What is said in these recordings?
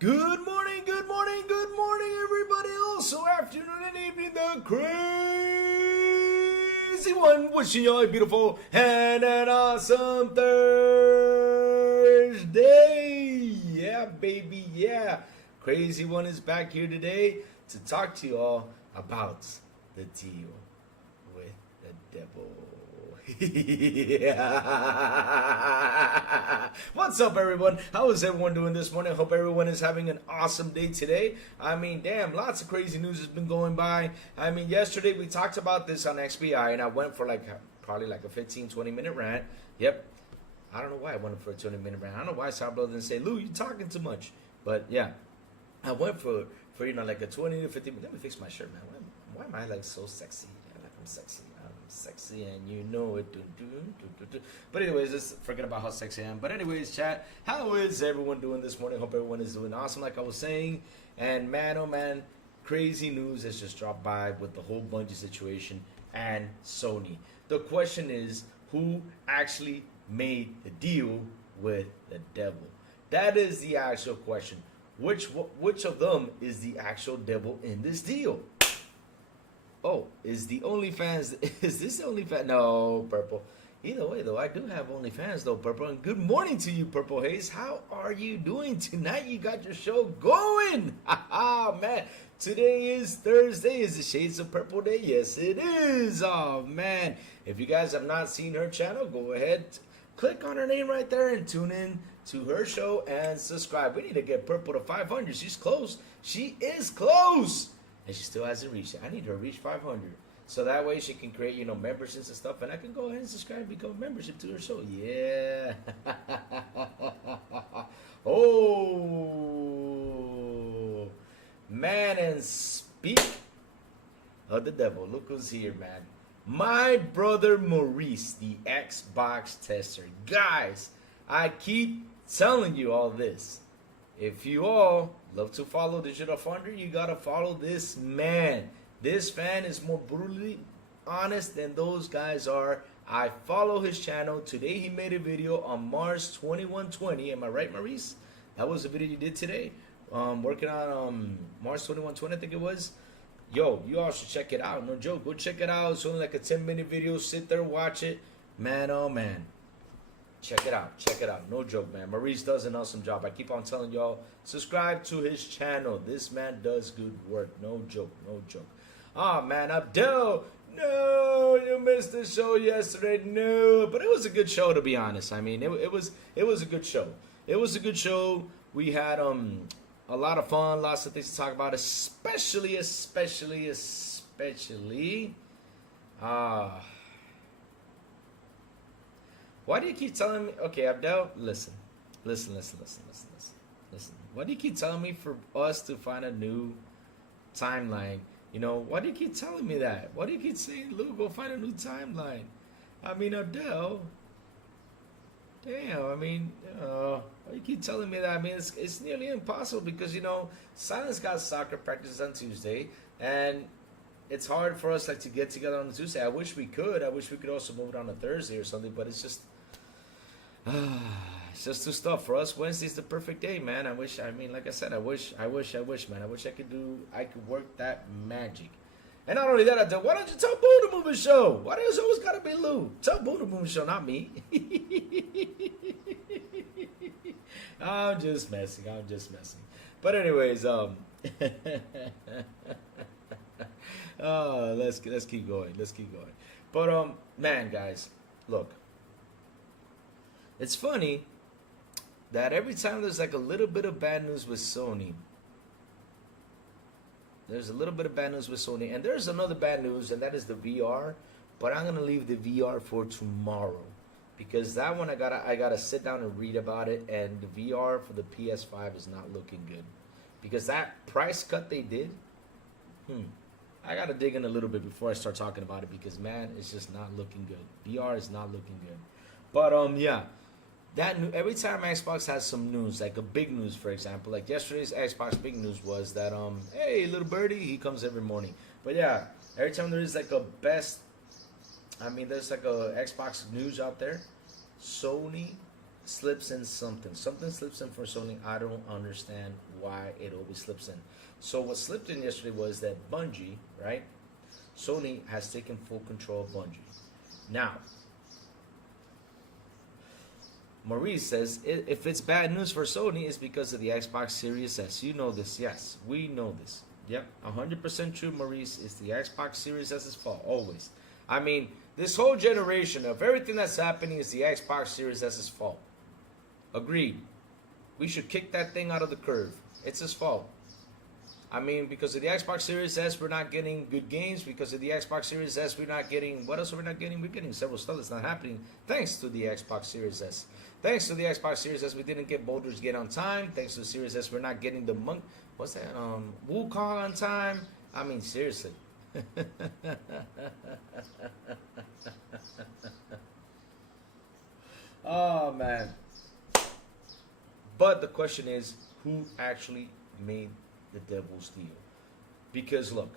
Good morning, good morning, good morning, everybody. Also, afternoon and evening, the crazy one. Wishing you all a beautiful and an awesome Thursday. Yeah, baby, yeah. Crazy one is back here today to talk to you all about the deal with the devil. Yeah. What's up, everyone? How is everyone doing this morning? I hope everyone is having an awesome day today. I mean, damn, lots of crazy news has been going by. I mean, yesterday we talked about this on XBI, and I went for probably like a 15-20 minute rant. Yep. I don't know why I went for a 20-minute rant. I don't know why Sourblow didn't say, Lou, you're talking too much. But yeah, I went for like a 20 to 50 minutes. Let me fix my shirt, man. Why am I like so sexy? Yeah, like I'm sexy. Sexy and you know it. But anyways, just forget about how sexy I am. But anyways, chat, how is everyone doing this morning? Hope everyone is doing awesome, like I was saying. And man, oh man, crazy news has just dropped by with the whole Bungie situation and Sony. The question is, who actually made the deal with the devil? That is the actual question. Which of them is the actual devil in this deal? Oh, is this the OnlyFans? No, Purple. Either way, though, I do have OnlyFans, though, Purple. And good morning to you, Purple Haze. How are you doing tonight? You got your show going. Ha man. Today is Thursday. Is the Shades of Purple Day? Yes, it is. Oh, man. If you guys have not seen her channel, go ahead, click on her name right there and tune in to her show and subscribe. We need to get Purple to 500. She's close. She is close. And she still hasn't reached it. I need her to reach 500. So that way she can create, memberships and stuff. And I can go ahead and subscribe and become a membership to her show. Yeah. Oh. Man, and speak of the devil. Look who's here, man. My brother Maurice, the Xbox tester. Guys, I keep telling you all this. If you all love to follow Digital Thunder, you gotta follow this man. This fan is more brutally honest than those guys are. I follow his channel. Today he made a video on Mars 2120. Am I right, Maurice? That was the video you did today. Working on Mars 2120, I think it was. Yo, you all should check it out. No joke. Go check it out. It's only like a 10-minute video. Sit there, watch it. Man, oh man. Check it out. Check it out. No joke, man. Maurice does an awesome job. I keep on telling y'all, subscribe to his channel. This man does good work. No joke. No joke. Oh, man. Abdel. No, you missed the show yesterday. No. But it was a good show, to be honest. I mean, it was a good show. It was a good show. We had a lot of fun. Lots of things to talk about. Especially. Why do you keep telling me? Okay, Abdel, listen. Why do you keep telling me for us to find a new timeline? Why do you keep telling me that? Why do you keep saying, Luke, go find a new timeline? I mean, Abdel, damn, I mean, why do you keep telling me that? I mean, it's nearly impossible because, Silence got soccer practice on Tuesday, and it's hard for us to get together on a Tuesday. I wish we could. I wish we could also move it on a Thursday or something, but it's just it's just too tough for us. Wednesday's the perfect day, man. I wish, like I said, I wish, man. I wish I could work that magic. And not only that, why don't you tell Boo to move his show? Why does it always gotta be Lou? Tell Boo to move his show, not me. I'm just messing. But anyways, let's keep going. But man, guys, look. It's funny that every time there's like a little bit of bad news with Sony, and there's another bad news, and that is the VR. But I'm gonna leave the VR for tomorrow because that one I gotta sit down and read about it, and the VR for the PS5 is not looking good because that price cut they did. I gotta dig in a little bit before I start talking about it because man, it's just not looking good. VR is not looking good. But yeah, every time Xbox has some news, like a big news, for example, like yesterday's Xbox big news was that hey, little birdie, he comes every morning. But yeah, every time there is like a there's like a Xbox news out there, Sony slips in something. Something slips in for Sony. I don't understand why it always slips in. So what slipped in yesterday was that Bungie, right? Sony has taken full control of Bungie. Now, Maurice says, if it's bad news for Sony, it's because of the Xbox Series S. You know this. Yes, we know this. Yep, 100% true, Maurice. It's the Xbox Series S's fault, always. I mean, this whole generation of everything that's happening is the Xbox Series S's fault. Agreed. We should kick that thing out of the curve. It's his fault. I mean, because of the Xbox Series S, we're not getting good games. Because of the Xbox Series S, we're not getting... What else are we not getting? We're getting several stuff that's not happening thanks to the Xbox Series S. Thanks to the Xbox Series S, we didn't get Baldur's Gate on time. Thanks to the Series S, we're not getting the monk... What's that? Wukong on time. I mean, seriously. Oh, man. But the question is, who actually made the devil's deal? Because look,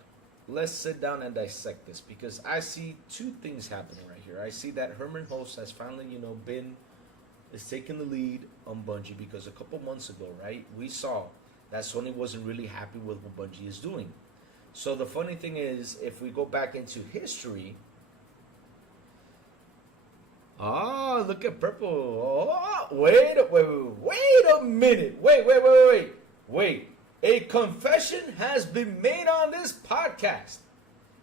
let's sit down and dissect this, because I see two things happening right here. I see that Herman Host has finally, is taking the lead on Bungie, because a couple months ago, right, we saw that Sony wasn't really happy with what Bungie is doing. So the funny thing is, if we go back into history, look at Purple. Wait a minute. Wait. A confession has been made on this podcast.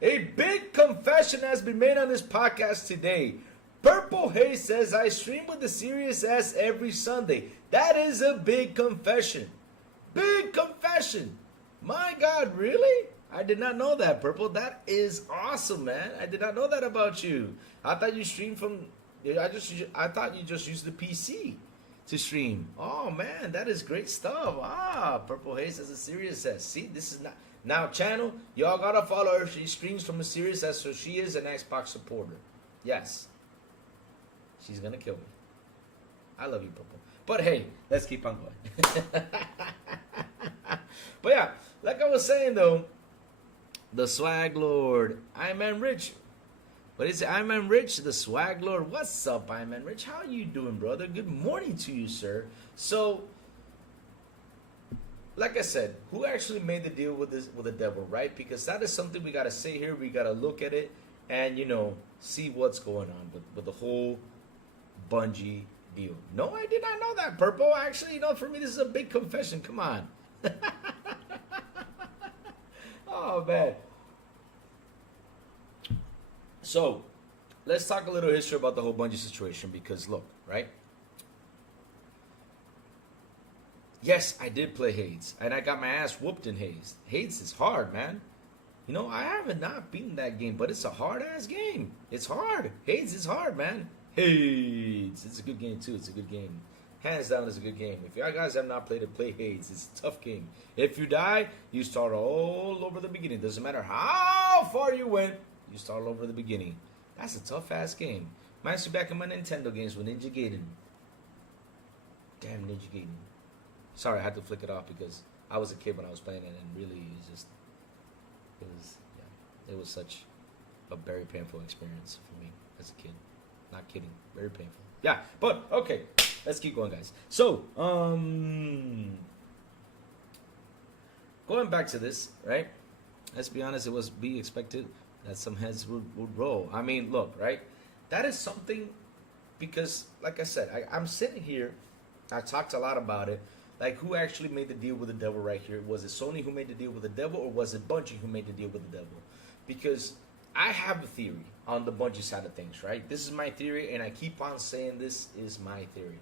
A big confession has been made on this podcast today. Purple Haze says, I stream with the Series S every Sunday. That is a big confession. Big confession. My God, really? I did not know that, Purple. That is awesome, man. I did not know that about you. I thought you streamed from... I thought you just used the PC to stream. Oh, man, that is great stuff. Purple Haze has a Series S. See, this is not... Now, channel, y'all gotta follow her. She streams from a Series S, so she is an Xbox supporter. Yes. She's gonna kill me. I love you, Purple. But hey, let's keep on going. But yeah, like I was saying though, the Swag Lord, I'm Rich. What is it? I'm Rich, the Swag Lord. What's up, I'm Rich? How you doing, brother? Good morning to you, sir. So, like I said, who actually made the deal with the devil, right? Because that is something we gotta say here. We gotta look at it and see what's going on with the whole Bungie deal. No, I did not know that, Purple. Actually, for me, this is a big confession. Come on. Oh, man. So, let's talk a little history about the whole Bungie situation, because look, right? Yes, I did play Hades, and I got my ass whooped in Hades. Hades is hard, man. I haven't not beaten that game, but it's a hard-ass game. It's hard. Hades is hard, man. Hades. It's a good game, too. It's a good game. Hands down, it's a good game. If y'all guys have not played it, play Hades. It's a tough game. If you die, you start all over the beginning. Doesn't matter how far you went, you start all over the beginning. That's a tough-ass game. Reminds me back in my Nintendo games with Ninja Gaiden. Damn Ninja Gaiden. Sorry, I had to flick it off because I was a kid when I was playing it, and really, it was such a very painful experience for me as a kid. Not kidding. Very painful. Yeah, but, okay. Let's keep going, guys. So, going back to this, right? Let's be honest, it was be expected that some heads would roll. I mean, look, right? That is something, because, like I said, I'm sitting here. I talked a lot about it. Like, who actually made the deal with the devil right here? Was it Sony who made the deal with the devil, or was it Bungie who made the deal with the devil? Because I have a theory on the Bungie side of things, right? This is my theory, and I keep on saying this is my theory.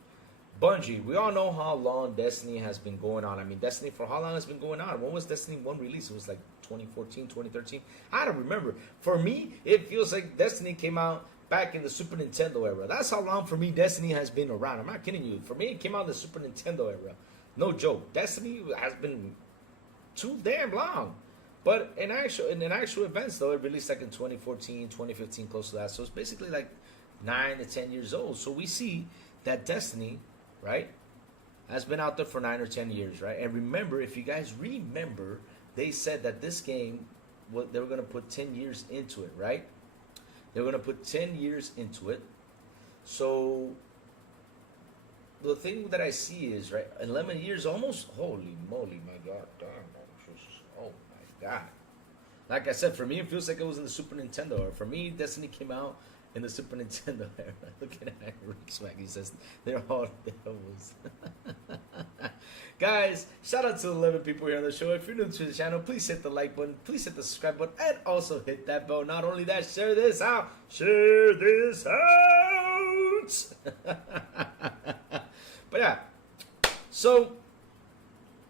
Bungie, we all know how long Destiny has been going on. I mean, Destiny, for how long has been going on? When was Destiny 1 released? It was like 2014, 2013. I don't remember. For me, it feels like Destiny came out back in the Super Nintendo era. That's how long for me Destiny has been around. I'm not kidding you. For me, it came out in the Super Nintendo era. No joke. Destiny has been too damn long. But in actual events, though, it released like in 2014, 2015, close to that. So it's basically like 9 to 10 years old. So we see that Destiny, right, has been out there for 9 or 10 years, right? And remember, if you guys remember, they said that this game, they were going to put 10 years into it, right? They were going to put 10 years into it. So the thing that I see is, right, 11 years almost. Holy moly, my God, damn, oh my God. Like I said, for me, it feels like it was in the Super Nintendo. Or for me, Destiny came out in the Super Nintendo era. Look at Rick Swag. He says they're all devils. Guys, shout out to the 11 people here on the show. If you're new to the channel, please hit the like button, please hit the subscribe button, and also hit that bell. Not only that, share this out. Share this out. But yeah, so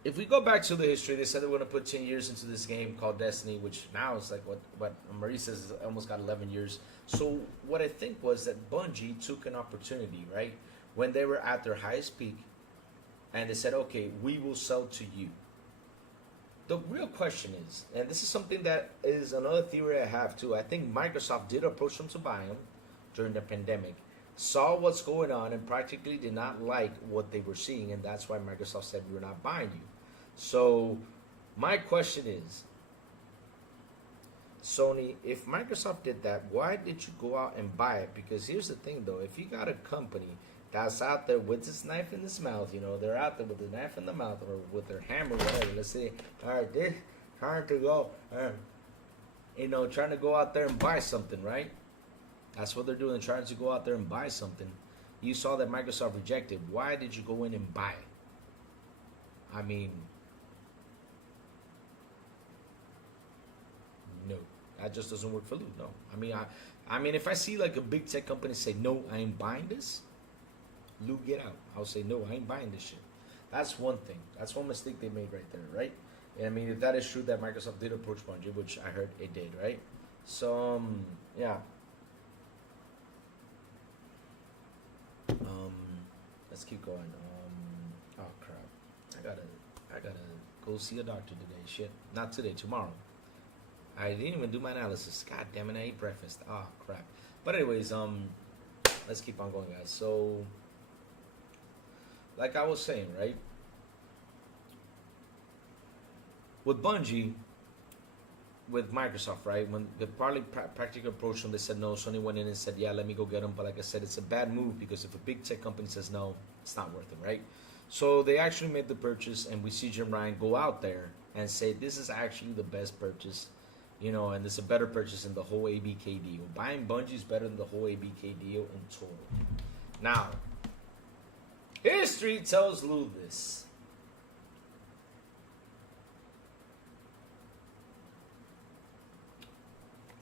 if we go back to the history, they said they were going to put 10 years into this game called Destiny, which now is like what Marie says is almost got 11 years. So what I think was that Bungie took an opportunity, right, when they were at their highest peak, and they said, okay, we will sell to you. The real question is, and this is something that is another theory I have too, I think Microsoft did approach them to buy them during the pandemic, saw what's going on, and practically did not like what they were seeing, and that's why Microsoft said, we're not buying you. So my question is, Sony, if Microsoft did that, why did you go out and buy it? Because here's the thing though, if you got a company that's out there with its knife in its mouth, you know, they're out there with the knife in the mouth or with their hammer, whatever, let's say, all right, they're trying to go, you know, trying to go out there and buy something, right? That's what they're doing, trying to go out there and buy something. You saw that Microsoft rejected. Why did you go in and buy it? I mean, no, that just doesn't work for Lou. No, I mean, if I see like a big tech company say, no, I ain't buying this, Lou, get out. I'll say, no, I ain't buying this shit. That's one thing. That's one mistake they made right there, right? And I mean, if that is true that Microsoft did approach Bungie, which I heard it did, right? So, yeah. Let's keep going. Oh crap. I gotta go see a doctor today. Shit. Not today, tomorrow. I didn't even do my analysis. God damn it, I ate breakfast. Oh crap. But anyways, let's keep on going, guys. So, like I was saying, right? With Bungie, with Microsoft, right? When the practically approached them, they said no. Sony went in and said, yeah, let me go get them. But like I said, it's a bad move because if a big tech company says no, it's not worth it, right? So they actually made the purchase, and we see Jim Ryan go out there and say, this is actually the best purchase, you know, and it's a better purchase than the whole ABK deal. Buying Bungie is better than the whole ABK deal in total. Now, history tells Lou this.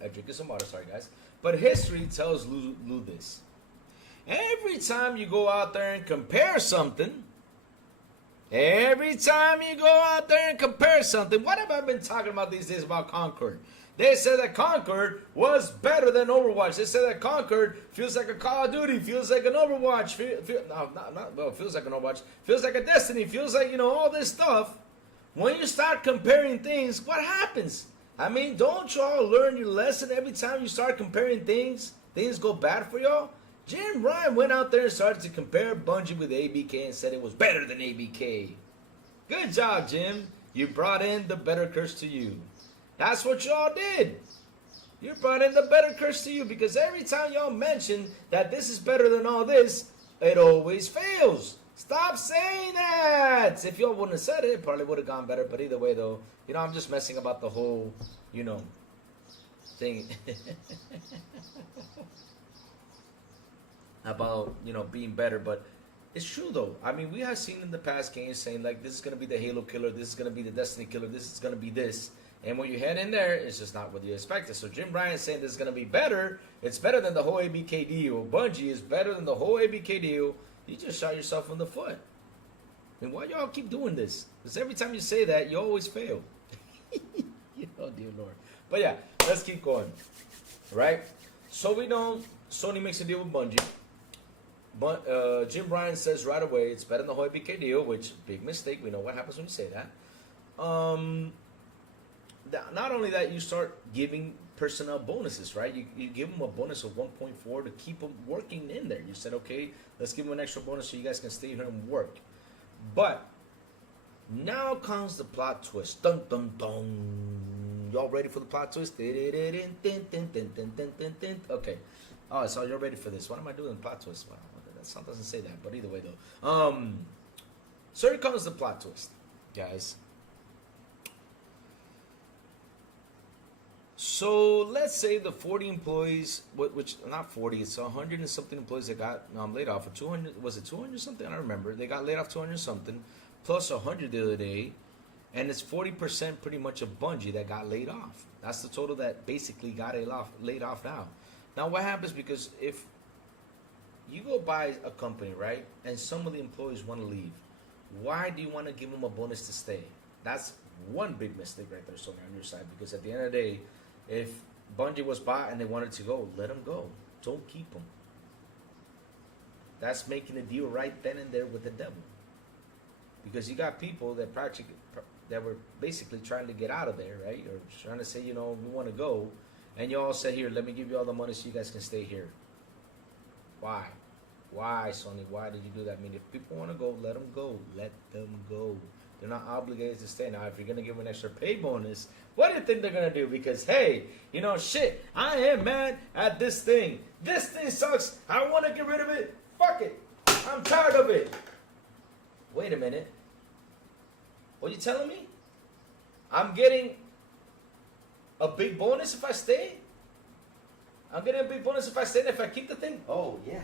I'm drinking some water, sorry guys. But history tells Lou this. Every time you go out there and compare something, what have I been talking about these days about Concord? They said that Concord was better than Overwatch. They said that Concord feels like a Call of Duty, feels like an Overwatch, feels like an Overwatch, feels like a Destiny, feels like, you know, all this stuff. When you start comparing things, what happens? I mean, don't y'all learn your lesson every time you start comparing things? Things go bad for y'all? Jim Ryan went out there and started to compare Bungie with ABK and said it was better than ABK. Good job, Jim. You brought in the better curse to you. That's what y'all did. You brought in the better curse to you because every time y'all mention that this is better than all this, it always fails. Stop saying that. If y'all wouldn't have said it, it probably would have gone better. But either way, though, you know, I'm just messing about the whole, you know, thing about, you know, being better. But it's true, though. I mean, we have seen in the past games saying, like, this is going to be the Halo killer, this is going to be the Destiny killer, this is going to be this. And when you head in there, it's just not what you expected. So Jim Ryan saying this is going to be better. It's better than the whole ABK deal. Bungie is better than the whole ABK deal. You just shot yourself in the foot. And why y'all keep doing this? Because every time you say that, you always fail. You know, dear Lord. But yeah, let's keep going. Right? So we know Sony makes a deal with Bungie. But Jim Ryan says right away it's better than the whole ABK deal, which big mistake. We know what happens when you say that. Not only that, you start giving personnel bonuses, right? You give them a bonus of 1.4 to keep them working in there. You said, okay, let's give them an extra bonus so you guys can stay here and work. But now comes the plot twist. Dun dun dun. Y'all ready for the plot twist? Okay. Oh, so you're ready for this. What am I doing? Plot twist. Wow, that song doesn't say that, but either way though. So here comes the plot twist, guys. So let's say the 40 employees, which not 40, it's 100 and something employees that got laid off, or 200, was it 200 something? I don't remember. They got laid off 200 something, plus 100 the other day, and it's 40% pretty much of Bungie that got laid off. That's the total that basically got laid off now. Now what happens, because if you go buy a company, right, and some of the employees want to leave, why do you want to give them a bonus to stay? That's one big mistake right there, Sony, on your side, because at the end of the day, if Bungie was bought and they wanted to go, let them go. Don't keep them. That's making a deal right then and there with the devil. Because you got people that were basically trying to get out of there, right? Or trying to say, we want to go. And you all said, here, let me give you all the money so you guys can stay here. Why? Why, Sony? Why did you do that? I mean, if people want to go, let them go. Let them go. They're not obligated to stay. Now, if you're going to give them an extra pay bonus, what do you think they're going to do? Because, hey, shit, I am mad at this thing. This thing sucks. I want to get rid of it. Fuck it. I'm tired of it. Wait a minute. What are you telling me? I'm getting a big bonus if I stay? I'm getting a big bonus if I stay and if I keep the thing? Oh, yeah.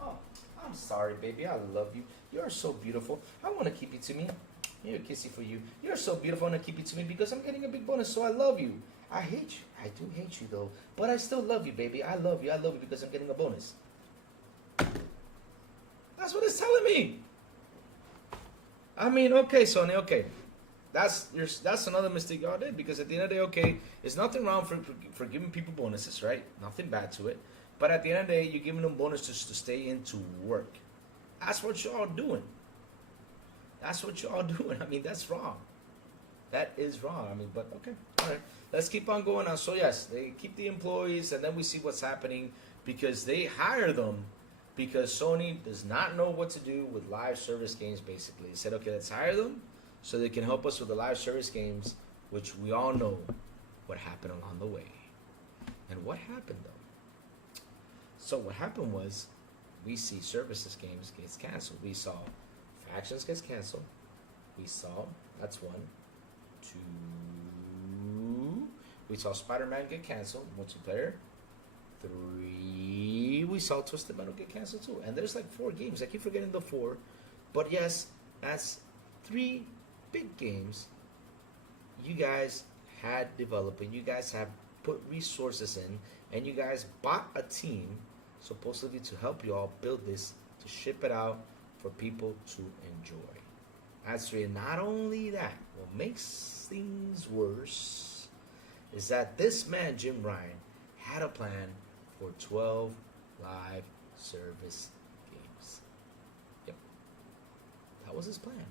Oh, I'm sorry, baby. I love you. You are so beautiful. I want to keep you to me. Here, a kissy for you. You're so beautiful. I want to keep you to me because I'm getting a big bonus, so I love you. I hate you. I do hate you, though. But I still love you, baby. I love you. I love you because I'm getting a bonus. That's what it's telling me. I mean, okay, Sony, okay. That's another mistake y'all did, because at the end of the day, okay, there's nothing wrong for giving people bonuses, right? Nothing bad to it. But at the end of the day, you're giving them bonuses to stay in to work. That's what y'all doing. That's what y'all doing. I mean, that's wrong. That is wrong. I mean, but okay. All right. Let's keep on going on. So, yes, they keep the employees, and then we see what's happening, because they hire them because Sony does not know what to do with live service games, basically. They said, okay, let's hire them so they can help us with the live service games, which we all know what happened along the way. And what happened, though? So what happened was, we see services games gets canceled. We saw Factions gets canceled. We saw, that's 1, 2. We saw Spider-Man get canceled, multiplayer. 3. We saw Twisted Metal get canceled too. And there's like 4 games. I keep forgetting the 4. But yes, that's 3 big games you guys had developing. You guys have put resources in. And you guys bought a team supposedly to help you all build this, to ship it out for people to enjoy. That's right. Not only that, what makes things worse is that this man, Jim Ryan, had a plan for 12 live service games. Yep. That was his plan.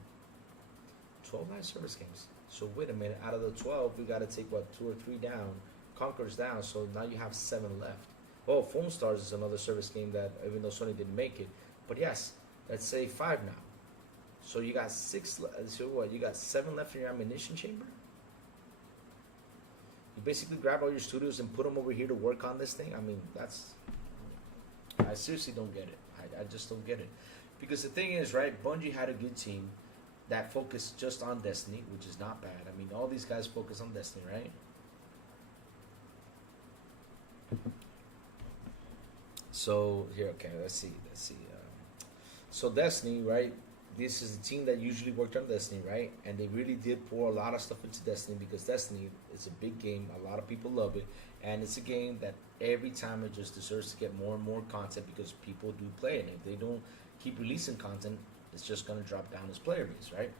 12 live service games. So wait a minute, out of the 12, we got to take, 2 or 3 down, Conquerors down, so now you have 7 left. Oh, Foam Stars is another service game that, even though Sony didn't make it, but yes, let's say 5 now. So you got 6, so what, you got 7 left in your ammunition chamber? You basically grab all your studios and put them over here to work on this thing? I mean, I seriously don't get it. I just don't get it. Because the thing is, right, Bungie had a good team that focused just on Destiny, which is not bad. I mean, all these guys focus on Destiny, right? So, here, okay, let's see. So Destiny, right, this is a team that usually worked on Destiny, right? And they really did pour a lot of stuff into Destiny, because Destiny is a big game. A lot of people love it. And it's a game that every time it just deserves to get more and more content, because people do play it. And if they don't keep releasing content, it's just going to drop down its player base, right?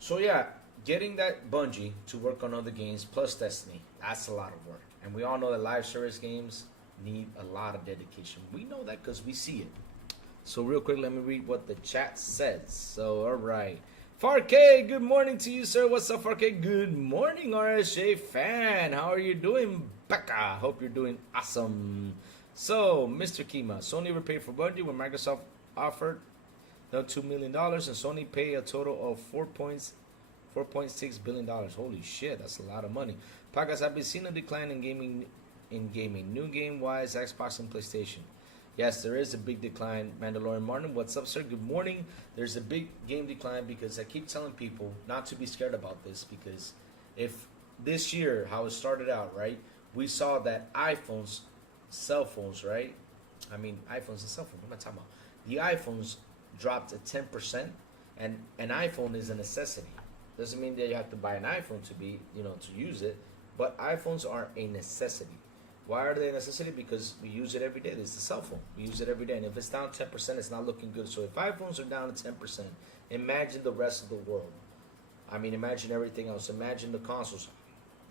So yeah, getting that Bungie to work on other games plus Destiny, that's a lot of work. And we all know that live service games need a lot of dedication. We know that because we see it. So real quick, let me read what the chat says. So, all right. Fark, good morning to you, sir. What's up, Fark? Good morning, RSJ fan. How are you doing, Becca? Hope you're doing awesome. So, Mr. Kima, Sony overpaid for Bungie when Microsoft offered them $2 million, and Sony paid a total of $4.6 billion. Holy shit, that's a lot of money. Podcast, I've been seeing a decline in gaming. New game-wise, Xbox and PlayStation. Yes, there is a big decline. Mandalorian Martin, what's up, sir? Good morning. There's a big game decline because I keep telling people not to be scared about this because if this year, how it started out, right, we saw that iPhones, cell phones, right? I mean, iPhones and cell phones, what am I talking about? The iPhones dropped to 10%, and an iPhone is a necessity. Doesn't mean that you have to buy an iPhone to be, to use it, but iPhones are a necessity. Why are they a necessity? Because we use it every day. It's a cell phone. We use it every day. And if it's down 10%, it's not looking good. So if iPhones are down to 10%, imagine the rest of the world. I mean, imagine everything else. Imagine the consoles.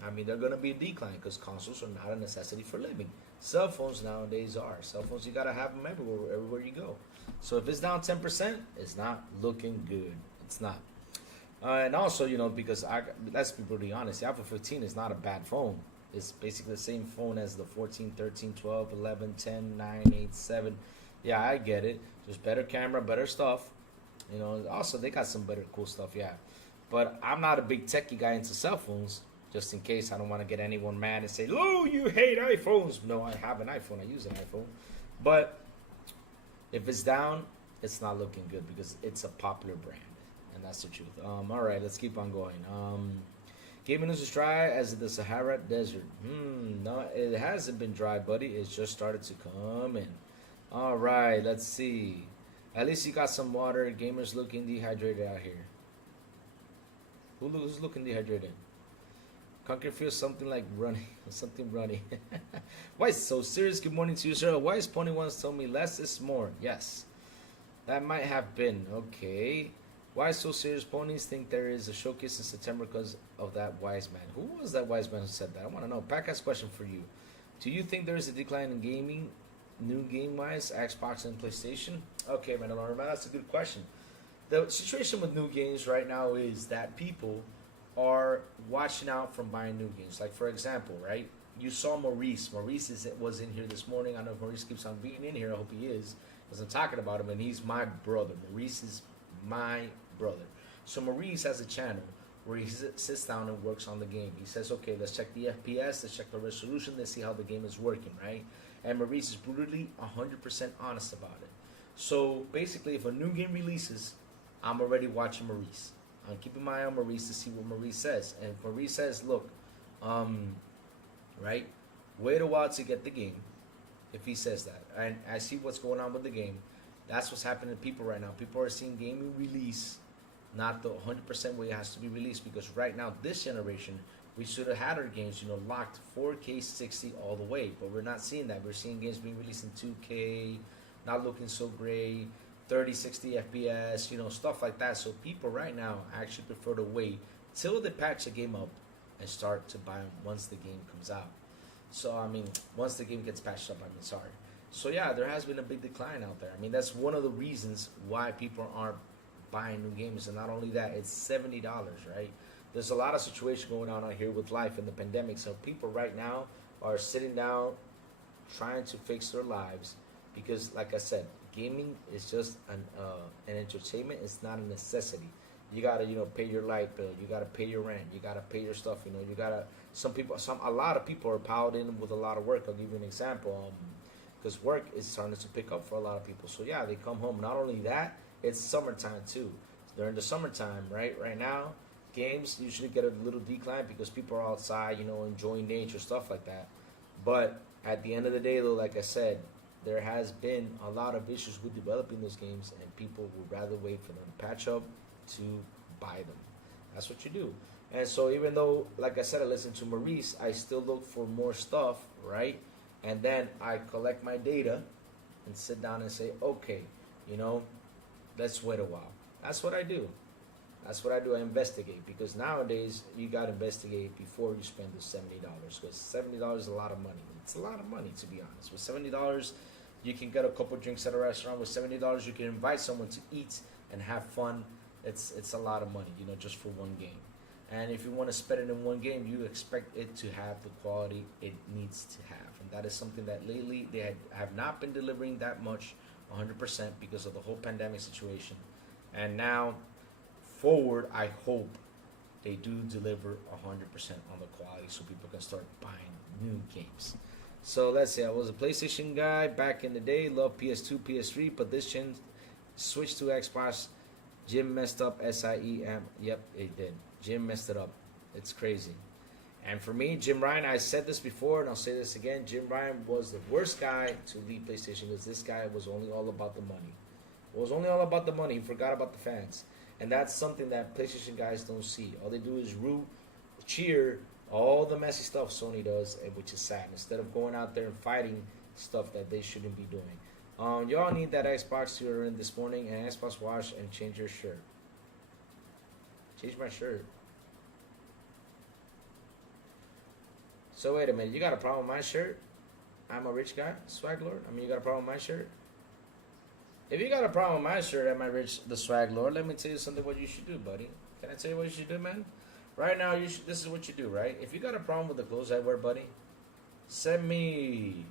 I mean, they're going to be a decline because consoles are not a necessity for living. Cell phones nowadays are. Cell phones, you got to have them everywhere you go. So if it's down 10%, it's not looking good. It's not. And also, because let's be brutally honest, the iPhone 15 is not a bad phone. It's basically the same phone as the 14, 13, 12, 11, 10, 9, 8, 7. Yeah, I get it. There's better camera, better stuff. Also, they got some better cool stuff, yeah. But I'm not a big techie guy into cell phones, just in case I don't want to get anyone mad and say, "Oh, you hate iPhones." No, I have an iPhone. I use an iPhone. But if it's down, it's not looking good because it's a popular brand. And that's the truth. All right, let's keep on going. Gaming news is dry as the Sahara Desert. No, it hasn't been dry, buddy. It's just started to come in. All right, let's see. At least you got some water. Gamers looking dehydrated out here. Who's looking dehydrated? Conquer feels something like running. Something runny. Why so serious? Good morning to you, sir. Wise Pony once told me less is more. Yes. That might have been. Okay. Why so serious? Ponies think there is a showcase in September because of that wise man. Who was that wise man who said that? I want to know. Pack's question for you. Do you think there is a decline in gaming, new game-wise, Xbox and PlayStation? Okay, man, that's a good question. The situation with new games right now is that people are watching out from buying new games. Like, for example, right? You saw Maurice. Maurice was in here this morning. I know Maurice keeps on being in here. I hope he is, because I'm talking about him, and he's my brother. Maurice is my brother. So Maurice has a channel where he sits down and works on the game. He says, okay, let's check the FPS, let's check the resolution, let's see how the game is working, right? And Maurice is brutally 100% honest about it. So basically, if a new game releases, I'm already watching Maurice. I'm keeping my eye on Maurice to see what Maurice says. And if Maurice says, look, right, wait a while to get the game, if he says that, and I see what's going on with the game, that's what's happening to people right now. People are seeing gaming release not the 100% way it has to be released, because right now, this generation, we should have had our games, locked 4K 60 all the way, but we're not seeing that. We're seeing games being released in 2K, not looking so great, 30, 60 FPS, stuff like that. So people right now actually prefer to wait till they patch the game up and start to buy them once the game comes out. So, once the game gets patched up, sorry. So, yeah, there has been a big decline out there. That's one of the reasons why people aren't buying new games. And not only that, it's $70, right? There's a lot of situation going on out here with life and the pandemic. So people right now are sitting down trying to fix their lives because, like I said, gaming is just an entertainment. It's not a necessity. You gotta, pay your light bill. You gotta pay your rent. You gotta pay your stuff. You gotta. A lot of people are piled in with a lot of work. I'll give you an example. Because work is starting to pick up for a lot of people. So yeah, they come home. Not only that, it's summertime too. During the summertime, right now, games usually get a little decline because people are outside, enjoying nature, stuff like that. But at the end of the day, though, like I said, there has been a lot of issues with developing those games, and people would rather wait for them to patch up to buy them. That's what you do. And so even though, like I said, I listen to Maurice, I still look for more stuff, right? And then I collect my data and sit down and say, okay, let's wait a while. That's what I do. I investigate, because nowadays you got to investigate before you spend the $70, because $70 is a lot of money. It's a lot of money, to be honest. With $70, you can get a couple drinks at a restaurant. With $70, you can invite someone to eat and have fun. It's a lot of money, just for one game. And if you want to spend it in one game, you expect it to have the quality it needs to have. And that is something that lately they have not been delivering that much 100% because of the whole pandemic situation. And now forward, I hope they do deliver 100% on the quality so people can start buying new games. So let's see. I was a PlayStation guy back in the day. Loved PS2, PS3, but this gen switched to Xbox. Jim messed up SIEM. Yep, it did. Jim messed it up. It's crazy. And for me, Jim Ryan, I said this before and I'll say this again. Jim Ryan was the worst guy to lead PlayStation because this guy was only all about the money. It was only all about the money. He forgot about the fans. And that's something that PlayStation guys don't see. All they do is root, cheer, all the messy stuff Sony does, which is sad. Instead of going out there and fighting stuff that they shouldn't be doing. Y'all need that Xbox you were in this morning and Xbox Watch and change your shirt. Change my shirt. So wait a minute, you got a problem with my shirt? I'm a rich guy, swag lord. I mean, you got a problem with my shirt? If you got a problem with my shirt, am I rich, the swag lord? Let me tell you something. What you should do, buddy? Can I tell you what you should do, man? Right now, you should. This is what you do, right? If you got a problem with the clothes I wear, buddy, send me.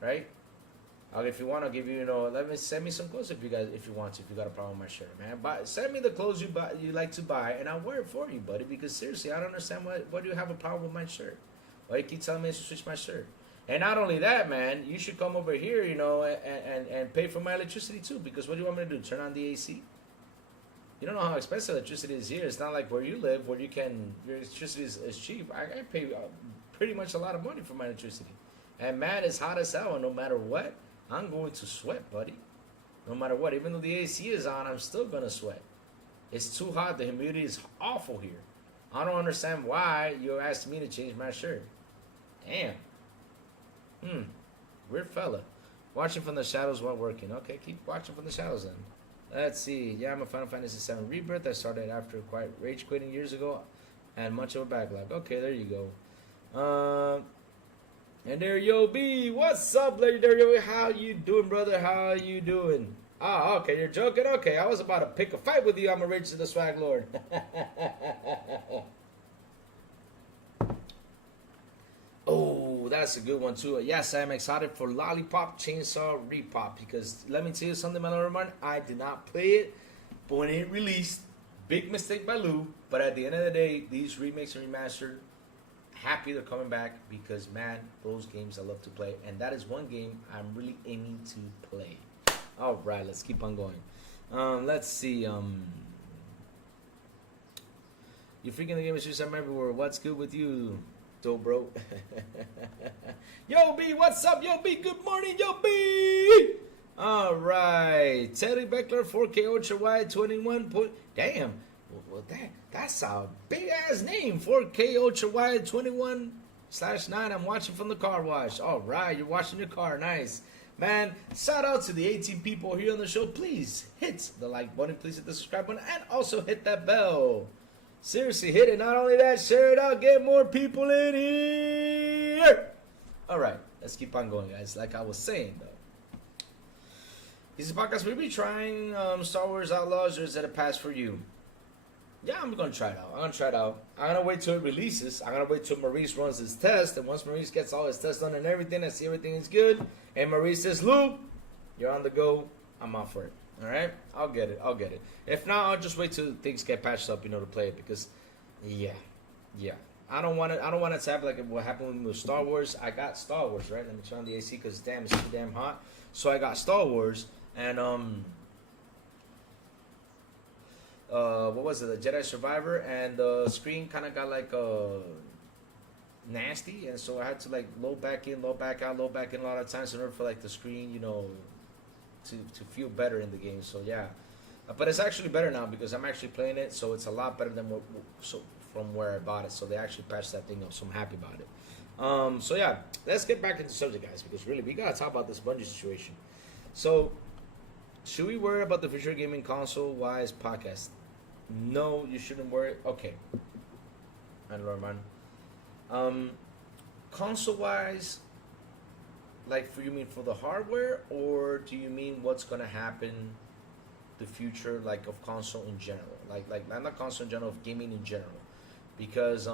Right? If you want, I'll give you. Send me some clothes if you want to. If you got a problem with my shirt, man, send me the clothes you like to buy, and I'll wear it for you, buddy. Because seriously, I don't understand why do you have a problem with my shirt? Why you keep telling me to switch my shirt? And not only that, man, you should come over here, and pay for my electricity too. Because what do you want me to do? Turn on the AC? You don't know how expensive electricity is here. It's not like where you live, where your electricity is cheap. I pay pretty much a lot of money for my electricity. And man, it's hot as hell, and no matter what, I'm going to sweat, buddy. No matter what. Even though the AC is on, I'm still going to sweat. It's too hot. The humidity is awful here. I don't understand why you're asking me to change my shirt. Damn. Weird fella. Watching from the shadows while working. Okay, keep watching from the shadows then. Let's see. Yeah, I'm a Final Fantasy VII Rebirth. I started after quite rage quitting years ago and much of a backlog. Okay, there you go. And there Yo B. What's up, lady? There Yo B. How you doing, brother? How you doing? Ah, okay, you're joking? Okay, I was about to pick a fight with you. I'm a rich to the swag lord. Oh, that's a good one too. Yes, I'm excited for Lollipop Chainsaw Repop because let me tell you something, my little man. I did not play it, but when it released, big mistake by Lou. But at the end of the day, these remakes and remastered, happy they're coming back because man, those games I love to play, and that is one game I'm really aiming to play. All right, let's keep on going. Let's see. You freaking the game is just I'm everywhere. What's good with you? Dope, bro. Yo, B, what's up? Yo, B, good morning, Yo, B. All right. Teddy Beckler, 4K Ultra Wide, 21 point. Damn. Well, that's a big-ass name. 4K Ultra Wide, 21/9. I'm watching from the car wash. All right. You're washing your car. Nice. Man, shout out to the 18 people here on the show. Please hit the like button. Please hit the subscribe button. And also hit that bell. Seriously, hit it. Not only that, share it out. Get more people in here. All right, let's keep on going, guys. Like I was saying, though. Is the podcast will be trying Star Wars Outlaws, or is that a pass for you? Yeah, I'm going to try it out. I'm going to wait till it releases. I'm going to wait till Maurice runs his test. And once Maurice gets all his tests done and everything, I see everything is good. And Maurice says, Luke, you're on the go. I'm out for it. All right, I'll get it. If not, I'll just wait till things get patched up, to play it because, yeah, I don't want it to happen like what happened with Star Wars. I got Star Wars, right? Let me turn on the AC because damn, it's too damn hot. So I got Star Wars and what was it? The Jedi Survivor, and the screen kind of got like nasty, and so I had to like load back in, load back out, load back in a lot of times in order for like the screen, to feel better in the game. So yeah, but it's actually better now because I'm actually playing it, so it's a lot better than from where I bought it. So they actually patched that thing up, so I'm happy about it. So yeah, let's get back into the subject, guys, because really we gotta talk about this Bungie situation. So should we worry about the future gaming console wise podcast? No, you shouldn't worry. Okay, and man, console wise. Like, you mean for the hardware, or do you mean what's gonna happen, the future, like of console in general, like not console in general, of gaming in general, because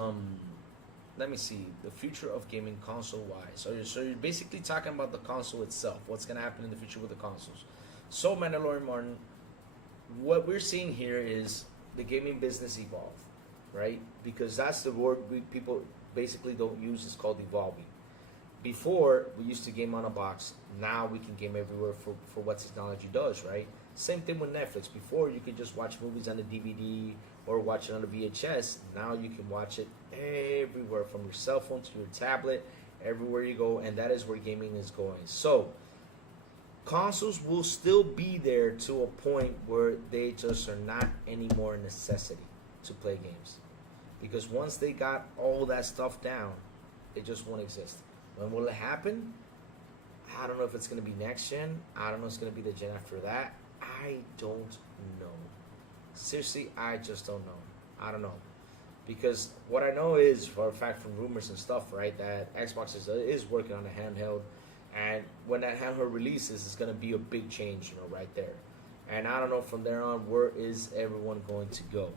let me see, the future of gaming console wise. So you're basically talking about the console itself, what's gonna happen in the future with the consoles. So Mandalorian Martin, what we're seeing here is the gaming business evolve, right? Because that's the word people basically don't use. It's called evolving. Before, we used to game on a box. Now we can game everywhere for what technology does, right? Same thing with Netflix. Before, you could just watch movies on a DVD or watch it on a VHS. Now you can watch it everywhere, from your cell phone to your tablet, everywhere you go, and that is where gaming is going. So, consoles will still be there to a point where they just are not anymore a necessity to play games. Because once they got all that stuff down, it just won't exist. When will it happen? I don't know if it's going to be next gen. I don't know if it's going to be the gen after that. I don't know. Seriously, I just don't know. I don't know. Because what I know is, for a fact, from rumors and stuff, right, that Xbox is working on a handheld. And when that handheld releases, it's going to be a big change, right there. And I don't know from there on, where is everyone going to go?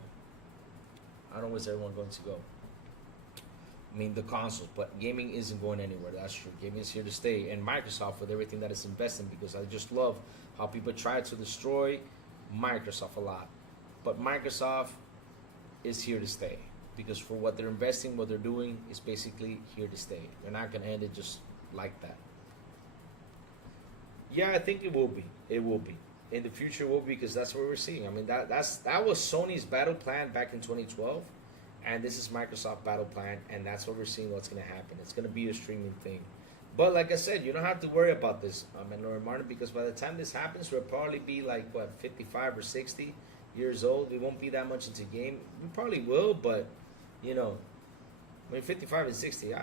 I don't know where's everyone going to go. I mean, the consoles, but gaming isn't going anywhere. That's true. Gaming is here to stay. And Microsoft, with everything that it's investing, because I just love how people try to destroy Microsoft a lot. But Microsoft is here to stay, because for what they're investing, what they're doing is basically here to stay. They're not going to end it just like that. Yeah, I think it will be. It will be. In the future, it will be, because that's what we're seeing. I mean, that was Sony's battle plan back in 2012. And this is Microsoft battle plan, and that's what we're seeing what's going to happen. It's going to be a streaming thing. But like I said, you don't have to worry about this, Lord Martin, because by the time this happens, we'll probably be like, 55 or 60 years old. We won't be that much into game. We probably will, but, I mean, 55 and 60, I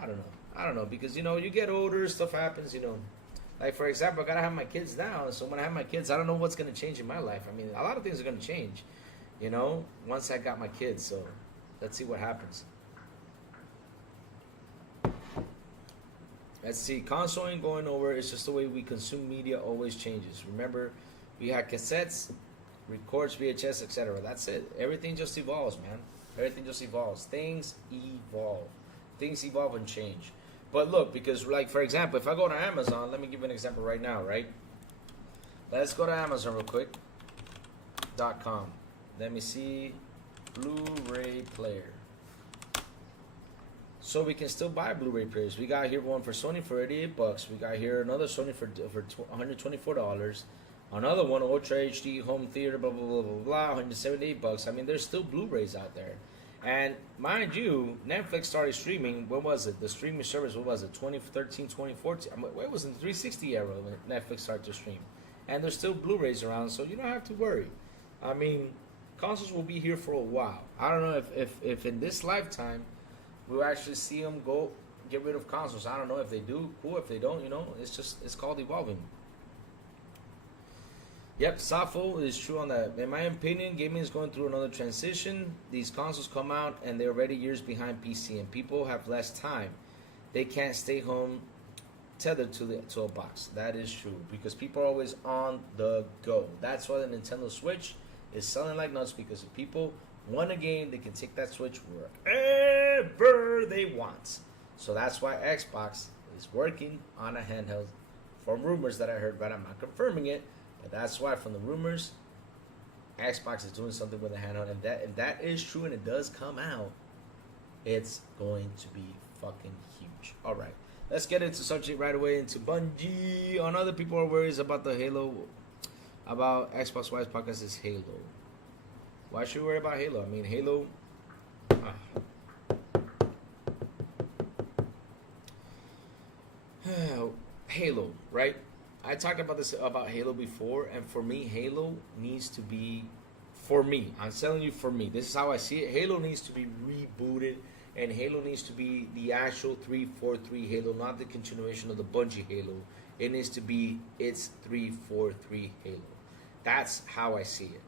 don't know. I don't know, because, you get older, stuff happens, Like, for example, I got to have my kids now, so when I have my kids, I don't know what's going to change in my life. I mean, a lot of things are going to change, once I got my kids, so let's see what happens. Let's see. Console ain't going nowhere. It's just the way we consume media always changes. Remember, we had cassettes, records, VHS, etc. That's it. Everything just evolves, man. Everything just evolves. Things evolve. Things evolve and change. But look, because, like, for example, if I go to Amazon, let me give you an example right now, right? Let's go to Amazon real quick. .com. Let me see. Blu-ray player. So we can still buy Blu-ray players. We got here one for Sony for $88. We got here another Sony for $124. Another one, Ultra HD home theater, blah blah blah blah blah, $178. I mean, there's still Blu-rays out there. And mind you, Netflix started streaming. When was it? The streaming service, what was it? 2013, 2014. I mean, it was in the 360 era when Netflix started to stream. And there's still Blu-rays around, so you don't have to worry. I mean, consoles will be here for a while. I don't know if in this lifetime we'll actually see them get rid of consoles. I don't know if they do. Cool. If they don't, it's called evolving. Yep, Safo is true on that. In my opinion, gaming is going through another transition. These consoles come out and they're already years behind PC, and people have less time. They can't stay home tethered to a box. That is true, because people are always on the go. That's why the Nintendo Switch is selling like nuts, because if people want a game, they can take that Switch wherever they want. So that's why Xbox is working on a handheld, from rumors that I heard, but I'm not confirming it. But that's why, from the rumors, Xbox is doing something with a handheld, and that is true, and it does come out, it's going to be fucking huge. All right, let's get into subject right away, into Bungie. On other people are worried about the Halo, about Xbox Wise podcast is Halo. Why should we worry about Halo? I mean, Halo. Halo, right? I talked about this about Halo before, and for me, Halo needs to be, for me, I'm telling you, for me, this is how I see it. Halo needs to be rebooted, and Halo needs to be the actual 343 Halo, not the continuation of the Bungie Halo. It needs to be its 343 Halo. That's how I see it.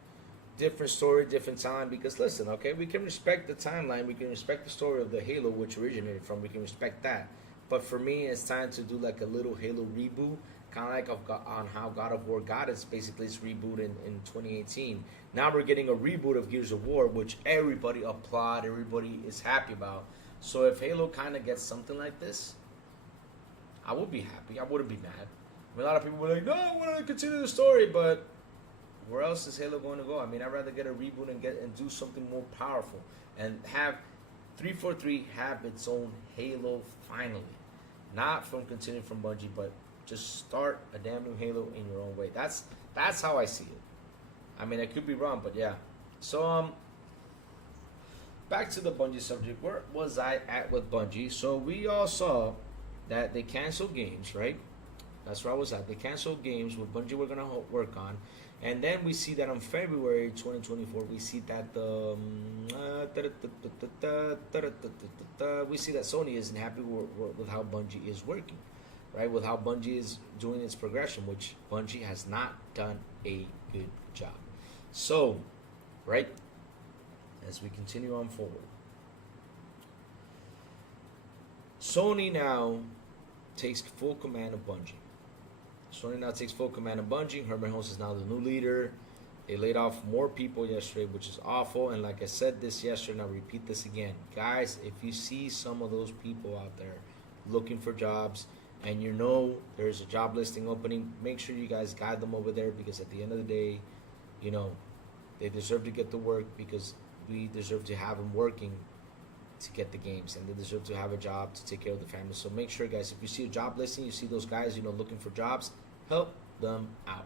Different story, different time, because listen, okay, we can respect the timeline, we can respect the story of the Halo, which originated from, we can respect that. But for me, it's time to do like a little Halo reboot, kind of like on how God of War got its basically its reboot in 2018. Now we're getting a reboot of Gears of War, which everybody applaud, everybody is happy about. So if Halo kind of gets something like this, I would be happy. I wouldn't be mad. I mean, a lot of people were like, no, I want to continue the story, but where else is Halo going to go? I mean, I'd rather get a reboot and do something more powerful and have 343 have its own Halo finally. not from continuing from Bungie, but just start a damn new Halo in your own way. That's how I see it. I mean, I could be wrong, but yeah. So back to the Bungie subject. Where was I at with Bungie? So we all saw that they canceled games, right? That's where I was at. They canceled games with Bungie we're going to work on. And then we see that on February 2024, we see that we see that Sony isn't happy with how Bungie is working, right? With how Bungie is doing its progression, which Bungie has not done a good job. So, right, as we continue on forward, Sony now takes full command of Bungie. Sony now takes full command of Bungie. Herman Holmes is now the new leader. They laid off more people yesterday, which is awful. And like I said this yesterday, and I'll repeat this again. Guys, if you see some of those people out there looking for jobs and you know there's a job listing opening, make sure you guys guide them over there, because at the end of the day, you know, they deserve to get to work, because we deserve to have them working to get the games, and they deserve to have a job to take care of the family. So make sure, guys, if you see a job listing, you see those guys, you know, looking for jobs, help them out.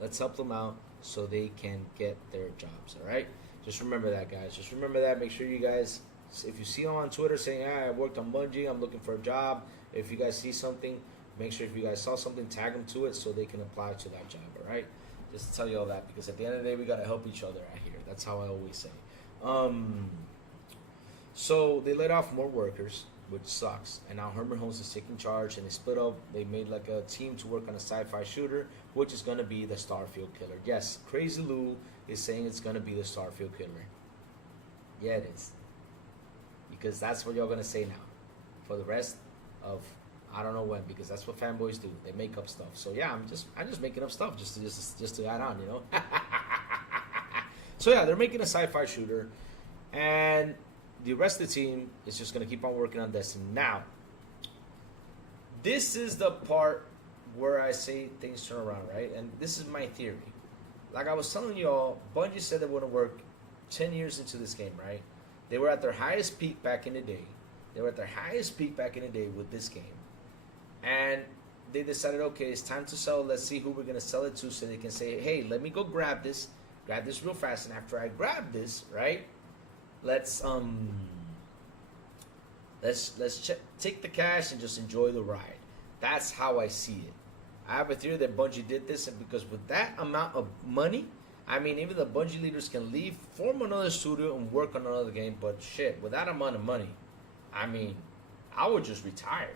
Let's help them out so they can get their jobs. All right, just remember that, guys. Just remember that. Make sure you guys, if you see them on Twitter saying, I worked on Bungie, I'm looking for a job, if you guys see something, make sure if you guys saw something, tag them to it so they can apply to that job. All right, just to tell you all that, because at the end of the day, we got to help each other out here. That's how I always say. So they laid off more workers, which sucks. And now Herman Holmes is taking charge, and they split up. They made like a team to work on a sci-fi shooter, which is going to be the Starfield Killer. Yes, Crazy Lou is saying it's going to be the Starfield Killer. Yeah, it is. Because that's what y'all going to say now. For the rest of, I don't know when, because that's what fanboys do. They make up stuff. So yeah, I'm just making up stuff just to add on, you know. So yeah, they're making a sci-fi shooter, and the rest of the team is just going to keep on working on Destiny. Now, this is the part where I say things turn around, right? And this is my theory. Like I was telling y'all, Bungie said they want to work 10 years into this game, right? They were at their highest peak back in the day. With this game. And they decided, okay, it's time to sell. Let's see who we're going to sell it to, so they can say, hey, let me go grab this real fast. And after I grab this, right? Let's take the cash and just enjoy the ride. That's how I see it. I have a theory that Bungie did this, and because with that amount of money, I mean, even the Bungie leaders can leave, form another studio, and work on another game. But shit, with that amount of money, I mean, I would just retire.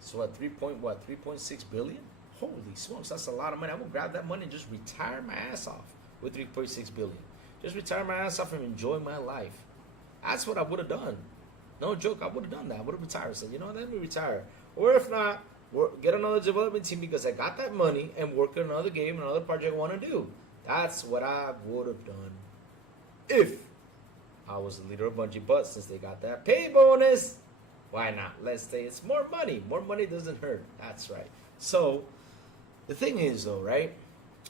So at 3.6 billion? Holy smokes, that's a lot of money. I would grab that money and just retire my ass off with 3.6 billion. Just retire my ass off and enjoy my life. That's what I would have done. No joke, I would have done that. I would have retired. Said, you know, let me retire. Or if not, get another development team, because I got that money, and work on another game, another project I want to do. That's what I would have done if I was the leader of Bungie. But since they got that pay bonus, why not? Let's say it's more money. More money doesn't hurt. That's right. So the thing is, though, right?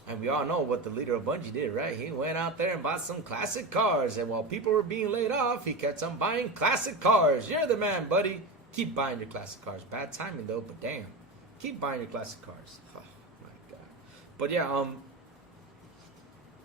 And we all know what the leader of Bungie did, right? He went out there and bought some classic cars. And while people were being laid off, he kept on buying classic cars. You're the man, buddy. Keep buying your classic cars. Bad timing, though, but damn. Keep buying your classic cars. Oh, my God. But, yeah,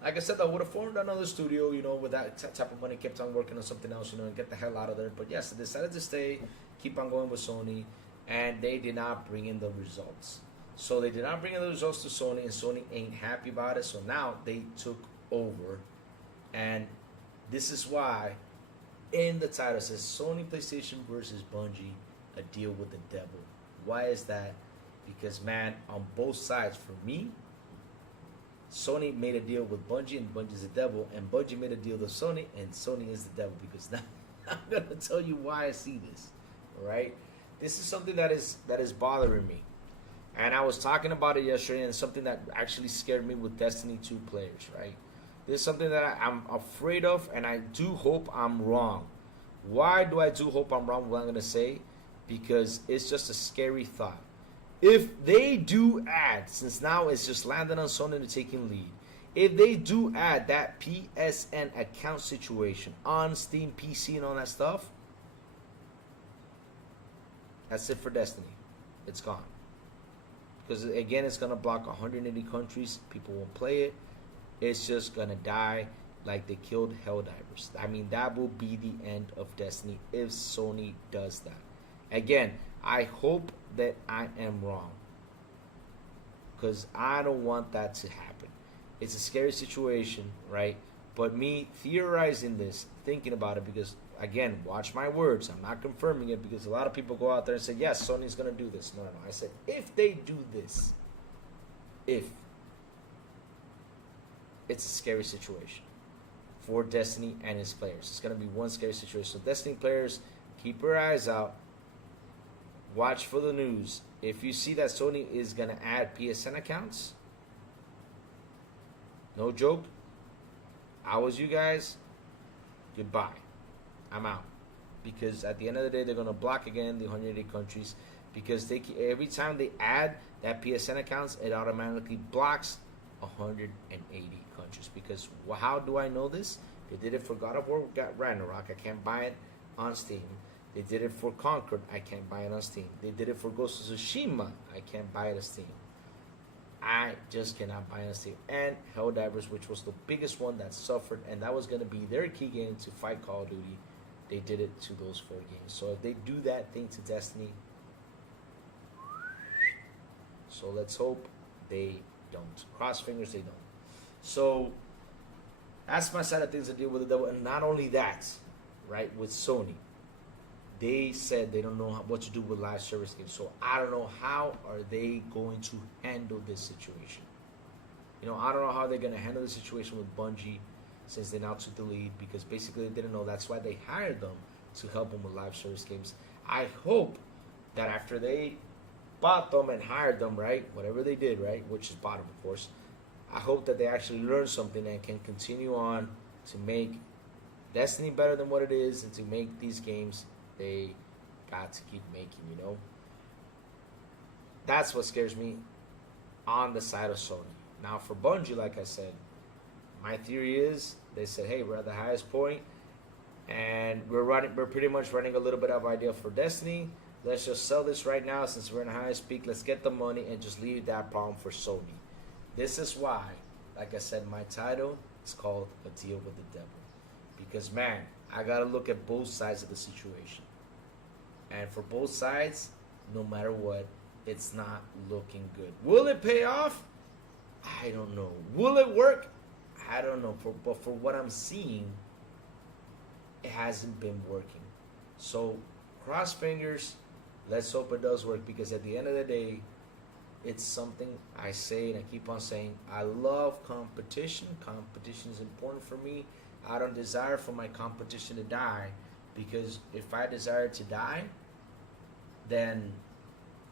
like I said, I would have formed another studio, you know, with that type of money, kept on working on something else, you know, and get the hell out of there. But, yes, they decided to stay, keep on going with Sony, and they did not bring in the results. So they did not bring in the results to Sony, and Sony ain't happy about it. So now they took over. And this is why in the title it says Sony PlayStation versus Bungie, a deal with the devil. Why is that? Because, man, on both sides, for me, Sony made a deal with Bungie, and Bungie's the devil. And Bungie made a deal with Sony, and Sony is the devil. Because now I'm going to tell you why I see this. All right? This is something that is bothering me. And I was talking about it yesterday, and something that actually scared me with Destiny 2 players, right? This is something that I'm afraid of, and I do hope I'm wrong. Why do I do hope I'm wrong, what I'm going to say? Because it's just a scary thought. If they do add, since now it's just landed on Sony to taking lead, if they do add that PSN account situation on Steam, PC, and all that stuff, that's it for Destiny. it's gone. Because again, it's gonna block 180 countries. People won't play it. It's just gonna die like they killed Helldivers. I mean, that will be the end of Destiny if Sony does that. Again, I hope that I am wrong, because I don't want that to happen. It's a scary situation, right? But me theorizing this, thinking about it, because again, watch my words. I'm not confirming it, because a lot of people go out there and say, yes, Sony's going to do this. No. I said, if they do this, if, it's a scary situation for Destiny and its players. It's going to be one scary situation. So Destiny players, keep your eyes out. Watch for the news. If you see that Sony is going to add PSN accounts, no joke, I was you guys, goodbye. I'm out. Because at the end of the day, they're going to block again the 180 countries, because they every time they add that PSN accounts, it automatically blocks 180 countries. Because how do I know this? They did it for God of War, Ragnarok. I can't buy it on Steam. They did it for Conquered. I can't buy it on Steam. They did it for Ghost of Tsushima. I can't buy it on Steam. I just cannot buy it on Steam. And Helldivers, which was the biggest one that suffered, and that was going to be their key game to fight Call of Duty. They did it to those 4 games. So if they do that thing to Destiny, so let's hope they don't. Cross fingers they don't. So that's my side of things to deal with the devil. And not only that, right, with Sony, they said they don't know what to do with live service games. So I don't know how are they going to handle this situation. You know, I don't know how they're going to handle the situation with Bungie, since they now took the lead, because basically they didn't know. That's why they hired them to help them with live service games. I hope that after they bought them and hired them, right, whatever they did, right, which is bought them, of course, I hope that they actually learn something and can continue on to make Destiny better than what it is, and to make these games they got to keep making, you know. That's what scares me on the side of Sony. Now for Bungie, like I said, my theory is they said, hey, we're at the highest point, and we're pretty much running a little bit of idea for Destiny. Let's just sell this right now since we're in the highest peak. Let's get the money and just leave that problem for Sony. This is why, like I said, my title is called A Deal with the Devil. Because, man, I got to look at both sides of the situation. And for both sides, no matter what, it's not looking good. Will it pay off? I don't know. Will it work? I don't know. But for what I'm seeing, it hasn't been working. So, cross fingers. Let's hope it does work. Because at the end of the day, it's something I say and I keep on saying. I love competition. Competition is important for me. I don't desire for my competition to die, because if I desire to die, then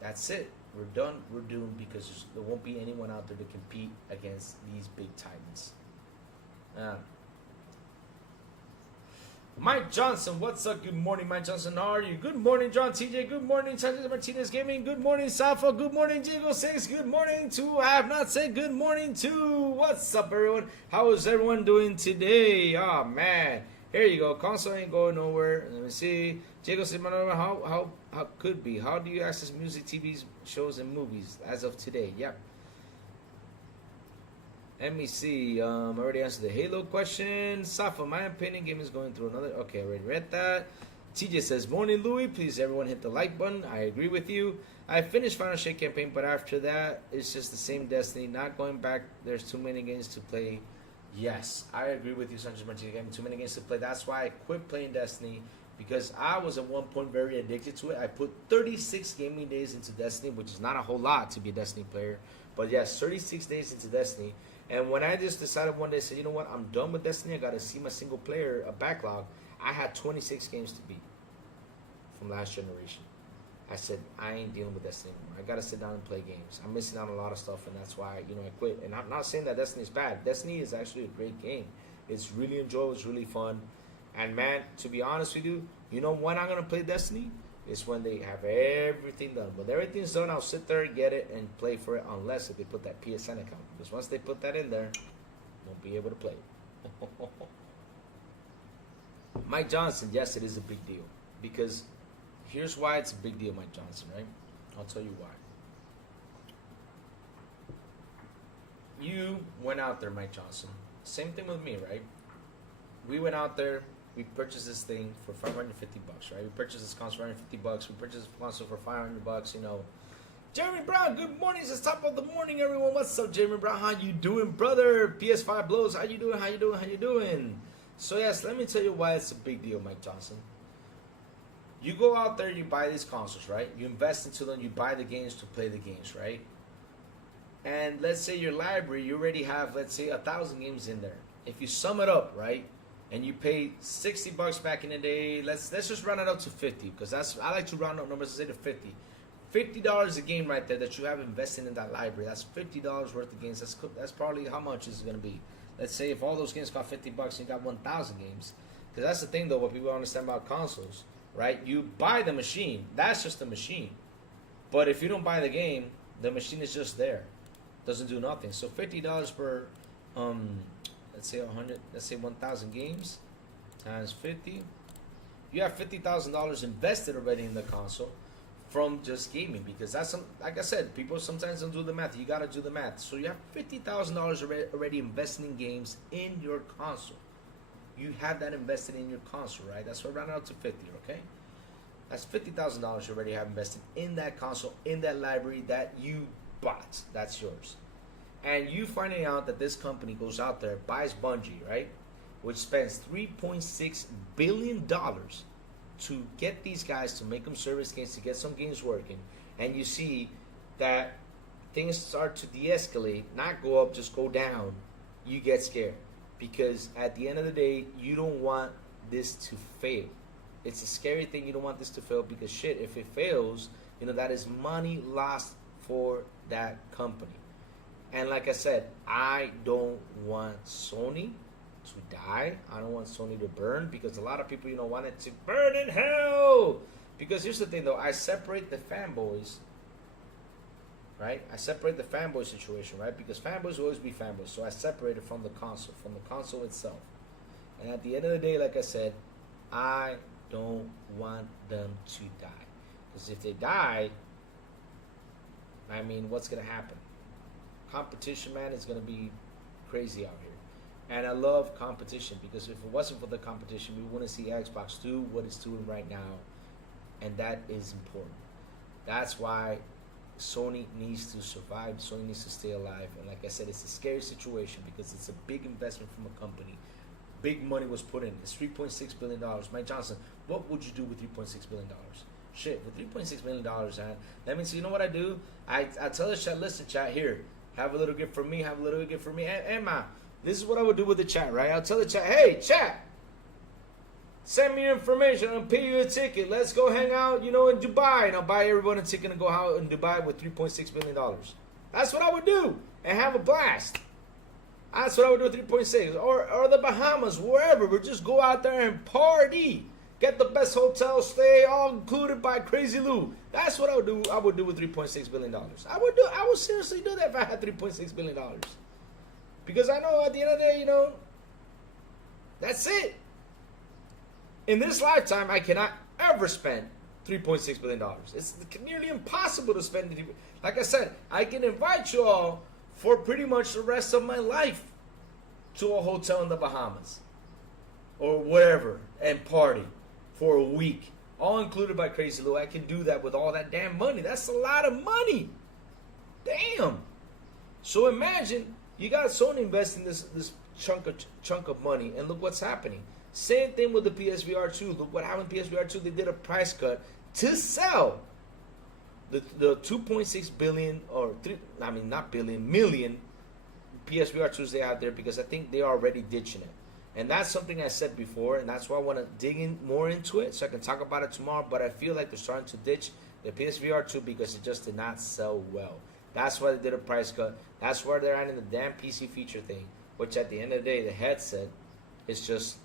that's it. We're done. We're doomed, because there won't be anyone out there to compete against these big titans. Mike Johnson, what's up? Good morning, Mike Johnson. How are you? Good morning, John TJ. Good morning, Sanchez Martinez Gaming. Good morning, Safa. Good morning, Jigo 6. Good morning to I have not said good morning to. What's up, everyone? How is everyone doing today? Oh man, here you go. Console ain't going nowhere. Let me see. Jigo said, how could be? How do you access music, TV shows, and movies as of today? Yep. Let me see. I already answered the Halo question. Safa, my opinion, game is going through another. Okay, I already read that. TJ says, morning, Louis. Please, everyone, hit the like button. I agree with you. I finished Final Shake campaign, but after that, it's just the same Destiny. Not going back. There's too many games to play. Yes, I agree with you, Sanchez Martinez. Too many games to play. That's why I quit playing Destiny, because I was at one point very addicted to it. I put 36 gaming days into Destiny, which is not a whole lot to be a Destiny player. But yes, 36 days into Destiny. And when I just decided one day, I said, you know what, I'm done with Destiny. I got to see my single player backlog. I had 26 games to beat from last generation. I said, I ain't dealing with Destiny anymore. I got to sit down and play games. I'm missing out on a lot of stuff, and that's why, I quit. And I'm not saying that Destiny is bad. Destiny is actually a great game. It's really enjoyable. It's really fun. And, man, to be honest with you, you know when I'm going to play Destiny? It's when they have everything done. When everything's done, I'll sit there, get it, and play for it, unless if they put that PSN account. Because once they put that in there, won't be able to play it. Mike Johnson, yes, it is a big deal. Because here's why it's a big deal, Mike Johnson, right? I'll tell you why. You went out there, Mike Johnson. Same thing with me, right? We went out there. We purchased this thing for $550, right? We purchased this console for $550. We purchased this console for $500. You know, Jeremy Brown. Good morning. It's the top of the morning, everyone. What's up, Jeremy Brown? How you doing, brother? PS5 blows. How you doing? How you doing? How you doing? So yes, let me tell you why it's a big deal, Mike Johnson. You go out there, you buy these consoles, right? You invest into them. You buy the games to play the games, right? And let's say your library, you already have, let's say, 1,000 games in there. If you sum it up, right, and you paid $60 back in the day, let's just round it up to 50, because I like to round up numbers and say to 50. $50 a game right there that you have invested in that library. That's $50 worth of games. That's probably how much is it going to be. Let's say if all those games cost $50 and you got 1,000 games, because that's the thing though, what people don't understand about consoles, right? You buy the machine. That's just the machine. But if you don't buy the game, the machine is just there. Doesn't do nothing. So $50 per let's say 1,000 games times 50. You have $50,000 invested already in the console from just gaming, because that's like I said, people sometimes don't do the math. You got to do the math. So you have $50,000 already invested in games in your console. You have that invested in your console, right? That's what round out to 50, okay? That's $50,000 you already have invested in that console, in that library that you bought. That's yours. And you finding out that this company goes out there, buys Bungie, right, which spends $3.6 billion to get these guys to make them service games, to get some games working, and you see that things start to de-escalate, not go up, just go down, you get scared. Because at the end of the day, you don't want this to fail. It's a scary thing. You don't want this to fail, because shit, if it fails, you know, that is money lost for that company. And like I said, I don't want Sony to die. I don't want Sony to burn, because a lot of people, you know, want it to burn in hell. Because here's the thing though, I separate the fanboys, right? I separate the fanboy situation, right? Because fanboys will always be fanboys. So I separate it from the console itself. And at the end of the day, like I said, I don't want them to die. Because if they die, I mean, what's going to happen? Competition, man, is going to be crazy out here. And I love competition, because if it wasn't for the competition, we wouldn't see Xbox do what it's doing right now. And that is important. That's why Sony needs to survive. Sony needs to stay alive. And like I said, it's a scary situation, because it's a big investment from a company. Big money was put in. It's $3.6 billion. Mike Johnson, what would you do with $3.6 billion? Shit, with $3.6 million, that means, you know what I do? I tell the chat, listen, chat, here, have a little gift for me, have a little gift for me. And Emma, this is what I would do with the chat, right? I'll tell the chat, hey, chat, send me your information. I'll pay you a ticket. Let's go hang out, you know, in Dubai. And I'll buy everyone a ticket and go out in Dubai with $3.6 million. That's what I would do, and have a blast. That's what I would do with 3.6. Or the Bahamas, wherever. We'll just go out there and party. Get the best hotel stay, all included by Crazy Lou. That's what I would do. I would do with $3.6 billion. I would seriously do that if I had $3.6 billion. Because I know at the end of the day, you know, that's it. In this lifetime, I cannot ever spend $3.6 billion. It's nearly impossible to spend it. Like I said, I can invite you all for pretty much the rest of my life to a hotel in the Bahamas or wherever and party for a week, all included by Crazy Lou. I can do that with all that damn money. That's a lot of money. Damn. So imagine you got Sony investing this chunk of money, and look what's happening. Same thing with the PSVR 2. Look what happened with PSVR 2. They did a price cut to sell the 2.6 billion or million PSVR 2s they have there, because I think they are already ditching it. And that's something I said before, and that's why I want to dig in more into it so I can talk about it tomorrow. But I feel like they're starting to ditch the PSVR 2 because it just did not sell well. That's why they did a price cut. That's why they're adding the damn PC feature thing, which at the end of the day, the headset is just,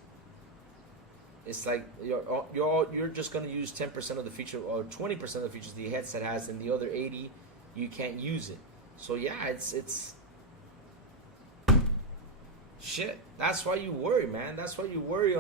it's like you're just going to use 10% of the feature or 20% of the features the headset has, and the other 80 you can't use it. So yeah, it's shit. That's why you worry, man. That's why you worry,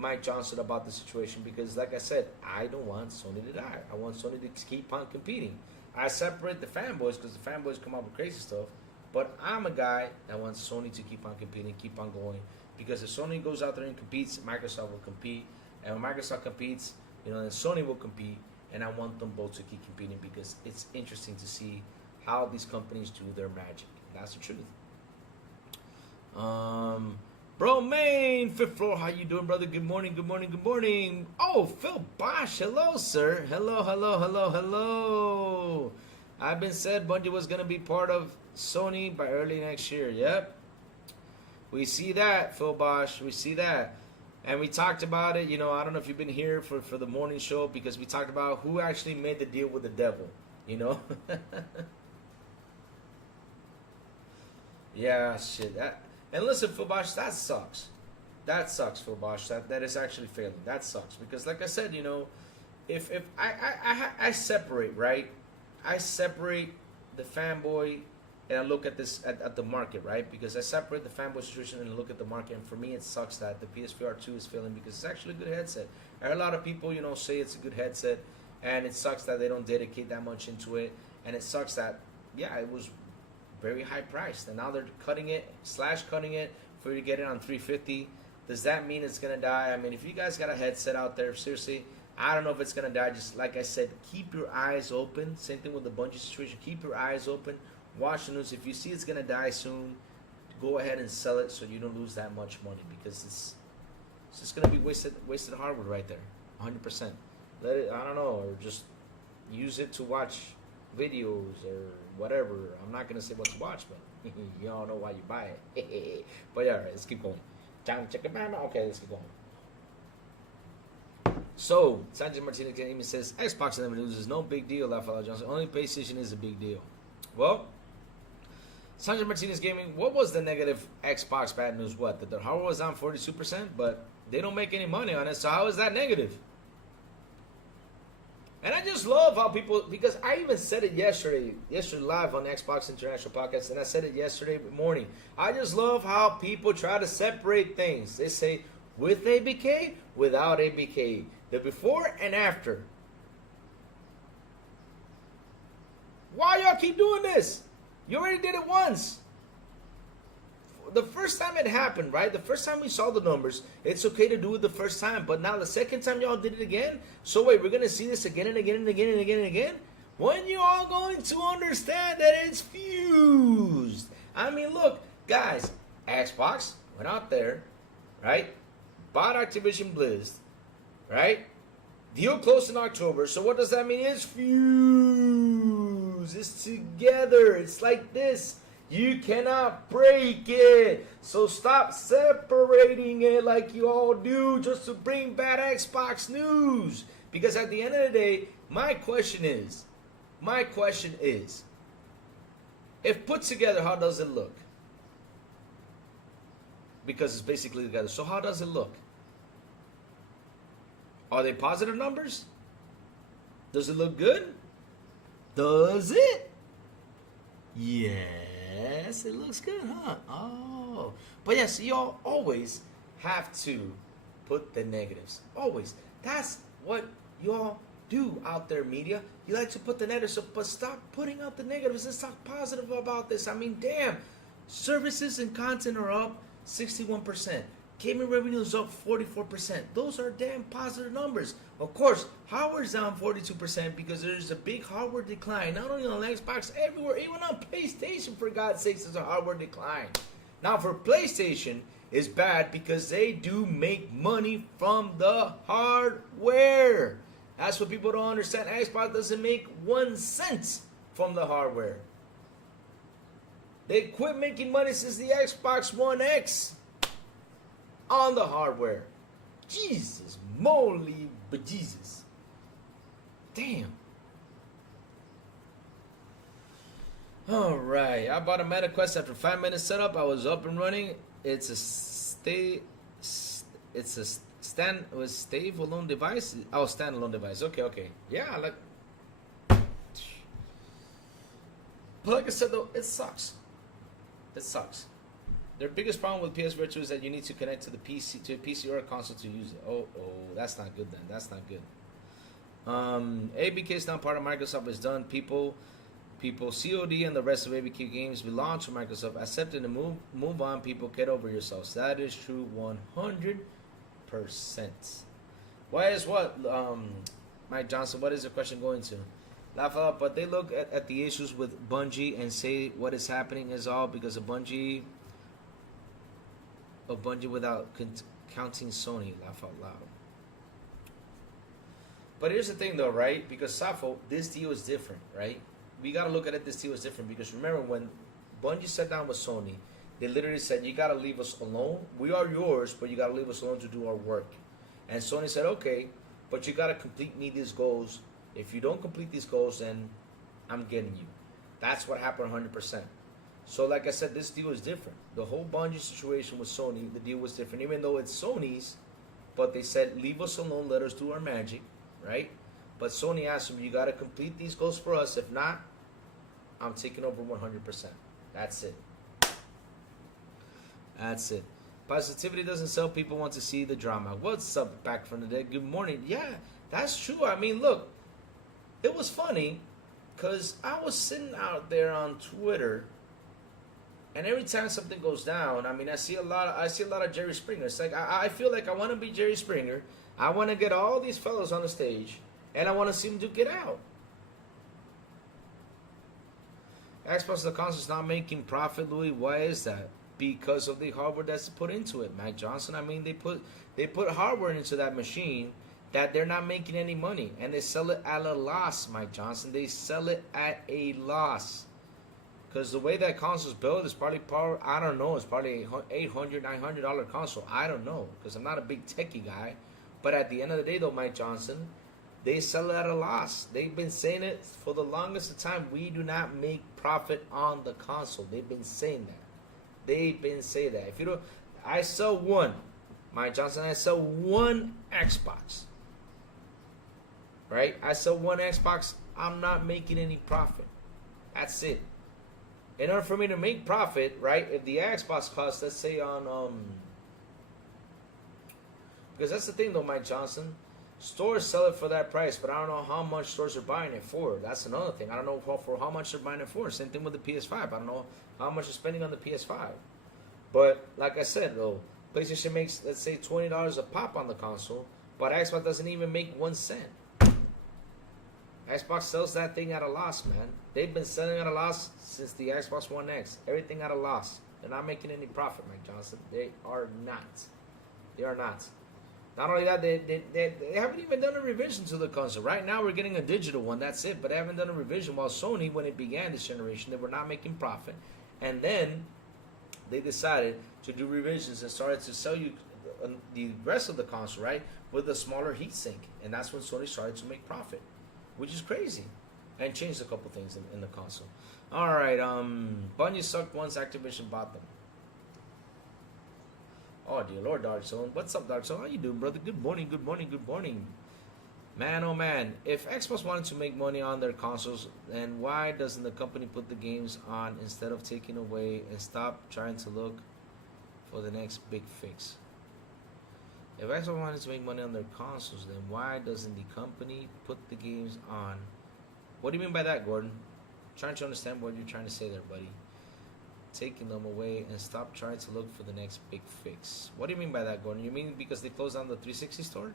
Mike Johnson about the situation because, like I said, I don't want Sony to die. I want Sony to keep on competing. I separate the fanboys because the fanboys come up with crazy stuff, but I'm a guy that wants Sony to keep on competing, keep on going. Because if Sony goes out there and competes, Microsoft will compete, and when Microsoft competes, then Sony will compete, and I want them both to keep competing because it's interesting to see how these companies do their magic. That's the truth. Bro, Maine, fifth floor, how you doing, brother? Good morning, good morning, good morning. Oh, Phil Bosch, hello, sir. Hello, hello, hello, hello. I've been said Bungie was going to be part of Sony by early next year. Yep. We see that, Phil Bosch. We see that. And we talked about it. I don't know if you've been here for the morning show because we talked about who actually made the deal with the devil. Yeah, shit. And listen, Phil Bosch, that sucks. That sucks, Phil Bosch. That is actually failing. That sucks because, like I said, if I separate, right? I separate the fanboy and I look at this at the market, right? Because I separate the fanboy situation and look at the market. And for me, it sucks that the PSVR 2 is failing because it's actually a good headset. And a lot of people, say it's a good headset, and it sucks that they don't dedicate that much into it. And it sucks that, it was very high priced, and now they're cutting it for you to get it on $350. Does that mean it's gonna die? I mean, if you guys got a headset out there, seriously, I don't know if it's gonna die. Just like I said, keep your eyes open. Same thing with the Bungie situation. Keep your eyes open. Watch the news. If you see it's gonna die soon, go ahead and sell it so you don't lose that much money because it's just gonna be wasted hardware right there, 100%. Let it, I don't know, or just use it to watch videos or whatever. I'm not gonna say what to watch, but you all know why you buy it. But yeah, let's keep going. Okay, let's keep going. So Sanjay Martinez even says Xbox and news is no big deal. Lafayette Johnson, only PlayStation is a big deal. Well, Sanjay Martinez Gaming, what was the negative Xbox bad news? What, that their hardware was down 42%, but they don't make any money on it. So how is that negative? And I just love how people, because I even said it yesterday live on the Xbox International Podcast, and I said it yesterday morning. I just love how people try to separate things. They say, with ABK, without ABK, the before and after. Why y'all keep doing this? You already did it once. The first time it happened, right? The first time we saw the numbers, it's okay to do it the first time. But now the second time y'all did it again? So wait, we're going to see this again and again and again and again and again? When you all going to understand that it's fused? I mean, look, guys, Xbox went out there, right? Bought Activision Blizzard, right? Deal closed in October. So what does that mean? It's fused. It's together. It's like this. You cannot break it. So stop separating it like you all do just to bring bad Xbox news. Because at the end of the day, my question is, if put together, how does it look? Because it's basically together. So how does it look? Are they positive numbers? Does it look good? Does it? Yes, it looks good, huh? Oh. But yes, y'all always have to put the negatives. Always. That's what y'all do out there, media. You like to put the negatives, but stop putting out the negatives. Let's talk positive about this. I mean, damn. Services and content are up 61%. Gaming revenue is up 44%. Those are damn positive numbers. Of course, hardware's down 42% because there's a big hardware decline. Not only on Xbox, everywhere, even on PlayStation, for God's sakes, there's a hardware decline. Now, for PlayStation, it's bad because they do make money from the hardware. That's what people don't understand. Xbox doesn't make 1 cent from the hardware. They quit making money since the Xbox One X on the hardware. Jesus moly bejesus. Damn. Alright, I bought a MetaQuest after 5 minutes setup. I was up and running. It's a standalone device. Oh, standalone device. Okay. Yeah, like. But like I said though, it sucks. Their biggest problem with PS Virtual is that you need to connect to the PC or a console to use it. Oh, that's not good then. That's not good. ABK is now part of Microsoft. It's done. People, COD and the rest of ABK games belong to Microsoft. Accept it and move on. People, get over yourselves. That is true 100%. Why is what, Mike Johnson? What is the question going to? Laugh out, but they look at the issues with Bungie and say what is happening is all because of Bungie without counting Sony. Laugh out loud. But here's the thing though, right? Because Safo, this deal is different, right? We got to look at it, this deal is different because remember when Bungie sat down with Sony, they literally said, you got to leave us alone. We are yours, but you got to leave us alone to do our work. And Sony said, okay, but you got to complete me these goals. If you don't complete these goals, then I'm getting you. That's what happened 100%. So like I said, this deal is different. The whole Bungie situation with Sony, the deal was different. Even though it's Sony's, but they said, leave us alone, let us do our magic, right? But Sony asked them, you got to complete these goals for us. If not, I'm taking over 100%. That's it. That's it. Positivity doesn't sell. People want to see the drama. What's up, back from the dead? Good morning. Yeah, that's true. I mean, look, it was funny because I was sitting out there on Twitter, and every time something goes down, I mean, I see a lot of Jerry Springer. It's like I feel like I want to be Jerry Springer. I want to get all these fellows on the stage, and I want to see them get out. Xbox the console's not making profit, Louis. Why is that? Because of the hardware that's put into it, Mike Johnson. I mean, they put hardware into that machine that they're not making any money, and they sell it at a loss, Mike Johnson. They sell it at a loss. Because the way that console's built is probably I don't know, it's probably $800, $900 console. I don't know, because I'm not a big techie guy. But at the end of the day, though, Mike Johnson, they sell it at a loss. They've been saying it for the longest of time. We do not make profit on the console. They've been saying that. They've been saying that. If you don't, I sell one, Mike Johnson. I sell one Xbox. Right? I sell one Xbox. I'm not making any profit. That's it. In order for me to make profit, right? If the Xbox costs, let's say on because that's the thing though, Mike Johnson. Stores sell it for that price, but I don't know how much stores are buying it for. That's another thing. I don't know for how much they're buying it for. Same thing with the PS5. I don't know how much they're spending on the PS5. But like I said, though, PlayStation makes, let's say, $20 a pop on the console, but Xbox doesn't even make 1 cent. Xbox sells that thing at a loss, man. They've been selling at a loss since the Xbox One X. Everything at a loss. They're not making any profit, Mike Johnson. They are not. They are not. Not only that, they haven't even done a revision to the console. Right now, we're getting a digital one. That's it. But they haven't done a revision. While Sony, when it began this generation, they were not making profit. And then they decided to do revisions and started to sell you the rest of the console, right, with a smaller heatsink. And that's when Sony started to make profit, which is crazy. And changed a couple things in the console. All right. Bungie sucked once Activision bought them. Oh, dear Lord, Dark Zone. What's up, Dark Zone? How you doing, brother? Good morning, good morning, good morning. Man, oh man. If Xbox wanted to make money on their consoles, then why doesn't the company put the games on instead of taking away and stop trying to look for the next big fix? If Xbox wanted to make money on their consoles, then why doesn't the company put the games on? What do you mean by that, Gordon? I'm trying to understand what you're trying to say there, buddy. Taking them away and stop trying to look for the next big fix. What do you mean by that, Gordon? You mean because they closed down the 360 store?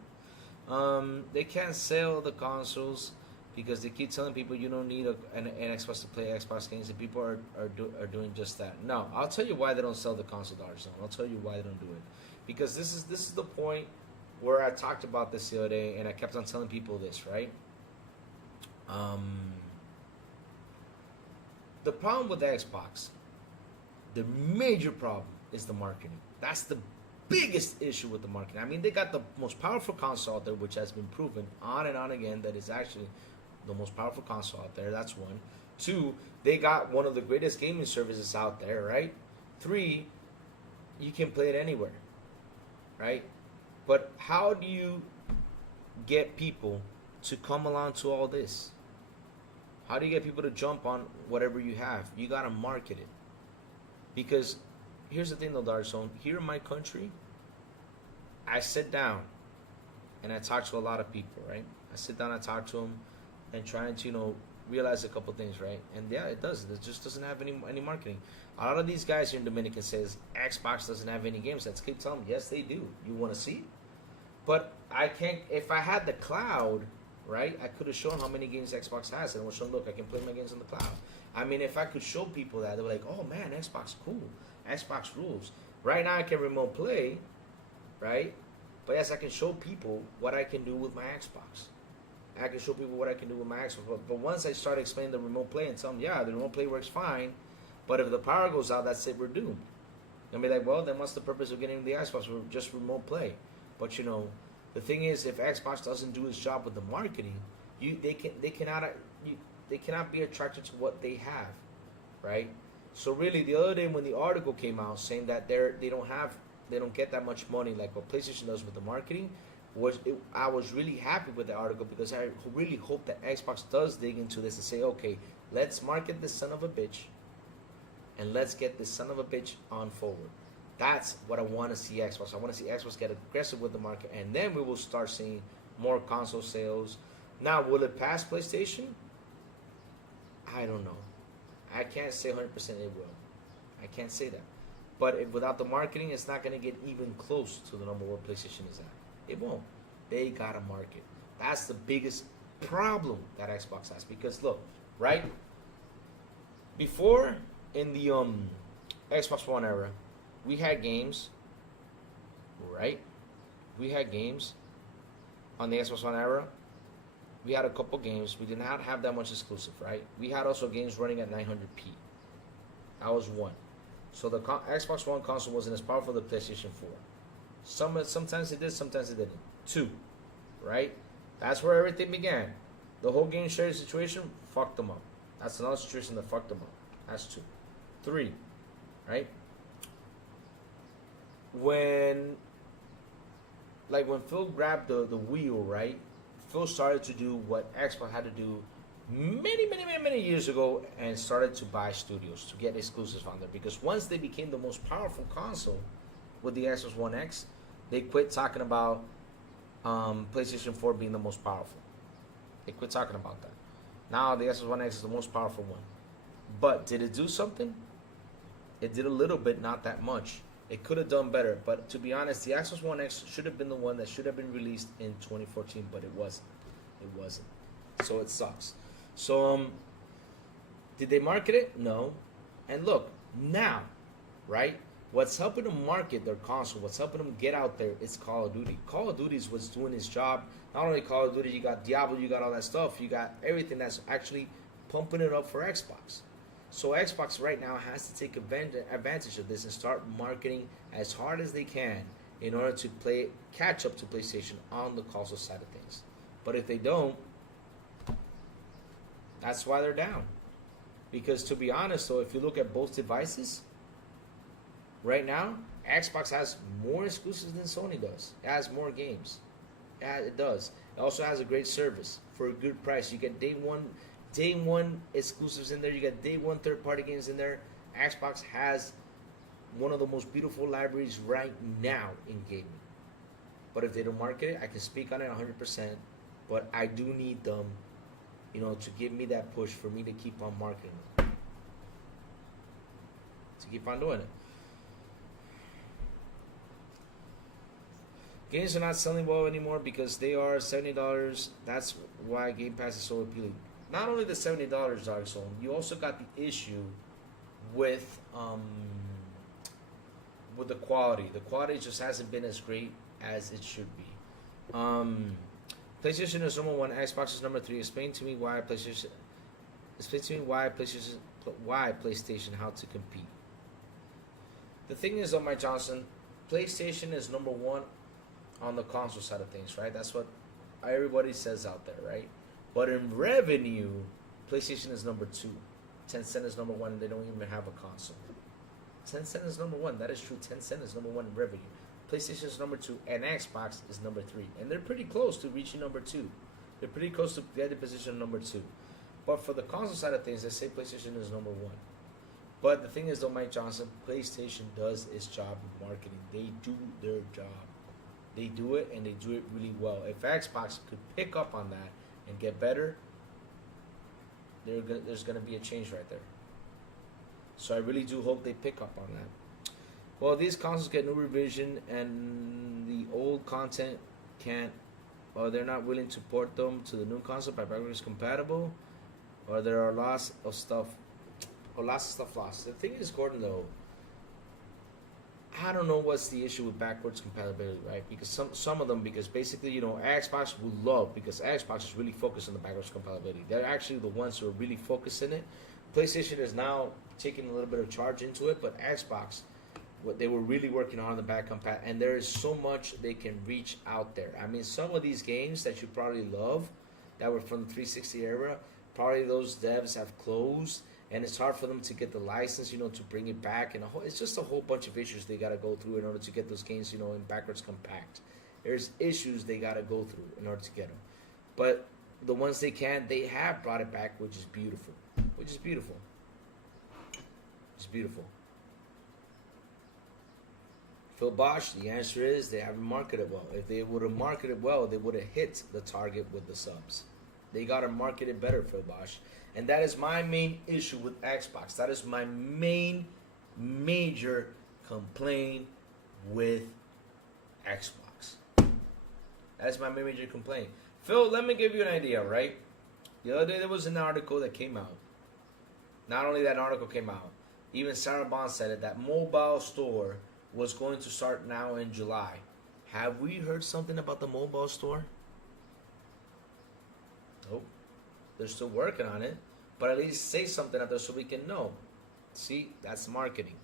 They can't sell the consoles because they keep telling people you don't need an Xbox to play Xbox games, and people are doing just that. No, I'll tell you why they don't sell the console, Dark Zone. I'll tell you why they don't do it. Because this is the point where I talked about this the other day, and I kept on telling people this, right? The problem with the Xbox, the major problem, is the marketing. That's the biggest issue with the marketing. I mean, they got the most powerful console out there, which has been proven on and on again that is actually the most powerful console out there. That's one. 2, they got one of the greatest gaming services out there, right? 3, you can play it anywhere, right? But how do you get people to come along to all this? How do you get people to jump on whatever you have? You got to market it. Because here's the thing though, Dark Zone. Here in my country, I sit down and I talk to a lot of people, right? I sit down, I talk to them, and trying to realize a couple things, right? And yeah, it does. It just doesn't have any marketing. A lot of these guys here in Dominican says Xbox doesn't have any games. Let's keep telling them, yes, they do. You want to see? But I can't. If I had the cloud, right, I could have shown how many games Xbox has, and I would show them, look, I can play my games on the cloud. I mean, if I could show people that, they were like, oh man, Xbox cool. Xbox rules. Right now, I can remote play, right? But yes, I can show people what I can do with my Xbox. I can show people what I can do with my Xbox. But once I start explaining the remote play and tell them, yeah, the remote play works fine, but if the power goes out, that's it, we're doomed. And be like, well, then what's the purpose of getting the Xbox? We're just remote play. But the thing is, if Xbox doesn't do its job with the marketing, they cannot be attracted to what they have, right? So really, the other day when the article came out saying that they don't get that much money like what PlayStation does with the marketing, I was really happy with the article because I really hope that Xbox does dig into this and say, okay, let's market this son of a bitch, and let's get this son of a bitch on forward. That's what I want to see Xbox. I want to see Xbox get aggressive with the market, and then we will start seeing more console sales. Now, will it pass PlayStation? I don't know. I can't say 100% it will. I can't say that. But without the marketing, it's not going to get even close to the number where PlayStation is at. It won't. They got to market. That's the biggest problem that Xbox has. Because look, right? Before, in the Xbox One era, we had games, right? We had games on the Xbox One era. We had a couple games. We did not have that much exclusive, right? We had also games running at 900p. That was one. So the Xbox One console wasn't as powerful as the PlayStation 4. Sometimes it did, sometimes it didn't. 2, right? That's where everything began. The whole game sharing situation fucked them up. That's another situation that fucked them up. That's 2. 3, right? When Phil grabbed the wheel, right? Phil started to do what Xbox had to do many years ago and started to buy studios to get exclusives on there. Because once they became the most powerful console with the Xbox One X, they quit talking about PlayStation 4 being the most powerful. They quit talking about that. Now the Xbox One X is the most powerful one. But did it do something? It did a little bit, not that much. It could have done better. But to be honest, the Xbox One X should have been the one that should have been released in 2014, but it wasn't. It wasn't. So it sucks. So, did they market it? No. And look, now, right? What's helping them market their console, what's helping them get out there, is Call of Duty. Call of Duty is what's doing its job. Not only Call of Duty, you got Diablo, you got all that stuff. You got everything that's actually pumping it up for Xbox. So Xbox right now has to take advantage of this and start marketing as hard as they can in order to catch up to PlayStation on the console side of things. But if they don't, that's why they're down. Because to be honest though, if you look at both devices, right now, Xbox has more exclusives than Sony does. It has more games. Yeah, it does. It also has a great service for a good price. You get day one exclusives in there. You get day one third-party games in there. Xbox has one of the most beautiful libraries right now in gaming. But if they don't market it, I can speak on it 100%. But I do need them, to give me that push for me to keep on marketing it. To keep on doing it. Games are not selling well anymore because they are $70. That's why Game Pass is so appealing. Not only the $70, Dark Zone, you also got the issue with the quality. The quality just hasn't been as great as it should be. PlayStation is number 1, Xbox is number 3. Explain to me why PlayStation how to compete. The thing is, Mike Johnson, PlayStation is number 1 on the console side of things, right? That's what everybody says out there, right? But in revenue, PlayStation is number 2. Tencent is number 1, and they don't even have a console. Tencent is number 1. That is true. Tencent is number 1 in revenue. PlayStation is number 2, and Xbox is number 3. And they're pretty close to reaching number 2. They're pretty close to getting position number 2. But for the console side of things, they say PlayStation is number 1. But the thing is, though, Mike Johnson, PlayStation does its job in marketing. They do their job. They do it, and they do it really well. If Xbox could pick up on that and get better, there's going to be a change right there. So I really do hope they pick up on that. Well, these consoles get new revision, and the old content can't, or they're not willing to port them to the new console by backwards compatible, or there are lots of stuff lost. The thing is, Gordon, though, I don't know what's the issue with backwards compatibility, right? Because some of them, because basically, you know, Xbox would love, because Xbox is really focused on the backwards compatibility. They're actually the ones who are really focused in it. PlayStation is now taking a little bit of charge into it, but Xbox, what they were really working on the back compat, and there is so much they can reach out there. I mean, some of these games that you probably love, that were from the 360 era, probably those devs have closed, and it's hard for them to get the license, you know, to bring it back, and it's just a whole bunch of issues they got to go through in order to get those games, you know, in backwards compact. There's issues they got to go through in order to get them, but the ones they can, they have brought it back, which is beautiful. It's beautiful. Phil Bosch, the answer is they haven't marketed well. If they would have marketed well, they would have hit the target with the subs. They got to market it better, Phil Bosch. And that is my main issue with Xbox. That is my major complaint with Xbox. That is my major complaint. Phil, let me give you an idea, right? The other day there was an article that came out. Not only that article came out, even Sarah Bond said it, that mobile store was going to start now in July. Have we heard something about the mobile store? Nope. They're still working on it, but at least say something out there so we can know. See, that's marketing.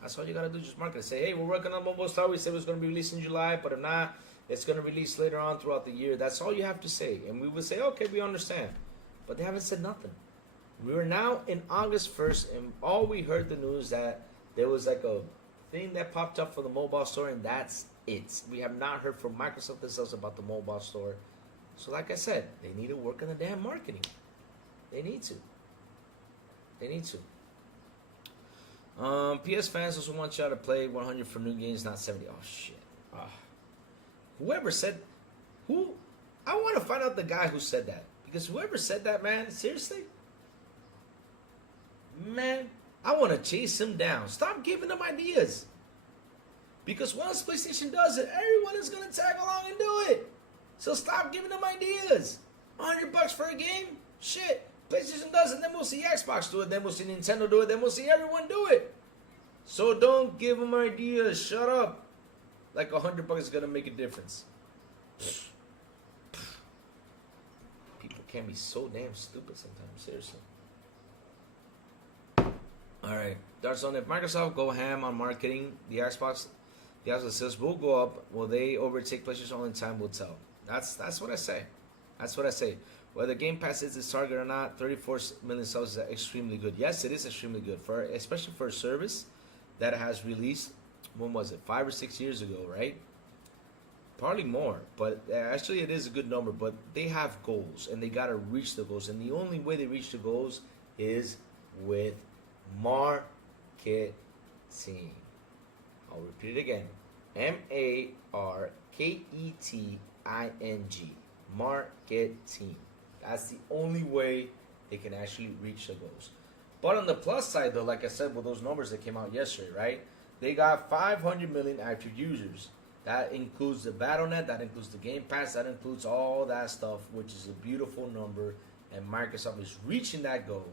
That's all you gotta do, just market it. Say, hey, we're working on mobile store. We said it was gonna be released in July, but if not, it's gonna release later on throughout the year. That's all you have to say, and we would say, okay, we understand. But they haven't said nothing. We are now in August 1st, and all we heard the news that there was like a thing that popped up for the mobile store, and that's it. We have not heard from Microsoft themselves about the mobile store. So like I said, they need to work on the damn marketing. They need to. PS fans also want y'all to play 100 for new games, not 70. Oh, shit. Whoever said... I want to find out the guy who said that. Because whoever said that, man, seriously? Man, I want to chase him down. Stop giving them ideas. Because once PlayStation does it, everyone is going to tag along and do it. So stop giving them ideas. $100 for a game? Shit. PlayStation does it, then we'll see Xbox do it, then we'll see Nintendo do it, then we'll see everyone do it. So don't give them ideas. Shut up. Like $100 is going to make a difference. People can be so damn stupid sometimes. Seriously. Alright. Dartzone, if Microsoft go ham on marketing, the Xbox sales will go up. Will they overtake PlayStation? Only time will tell. That's what I say. That's what I say. Whether Game Pass is its target or not, 34 million subs is extremely good. Yes, it is extremely good, especially for a service that has released, when was it, 5 or 6 years ago, right? Probably more, but actually it is a good number. But they have goals, and they got to reach the goals. And the only way they reach the goals is with marketing. I'll repeat it again. marketing. Marketing. That's the only way they can actually reach the goals. But on the plus side, though, like I said, with those numbers that came out yesterday, right? They got 500 million active users. That includes the Battle.net, that includes the Game Pass, that includes all that stuff, which is a beautiful number. And Microsoft is reaching that goal.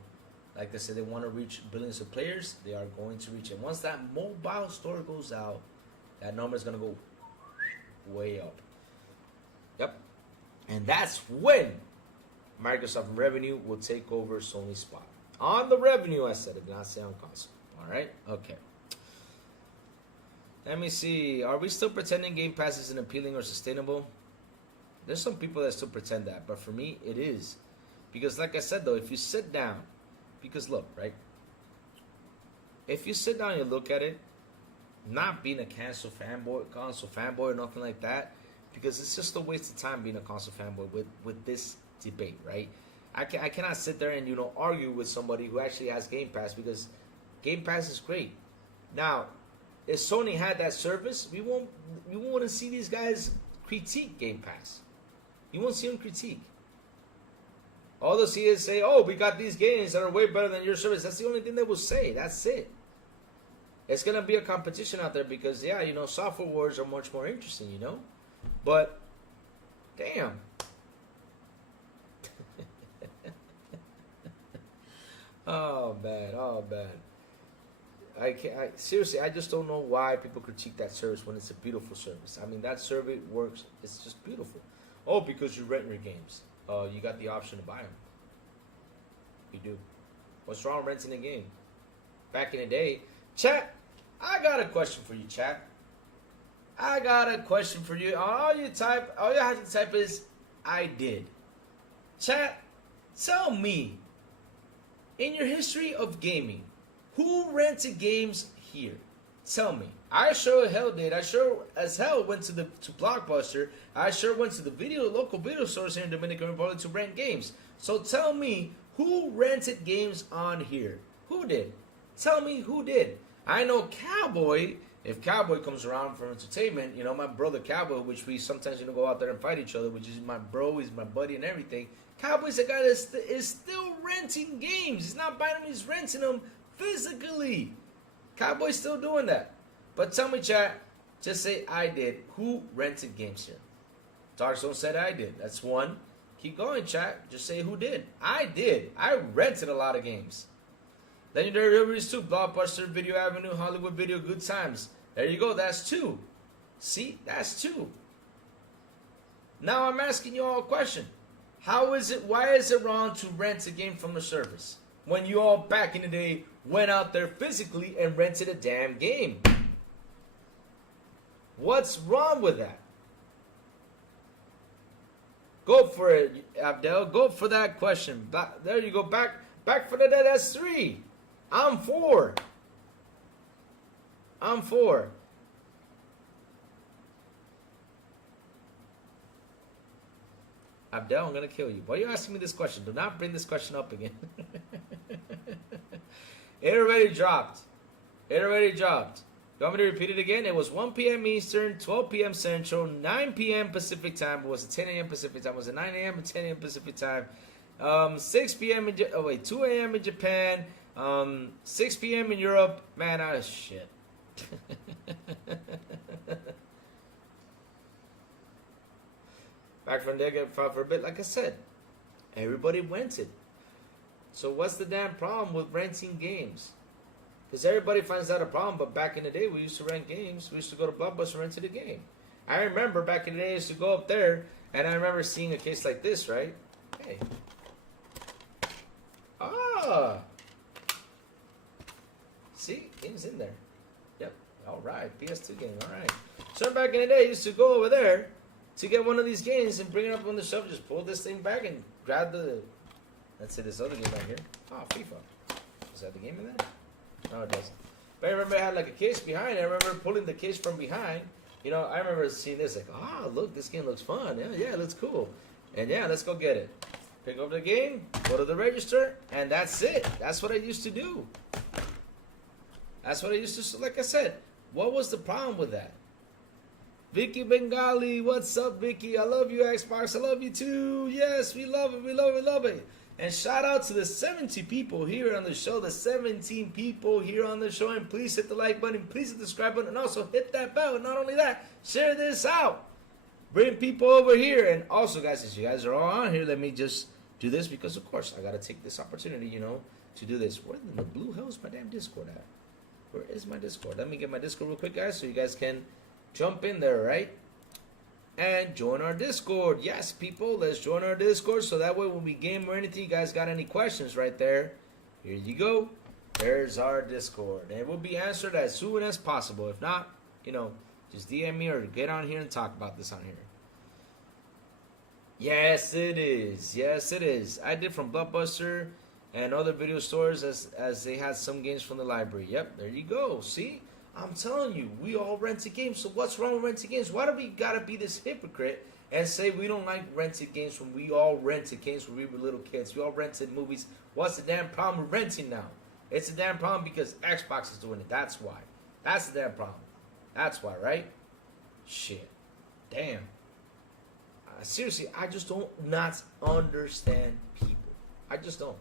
Like I said, they want to reach billions of players. They are going to reach it. Once that mobile store goes out, that number is going to go way up. Yep. And that's when Microsoft revenue will take over Sony's spot. On the revenue, I said, I did not say on console. All right? Okay. Let me see. Are we still pretending Game Pass isn't appealing or sustainable? There's some people that still pretend that. But for me, it is. Because like I said, though, if you sit down, because look, right? If you sit down and you look at it, not being a console fanboy or nothing like that, because it's just a waste of time being a console fanboy with this debate, right? I cannot sit there and, argue with somebody who actually has Game Pass, because Game Pass is great. Now, if Sony had that service, you won't see these guys critique Game Pass. You won't see them critique. All they'll see is say, "Oh, we got these games that are way better than your service." That's the only thing they will say. That's it. It's gonna be a competition out there because, yeah, software wars are much more interesting, But, damn. Oh man. Seriously, I just don't know why people critique that service when it's a beautiful service. I mean, that service works. It's just beautiful. Oh, because you rent your games. You got the option to buy them. You do. What's wrong with renting a game? Back in the day, chat. I got a question for you, chat. I got a question for you. All you have to type is "I did." Chat. Tell me, in your history of gaming, who rented games here? Tell me. I sure hell did. I sure as hell went to Blockbuster. I sure went to the local video stores here in Dominican Republic to rent games. So tell me, who rented games on here? Who did? Tell me who did. I know Cowboy. If Cowboy comes around for entertainment, my brother Cowboy, which we sometimes go out there and fight each other, which is my bro, he's my buddy and everything. Cowboy's a guy that is still renting games. He's not buying them, he's renting them physically. Cowboy's still doing that. But tell me, chat, just say "I did." Who rented games here? Dark Zone said "I did." That's one. Keep going, chat. Just say who did. I did. I rented a lot of games. Legendary Rivers 2, Blockbuster, Video Avenue, Hollywood Video, Good Times. There you go. That's 2. See? That's 2. Now I'm asking you all a question. Why is it wrong to rent a game from the service when you all back in the day went out there physically and rented a damn game? What's wrong with that? Go for it, Abdel. Go for that question. There you go. Back for that. That's 3. I'm 4. Abdel, I'm going to kill you. Why are you asking me this question? Do not bring this question up again. It already dropped. You want me to repeat it again? It was 1 p.m. Eastern, 12 p.m. Central, 9 p.m. Pacific time. Was it 10 a.m. Pacific time? Was it 9 a.m. and 10 a.m. Pacific time? 6 p.m. 2 a.m. in Japan, 6 p.m. in Europe. Man, shit. Back from there, get for a bit. Like I said, everybody rented. So what's the damn problem with renting games? Because everybody finds that a problem, but back in the day, we used to rent games. We used to go to Blockbuster and rent a game. I remember back in the day, I used to go up there, and I remember seeing a case like this, right? Hey. Ah! See? Game's in there. Yep. All right. PS2 game. All right. So back in the day, I used to go over there to get one of these games and bring it up on the shelf. Just pull this thing back and grab the... Let's say this other game right here. Oh, FIFA. Is that the game in there? No, it doesn't. But I remember I had like a case behind. I remember pulling the case from behind. I remember seeing this like, look, this game looks fun. Yeah, it looks cool. And yeah, let's go get it. Pick up the game, go to the register, and that's it. That's what I used to do. Like I said, what was the problem with that? Vicky Bengali, what's up, Vicky? I love you, Xbox. I love you too. Yes, we love it. And shout out to the 70 people here on the show, the 17 people here on the show. And please hit the like button, please hit the subscribe button, and also hit that bell. And not only that, share this out. Bring people over here. And also, guys, since you guys are all on here, let me just do this because, of course, I got to take this opportunity, to do this. Where in the blue hell is my damn Discord at? Where is my Discord? Let me get my Discord real quick, guys, so you guys can jump in there, right? And join our Discord. Yes, people, let's join our Discord so that way when we game or anything, you guys got any questions right there, here you go. There's our Discord. And it will be answered as soon as possible. If not, just DM me or get on here and talk about this on here. Yes, it is. I did from Blockbuster and other video stores as they had some games from the library. Yep, there you go. See? I'm telling you, we all rented games. So what's wrong with renting games? Why do we gotta be this hypocrite and say we don't like rented games when we all rented games when we were little kids? We all rented movies. What's the damn problem with renting now? It's a damn problem because Xbox is doing it. That's why. That's the damn problem. That's why, right? Shit. Damn. Seriously, I just don't not understand people. I just don't.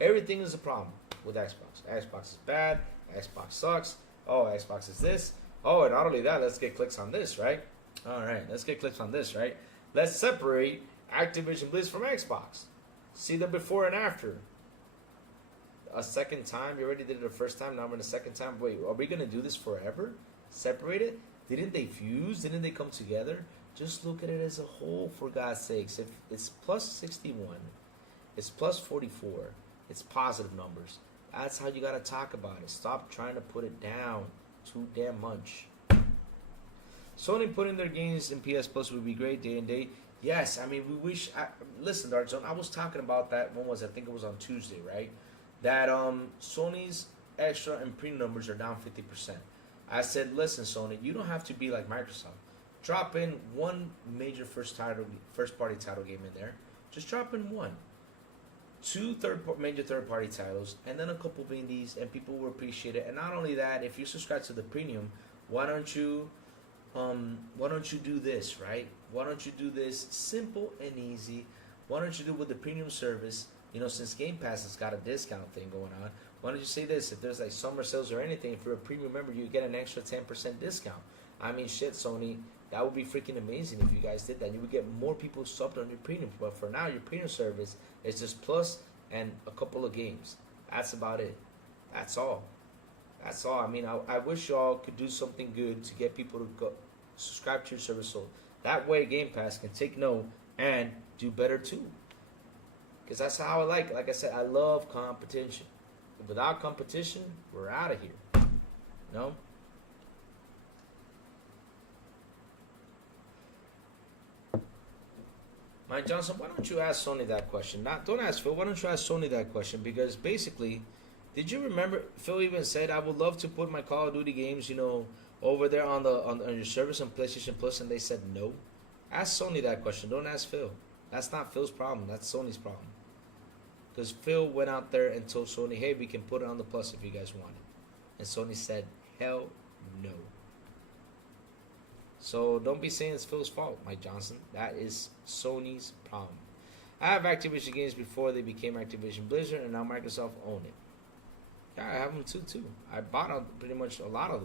Everything is a problem with Xbox. Xbox is bad. Xbox sucks. Oh, Xbox is this. Oh, and not only that, let's get clicks on this, right? All right, let's get clicks on this, right? Let's separate Activision Blizzard from Xbox. See the before and after. A second time. You already did it the first time. Now we're in the second time. Wait, are we going to do this forever? Separate it? Didn't they fuse? Didn't they come together? Just look at it as a whole, for God's sakes. If it's plus 61, it's plus 44, it's positive numbers. That's how you got to talk about it. Stop trying to put it down too damn much. Sony putting their games in PS Plus would be great day and date. Yes, I mean, we wish. Listen, Dark Zone, I was talking about that. When was it? I think it was on Tuesday, right? That Sony's extra and premium numbers are down 50%. I said, listen, Sony, you don't have to be like Microsoft. Drop in one major first party title game in there. Just drop in one. Two major third party titles, and then a couple of indies, and people will appreciate it. And not only that, if you subscribe to the premium, why don't you do this, right? Why don't you do this simple and easy? Why don't you do it with the premium service? You know, since Game Pass has got a discount thing going on, why don't you say this? If there's like summer sales or anything, if you're a premium member, you get an extra 10% discount. I mean, shit, Sony, that would be freaking amazing if you guys did that. You would get more people subbed on your premium. But for now, your premium service is just Plus and a couple of games. That's about it. That's all. That's all. I mean, I wish y'all could do something good to get people to go subscribe to your service, so that way Game Pass can take note and do better too. Because that's how I like it. Like I said, I love competition. Without competition, we're out of here. No? Mike Johnson, why don't you ask Sony that question? Don't ask Phil. Why don't you ask Sony that question? Because basically, did you remember Phil even said, I would love to put my Call of Duty games, over there on your service on PlayStation Plus, and they said no? Ask Sony that question. Don't ask Phil. That's not Phil's problem. That's Sony's problem. Because Phil went out there and told Sony, hey, we can put it on the Plus if you guys want it. And Sony said, hell no. So don't be saying it's Phil's fault, Mike Johnson. That is Sony's problem. I have Activision games before they became Activision Blizzard, and now Microsoft own it. Yeah, I have them too. I bought pretty much a lot of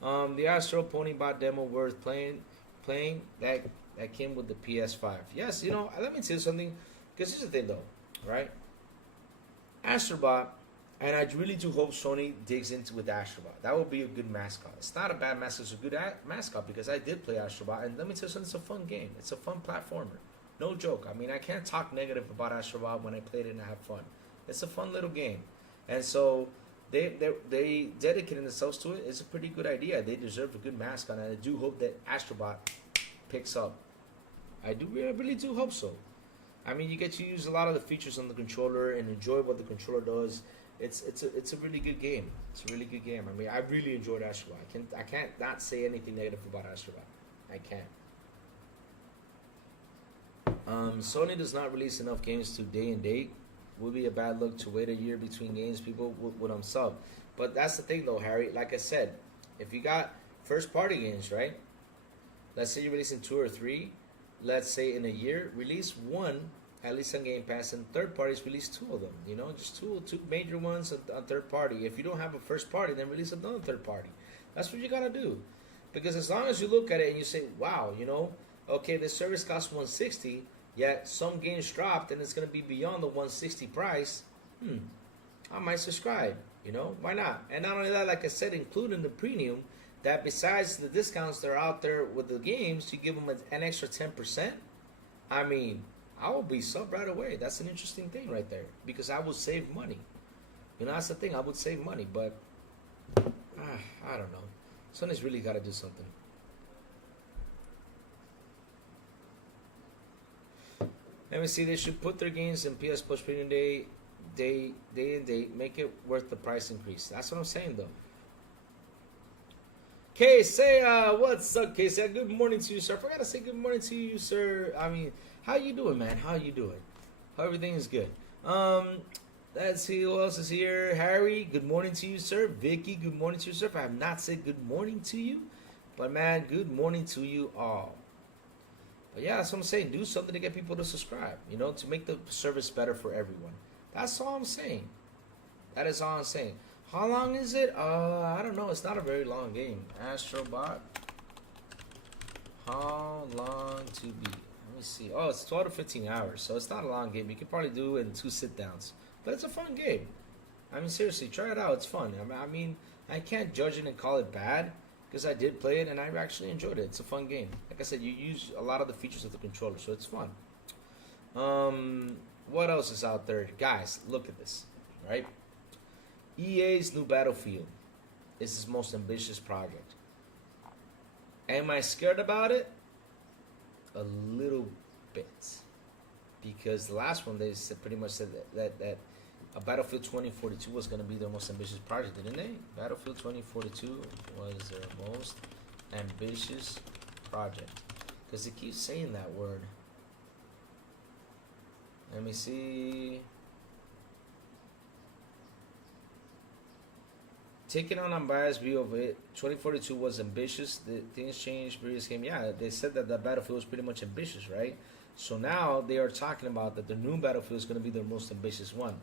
them. The Astro Pony Bot demo worth playing that came with the PS5. Yes, let me tell you something. Because here's the thing, though, right? Astrobot, and I really do hope Sony digs into with Astrobot. That would be a good mascot. It's not a bad mascot. It's a good mascot because I did play Astrobot, and let me tell you something. It's a fun game. It's a fun platformer. No joke. I mean, I can't talk negative about Astrobot when I played it and I have fun. It's a fun little game, and so they dedicating themselves to it. It's a pretty good idea. They deserve a good mascot, and I do hope that Astrobot picks up. I really do hope so. I mean, you get to use a lot of the features on the controller and enjoy what the controller does. It's a really good game. It's a really good game. I mean, I really enjoyed Astrobot. I can't not say anything negative about Astrobot. I can't. Sony does not release enough games to day and date. Would be a bad look to wait a year between games. People would sub. But that's the thing, though, Harry. Like I said, if you got first party games, right? Let's say you're releasing 2 or 3. Let's say in a year, release 1 at least on Game Pass, and third parties release 2 of them. Just two major ones on third party. If you don't have a first party, then release another third party. That's what you gotta do. Because as long as you look at it and you say, wow, okay, this service costs $160, yet some games dropped and it's gonna be beyond the $160 price. I might subscribe. Why not? And not only that, like I said, including the premium, that besides the discounts that are out there with the games, you give them an extra 10%. I mean, I will be sub right away. That's an interesting thing right there, because I will save money. That's the thing. I would save money, but I don't know. Sony's really got to do something. Let me see. They should put their games in PS Plus Premium day and date. Make it worth the price increase. That's what I'm saying, though. K-Say, what's up, K-Say? Good morning to you, sir. I forgot to say good morning to you, sir. I mean, how you doing, man? How you doing? How everything is good. Let's see who else is here. Harry, good morning to you, sir. Vicky, good morning to you, sir. I have not said good morning to you, but man, good morning to you all. But yeah, that's what I'm saying. Do something to get people to subscribe, to make the service better for everyone. That's all I'm saying. That is all I'm saying. How long is it? I don't know. It's not a very long game. Astrobot. How long to beat? Let me see. Oh, it's 12 to 15 hours, so it's not a long game. You can probably do it in 2 sit-downs. But it's a fun game. I mean, seriously, try it out. It's fun. I mean, I can't judge it and call it bad because I did play it and I actually enjoyed it. It's a fun game. Like I said, you use a lot of the features of the controller, so it's fun. What else is out there? Guys, look at this, right? EA's new Battlefield is his most ambitious project. Am I scared about it? A little bit. Because the last one, they pretty much said that Battlefield 2042 was going to be their most ambitious project, didn't they? Battlefield 2042 was their most ambitious project. Because it keeps saying that word. Let me see. Taking on unbiased view of it, 2042 was ambitious. The things changed previous game. Yeah, they said that the Battlefield was pretty much ambitious, right? So now they are talking about that the new Battlefield is going to be their most ambitious one.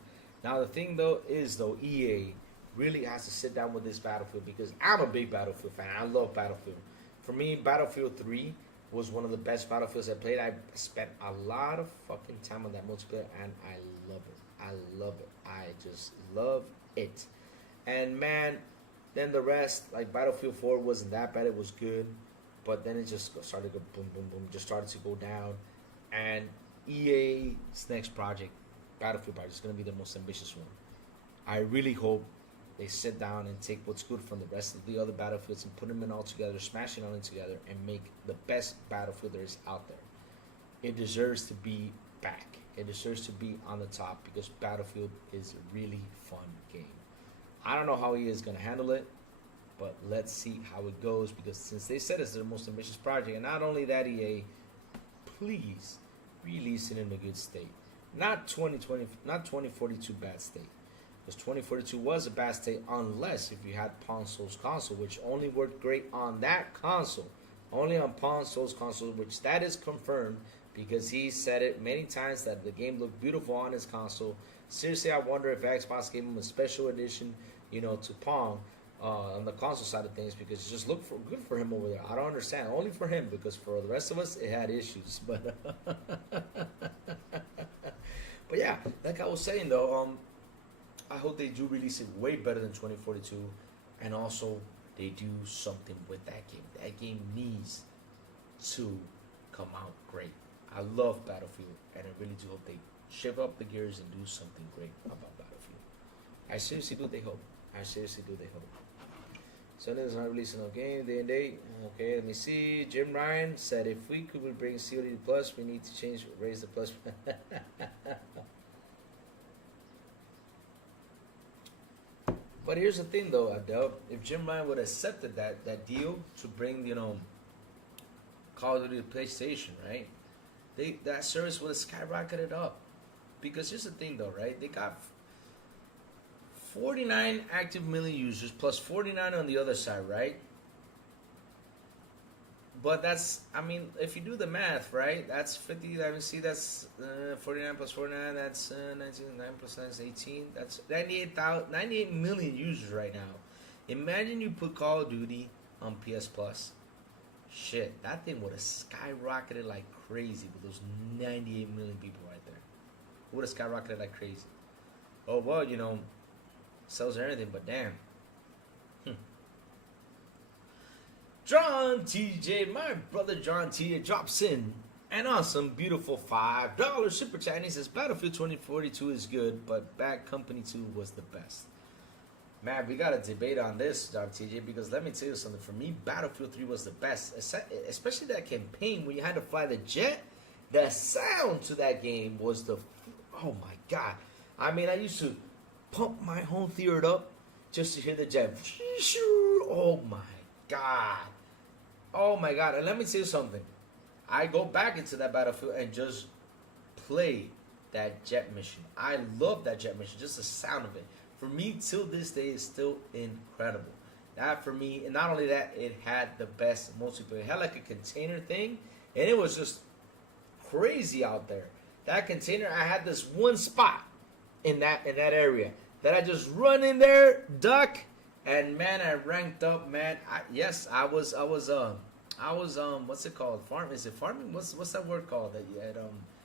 Now the thing though is EA really has to sit down with this Battlefield because I'm a big Battlefield fan. I love Battlefield. For me, Battlefield 3 was one of the best Battlefields I played. I spent a lot of fucking time on that multiplayer and I love it. I love it. I just love it. And man, then the rest, like Battlefield 4 wasn't that bad. It was good. But then it just started to go boom, boom, boom. Just started to go down. And EA's next project, Battlefield project, is going to be the most ambitious one. I really hope they sit down and take what's good from the rest of the other Battlefields and put them in all together, smash it all in together, and make the best Battlefield there is out there. It deserves to be back. It deserves to be on the top because Battlefield is a really fun game. I don't know how EA is going to handle it, but let's see how it goes because since they said it's their most ambitious project, and not only that, EA, please release it in a good state. Not 2042 bad state. Because 2042 was a bad state unless if you had Pawn Souls console, which only worked great on that console. Only on Pawn Souls console, which that is confirmed because he said it many times that the game looked beautiful on his console. Seriously, I wonder if Xbox gave him a special edition, to Pong on the console side of things because it just looked good for him over there. I don't understand. Only for him because for the rest of us, it had issues. But but yeah, like I was saying though, I hope they do release it way better than 2042, and also they do something with that game. That game needs to come out great. I love Battlefield, and I really do hope they shift up the gears and do something great about Battlefield. I seriously do. They hope. I seriously do. They hope. Sony is not releasing no game day and date. Okay, let me see. Jim Ryan said if we could bring COD Plus, we need to raise the plus. But here's the thing though, Adele. If Jim Ryan would have accepted that deal to bring, Call of Duty to PlayStation, right? That service would have skyrocketed up. Because here's the thing though, right? They got 49 active million users plus 49 on the other side, right? But that's, if you do the math, right? That's 50, let me see, that's 49 plus 49, that's 19, 9 plus 9 is 18. That's 98 million users right now. Imagine you put Call of Duty on PS Plus. Shit, that thing would have skyrocketed like crazy with those 98 million people right there. It would have skyrocketed like crazy. Oh, well, sells everything, but damn. John TJ, my brother John TJ drops in an awesome, beautiful $5 super chat. And he says, Battlefield 2042 is good, but Bad Company 2 was the best. Man, we got a debate on this, John TJ, because let me tell you something. For me, Battlefield 3 was the best, especially that campaign when you had to fly the jet. The sound to that game was oh my God. I used to pump my home theater up just to hear the jet. Oh my God. Oh my God. And let me tell you something. I go back into that Battlefield and just play that jet mission. I love that jet mission, just the sound of it. For me, till this day, is still incredible. That for me, and not only that, it had the best multiplayer. It had like a container thing, and it was just crazy out there. That container, I had this one spot in that area that I just run in there, duck, and man, I ranked up, man. I was what's it called? Is it farming? What's that word called that you had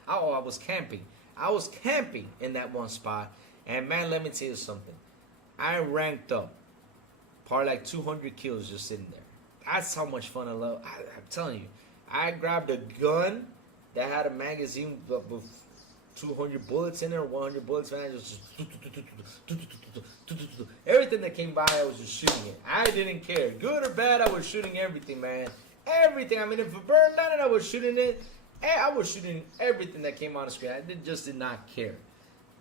I was camping. I was camping in that one spot, and man, let me tell you something. I ranked up, probably like 200 kills just sitting there. That's how much fun I love. I'm telling you, I grabbed a gun that had a magazine with 200 bullets in there, 100 bullets, man. Just everything that came by, I was just shooting it. I didn't care, good or bad. I was shooting everything, man. Everything. I mean, if it burned down, I was shooting it. I was shooting everything that came on the screen. I just did not care.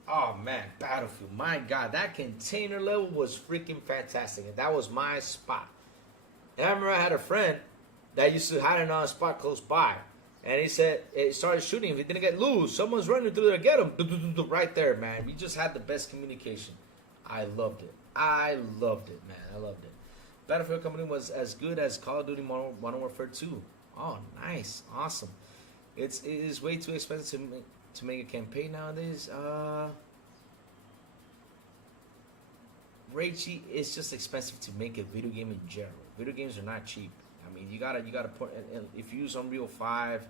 Oh man, Battlefield. My God, that container level was freaking fantastic, and that was my spot. And I remember I had a friend that used to hide on a spot close by. And he said, it started shooting. If he didn't get loose, someone's running through there to get him. Right there, man. We just had the best communication. I loved it. I loved it, man. I loved it. Battlefield Company was as good as Call of Duty Modern Warfare 2. Oh, nice. Awesome. It is way too expensive to make a campaign nowadays. Raichi, it's just expensive to make a video game in general. Video games are not cheap. I mean, you gotta put. If you use Unreal 5,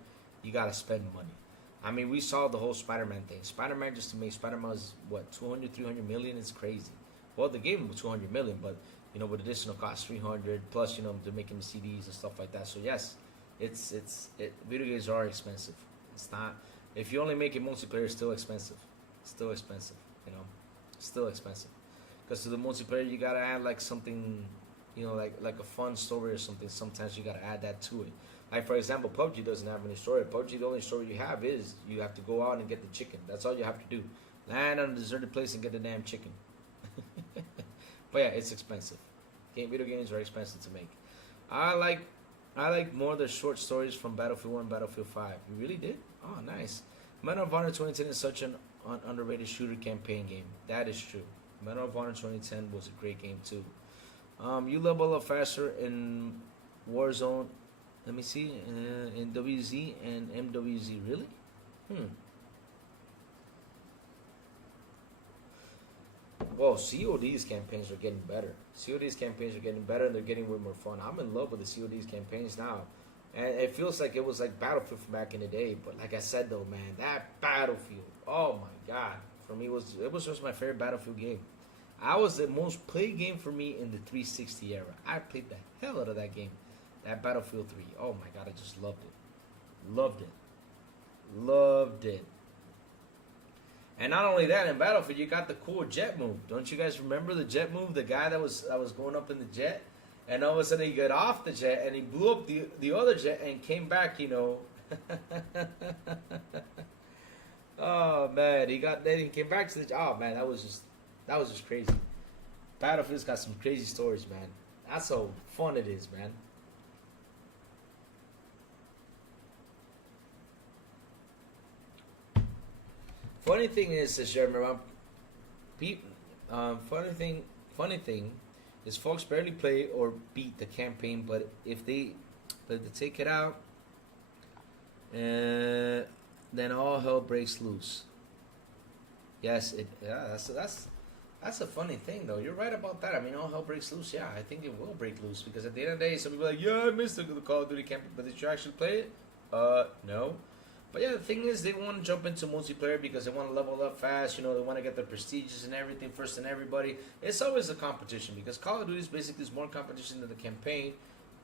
you gotta spend money. I mean, we saw the whole Spider-Man thing. Spider-Man, just to make Spider-Man was what, 200, 300 million? It's crazy. Well, the game was 200 million, but you know, with additional cost 300 plus, you know, they're making the CDs and stuff like that. So yes, video games are expensive. It's not. If you only make it multiplayer, it's still expensive. Still expensive. You know, still expensive. Because to the multiplayer, you gotta add like something. You know, like a fun story or something. Sometimes you gotta add that to it. Like for example, PUBG doesn't have any story. PUBG, the only story you have is you have to go out and get the chicken. That's all you have to do. Land on a deserted place and get the damn chicken. But yeah, it's expensive. Video games are expensive to make. I like more of the short stories from Battlefield 1 and Battlefield 5. You really did? Oh, nice. Medal of Honor 2010 is such an underrated shooter campaign game. That is true. Medal of Honor 2010 was a great game too. You level up faster in Warzone. Let me see. In WZ and MWZ. Really? Well, COD's campaigns are getting better. COD's campaigns are getting better, and they're getting way more fun. I'm in love with the COD's campaigns now. And it feels like it was like Battlefield from back in the day. But like I said, though, man, that Battlefield, oh my God. For me, it was just my favorite Battlefield game. I was the most played game for me in the 360 era. I played the hell out of that game. That Battlefield 3. Oh my God, I just loved it. Loved it. Loved it. And not only that, in Battlefield, you got the cool jet move. Don't you guys remember the jet move? The guy that was going up in the jet, and all of a sudden he got off the jet and he blew up the other jet and came back, you know. Oh man, then he came back to the jet. Oh man, that was just crazy. Battlefield's got some crazy stories, man. That's how fun it is, man. Funny thing is, Jeremy, funny thing is, folks barely play or beat the campaign, but if they take it out, then all hell breaks loose. Yes, that's a funny thing, though. You're right about that. I mean, all hell breaks loose. Yeah, I think it will break loose, because at the end of the day, some people are like, yeah, I missed the Call of Duty campaign, but did you actually play it? No. But yeah, the thing is, they want to jump into multiplayer because they want to level up fast. You know, they want to get the prestiges and everything first than everybody. It's always a competition, because Call of Duty is basically more competition than the campaign.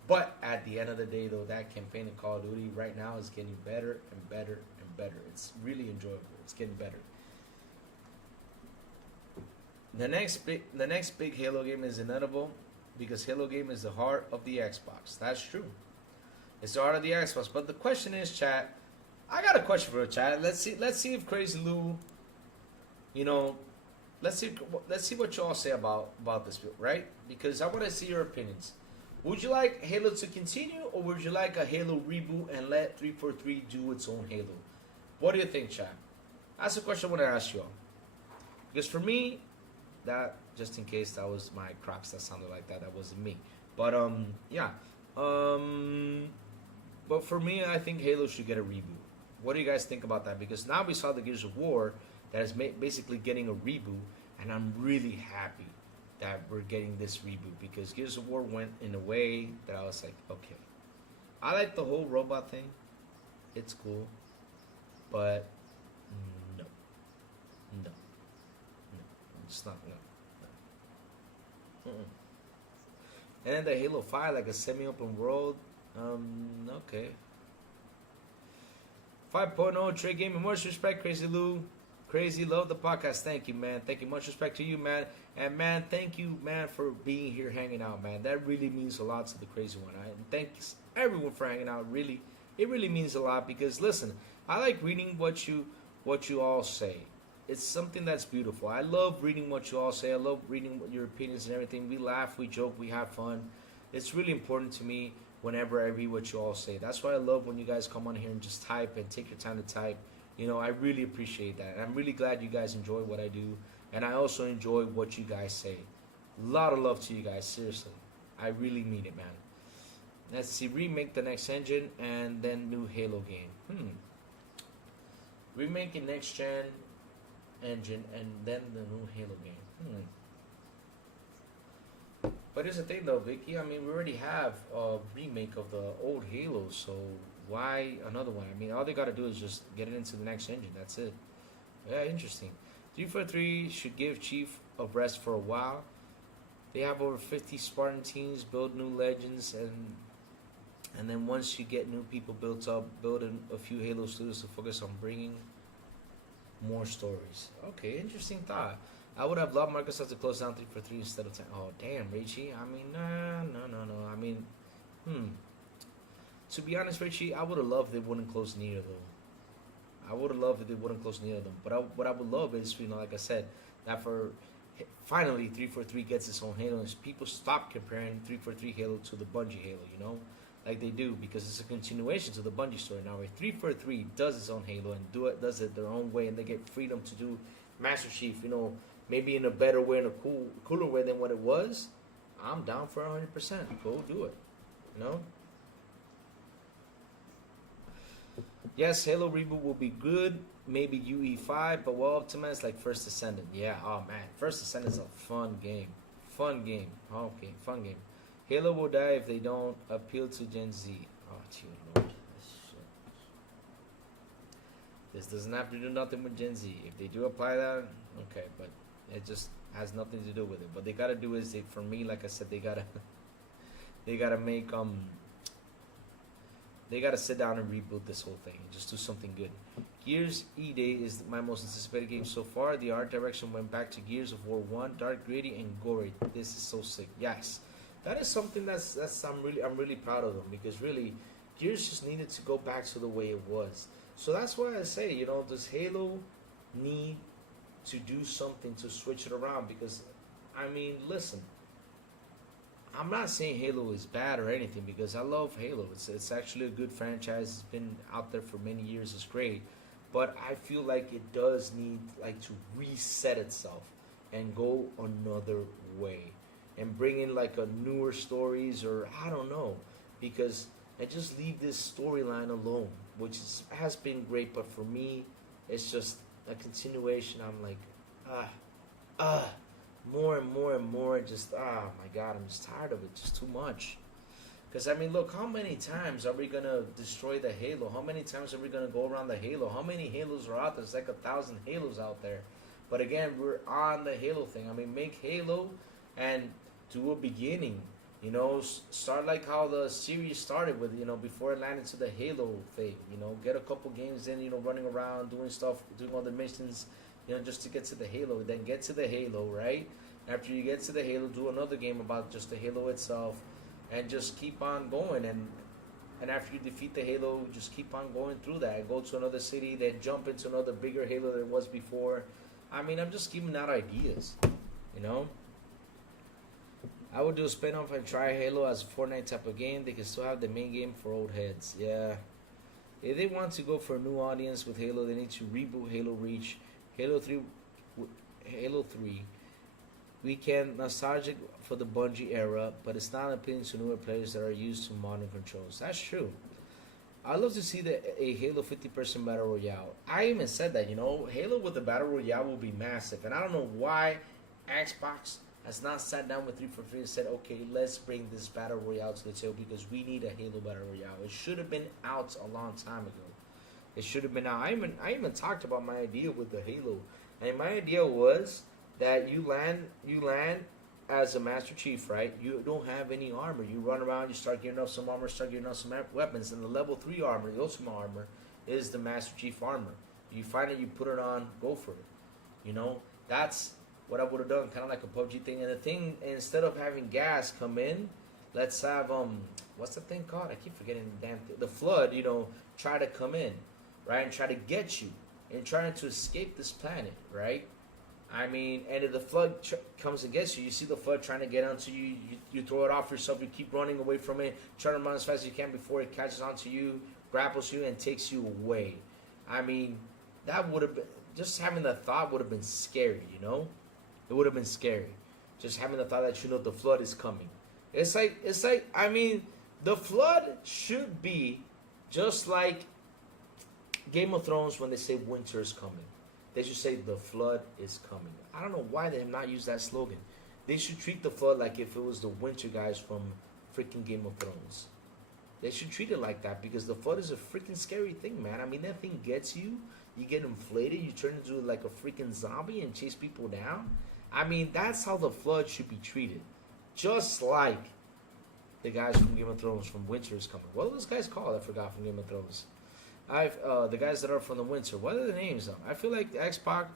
But at the end of the day, though, that campaign in Call of Duty right now is getting better and better and better. It's really enjoyable. It's getting better. The next big Halo game is inevitable, because Halo game is the heart of the Xbox. That's true. It's the heart of the Xbox. But the question is, chat. I got a question for the chat. Let's see if Crazy Lou, you know, let's see what y'all say about this, right? Because I want to see your opinions. Would you like Halo to continue, or would you like a Halo reboot and let 343 do its own Halo? What do you think, chat? That's a question I want to ask you all. Because for me, that just in case that was my Crocs that sounded like that, that wasn't me. But yeah. Um, but for me, I think Halo should get a reboot. What do you guys think about that? Because now we saw the Gears of War that is basically getting a reboot, and I'm really happy that we're getting this reboot because Gears of War went in a way that I was like, okay, I like the whole robot thing. It's cool, but no, no, no, it's not no. Mm-mm. And then the Halo 5, like a semi-open world. Okay. 5.0 Trey Gaming. Much respect, Crazy Lou. Crazy, love the podcast. Thank you, man. Thank you. Much respect to you, man. And man, thank you, man, for being here, hanging out, man. That really means a lot to the Crazy One. And thanks everyone for hanging out. Really, it really means a lot because listen, I like reading what you all say. It's something that's beautiful. I love reading what you all say. I love reading your opinions and everything. We laugh, we joke, we have fun. It's really important to me whenever I read what you all say. That's why I love when you guys come on here and just type and take your time to type. You know, I really appreciate that. And I'm really glad you guys enjoy what I do. And I also enjoy what you guys say. A lot of love to you guys, seriously. I really mean it, man. Let's see, remake the next engine and then new Halo game. Remake a next gen engine and then the new Halo game. But here's the thing though, Vicky. I mean, we already have a remake of the old Halo, so why another one? I mean, all they gotta do is just get it into the next engine. That's it. Yeah, interesting. 343 should give Chief a rest for a while. They have over 50 Spartan teams, build new legends, and then once you get new people built up, build a few Halo studios to focus on bringing more stories. Okay, interesting thought. I would have loved Microsoft to close down 343 instead of 10. Oh, damn, Richie. I mean, no. I mean, to be honest, Richie, I would have loved if they wouldn't close neither of them. I would have loved if they wouldn't close neither of them. But what I would love is, like I said, that for finally 343 gets its own Halo and people stop comparing 343 Halo to the Bungie Halo, like they do, because it's a continuation to the Bungie story. Now, if 343 does its own Halo and does it their own way, and they get freedom to do Master Chief, maybe in a better way, in a cooler way than what it was, I'm down for 100%. Go do it, Yes, Halo reboot will be good. Maybe UE5, but well optimized like First Ascendant. Yeah, oh man, First Ascendant is a fun game. Okay, fun game. Halo will die if they don't appeal to Gen Z. Oh, dear Lord. Shit. This doesn't have to do nothing with Gen Z. If they do apply that, okay, but it just has nothing to do with it. What they gotta do is, for me, like I said, they gotta make they gotta sit down and reboot this whole thing. Just do something good. Gears E-Day is my most anticipated game so far. The art direction went back to Gears of War 1, dark, gritty, and gory. This is so sick. Yes, that is something that's I'm really proud of them, because really, Gears just needed to go back to the way it was. So that's why I say, does Halo need to do something to switch it around? Because, I mean, listen, I'm not saying Halo is bad or anything, because I love Halo. It's actually a good franchise. It's been out there for many years. It's great. But I feel like it does need to reset itself and go another way and bring in a newer stories, or I don't know, because and just leave this storyline alone, which has been great. But for me, it's just a continuation. I'm like, more and more and more, just my God, I'm just tired of it. Just too much. Because I mean, look, how many times are we gonna destroy the Halo? How many times are we gonna go around the Halo? How many Halos are out there? There's 1,000 Halos out there. But again, we're on the Halo thing. I mean, make Halo and do a beginning. Start like how the series started with, before it landed to the Halo thing. Get a couple games in, running around, doing stuff, doing other missions, just to get to the Halo. Then get to the Halo, right? After you get to the Halo, do another game about just the Halo itself, and just keep on going. And after you defeat the Halo, just keep on going through that. Go to another city, then jump into another bigger Halo than it was before. I mean, I'm just giving out ideas, I would do a spin-off and try Halo as a Fortnite type of game. They can still have the main game for old heads. Yeah. If they want to go for a new audience with Halo, they need to reboot Halo Reach, Halo 3, Halo 3. We can nostalgic for the Bungie era, but it's not appealing to newer players that are used to modern controls. That's true. I'd love to see a Halo 50-person battle royale. I even said that, Halo with the battle royale will be massive, and I don't know why Xbox has not sat down with 343 and said, okay, let's bring this battle royale to the table because we need a Halo battle royale. It should have been out a long time ago. It should have been out. I even talked about my idea with the Halo, and my idea was that you land as a Master Chief, right? You don't have any armor. You run around, you start getting up some armor, start getting up some weapons, and the level 3 armor, the ultimate armor, is the Master Chief armor. You find it, you put it on, go for it. That's what I would have done, kind of like a PUBG thing. And the thing, instead of having gas come in, let's have what's the thing called? I keep forgetting the damn thing. The flood, try to come in, right, and try to get you, and trying to escape this planet, right? I mean, and if the flood comes and gets you, you see the flood trying to get onto you, you throw it off yourself, you keep running away from it, try to run as fast as you can before it catches onto you, grapples you, and takes you away. I mean, that would have been, just having the thought would have been scary, It would have been scary. Just having the thought that the flood is coming. It's like, I mean, the flood should be just like Game of Thrones when they say winter is coming. They should say the flood is coming. I don't know why they have not used that slogan. They should treat the flood like if it was the winter guys from freaking Game of Thrones. They should treat it like that because the flood is a freaking scary thing, man. I mean, that thing gets you. You get inflated. You turn into like a freaking zombie and chase people down. I mean, that's how the flood should be treated. Just like the guys from Game of Thrones from Winter is Coming. What are those guys called? I forgot, from Game of Thrones. The guys that are from the Winter. What are the names though? I feel like Xbox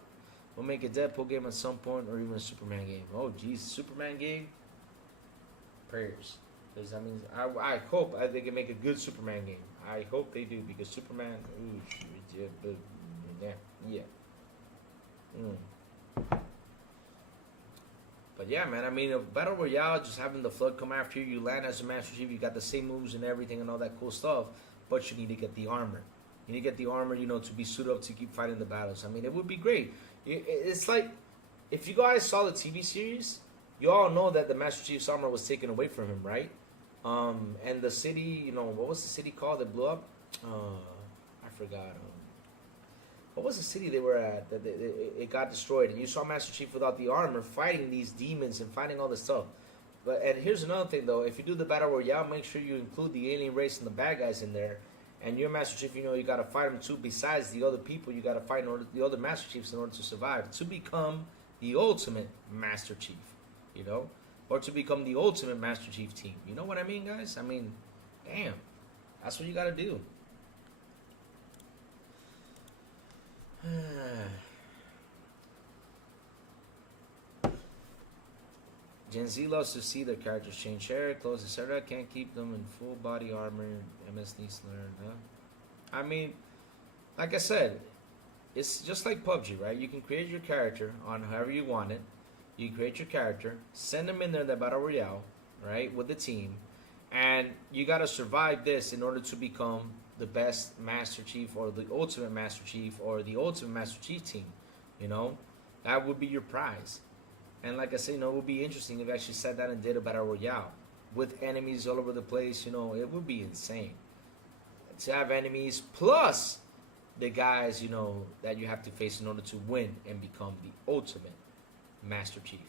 will make a Deadpool game at some point, or even a Superman game. Oh, geez, Superman game. Prayers, because I mean, I hope they can make a good Superman game. I hope they do because Superman. Ooh, yeah. But yeah, man. I mean, a battle royale, just having the flood come after you, you land as a Master Chief, you got the same moves and everything and all that cool stuff, but you need to get the armor. You need to get the armor, to be suited up to keep fighting the battles. I mean, it would be great. It's like, if you guys saw the TV series, you all know that the Master Chief's armor was taken away from him, right? And the city, what was the city called that blew up? I forgot. What was the city they were at that it got destroyed? And you saw Master Chief without the armor fighting these demons and fighting all this stuff. And here's another thing, though. If you do the Battle Royale, make sure you include the alien race and the bad guys in there. And your Master Chief, you got to fight them too. Besides the other people, you got to fight the other Master Chiefs in order to survive. To become the ultimate Master Chief, Or to become the ultimate Master Chief team. You know what I mean, guys? I mean, damn. That's what you got to do. Gen Z loves to see their characters change hair, clothes, etc. Can't keep them in full body armor. MS needs to learn, huh? I mean, like I said, it's just like PUBG, right? You can create your character on however you want it. You create your character, send them in there in the Battle Royale, right, with the team, and you got to survive this in order to become the best Master Chief or the ultimate Master Chief or the ultimate Master Chief team. That would be your prize. And like I said, it would be interesting if I actually sat down and did a Battle Royale with enemies all over the place. It would be insane to have enemies plus the guys, that you have to face in order to win and become the ultimate Master Chief,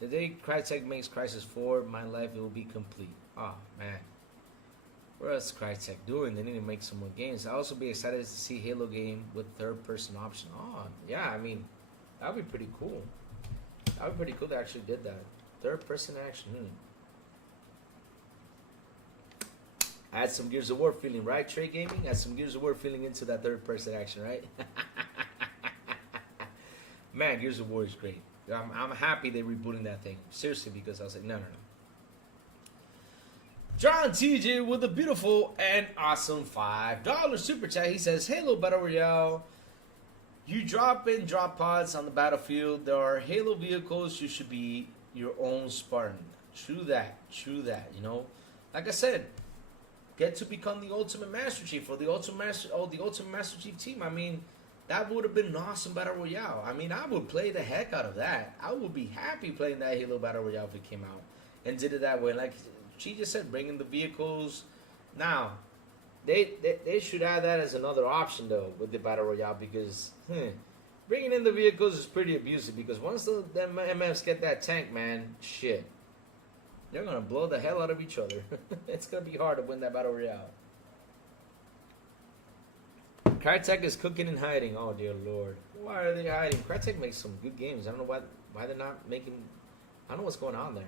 The day Crytek makes Crysis 4, my life, it will be complete. Oh, man. What is Crytek doing? They need to make some more games. I'll also be excited to see Halo game with third-person option. Oh, yeah, I mean, that would be pretty cool. That would be pretty cool they actually did that. Third-person action. Add some Gears of War feeling, right? Trade Gaming? Add some Gears of War feeling into that third-person action, right? Man, Gears of War is great. I'm happy they're rebooting that thing. Seriously, because I was like, no. John TJ with a beautiful and awesome $5 super chat. He says, Halo Battle Royale. You drop in drop pods on the battlefield. There are Halo vehicles. You should be your own Spartan. True that. Like I said, get to become the Ultimate Master Chief or the Ultimate Master Chief team. I mean, that would have been an awesome Battle Royale. I mean, I would play the heck out of that. I would be happy playing that Halo Battle Royale if it came out and did it that way. Like she just said, bringing the vehicles. Now, they should add that as another option, though, with the Battle Royale because bringing in the vehicles is pretty abusive because once the MFs get that tank, man, shit. They're going to blow the hell out of each other. It's going to be hard to win that Battle Royale. Crytek is cooking and hiding. Oh, dear Lord. Why are they hiding? Crytek makes some good games. I don't know why they're not making... I don't know what's going on there.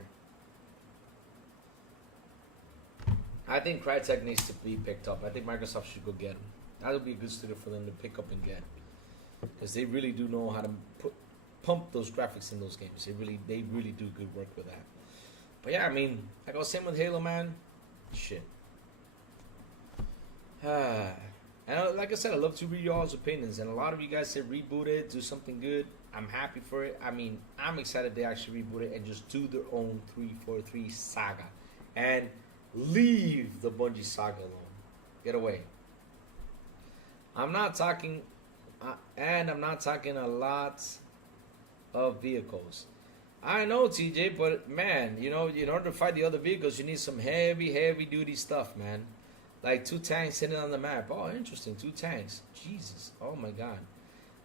I think Crytek needs to be picked up. I think Microsoft should go get them. That would be a good studio for them to pick up and get. Because they really do know how to pump those graphics in those games. They really do good work with that. But yeah, I mean, like I was saying with Halo, man, shit. And like I said, I love to read y'all's opinions. And a lot of you guys said reboot it, do something good. I'm happy for it. I mean, I'm excited they actually reboot it and just do their own 343 saga. And leave the Bungie saga alone. Get away. I'm not talking... and I'm not talking a lot of vehicles. I know, TJ, but man, you know, in order to fight the other vehicles, you need some heavy duty stuff, man. Like 2 tanks sitting on the map. Oh, interesting. 2 tanks. Jesus. Oh my God.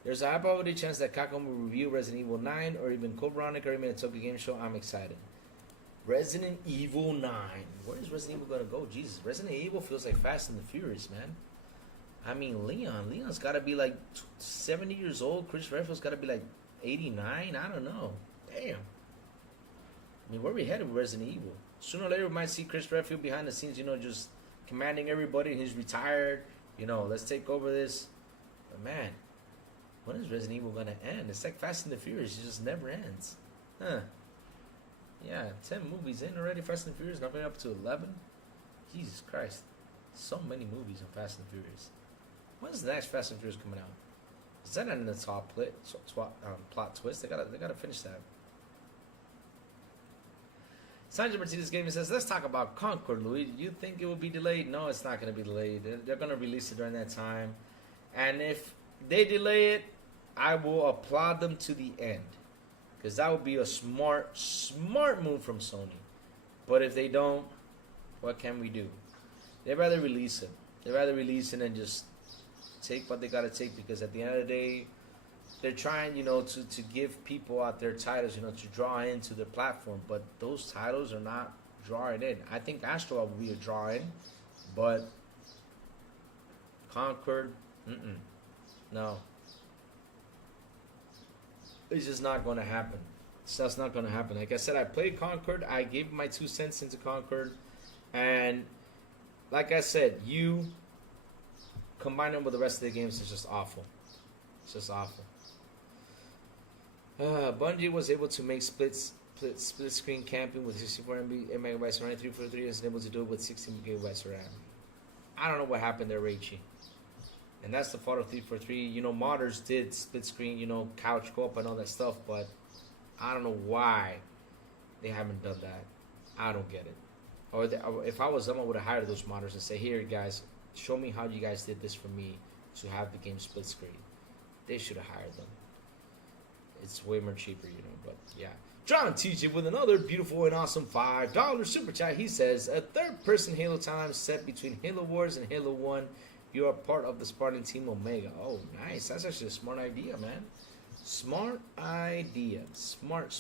There's a high probability chance that Capcom will review Resident Evil 9 or even Code Veronica or even a Tokyo Game Show. I'm excited. Resident Evil 9. Where is Resident Evil gonna go? Jesus. Resident Evil feels like Fast and the Furious, man. I mean, Leon's got to be like 70 years old. Chris Redfield's got to be like 89. I don't know. Damn. I mean, where are we headed with Resident Evil? Sooner or later, we might see Chris Redfield behind the scenes, you know, just commanding everybody. He's retired. You know, let's take over this. But man, when is Resident Evil going to end? It's like Fast and the Furious. It just never ends. Huh. Yeah, 10 movies in already. Fast and the Furious, not up to 11. Jesus Christ. So many movies in Fast and Furious. When's the next Fast and Furious coming out? Is that in the top plot twist? They gotta finish that. Sandra Martinez Gaming says, let's talk about Concord, Louis. You think it will be delayed? No, it's not going to be delayed. They're going to release it during that time. And if they delay it, I will applaud them to the end. Because that would be a smart move from Sony. But if they don't, what can we do? They'd rather release it. They'd rather release it and just take what they got to take. Because at the end of the day, they're trying, you know, to give people out their titles, you know, to draw into their platform. But those titles are not drawing in. I think Astro will be a draw in. But Concord, no. It's just not going to happen. It's just not going to happen. Like I said, I played Concord. I gave my 2 cents into Concord. And like I said, you combine them with the rest of the games, it's just awful. It's just awful. Bungie was able to make split screen camping with 64 megabytes of RAM. 343 is able to do it with 16 gigabytes of RAM. I don't know what happened there, Raichi. And that's the fault of 343. You know, modders did split screen, you know, couch co-op and all that stuff, but I don't know why they haven't done that. I don't get it. Or if I was them, I would have hired those modders and say, here, guys, show me how you guys did this for me to have the game split screen. They should have hired them. It's way more cheaper, you know, but yeah. John TJ with another beautiful and awesome $5 super chat. He says, a third-person Halo time set between Halo Wars and Halo 1. You are part of the Spartan Team Omega. Oh, nice. That's actually a smart idea, man. Smart idea. Smart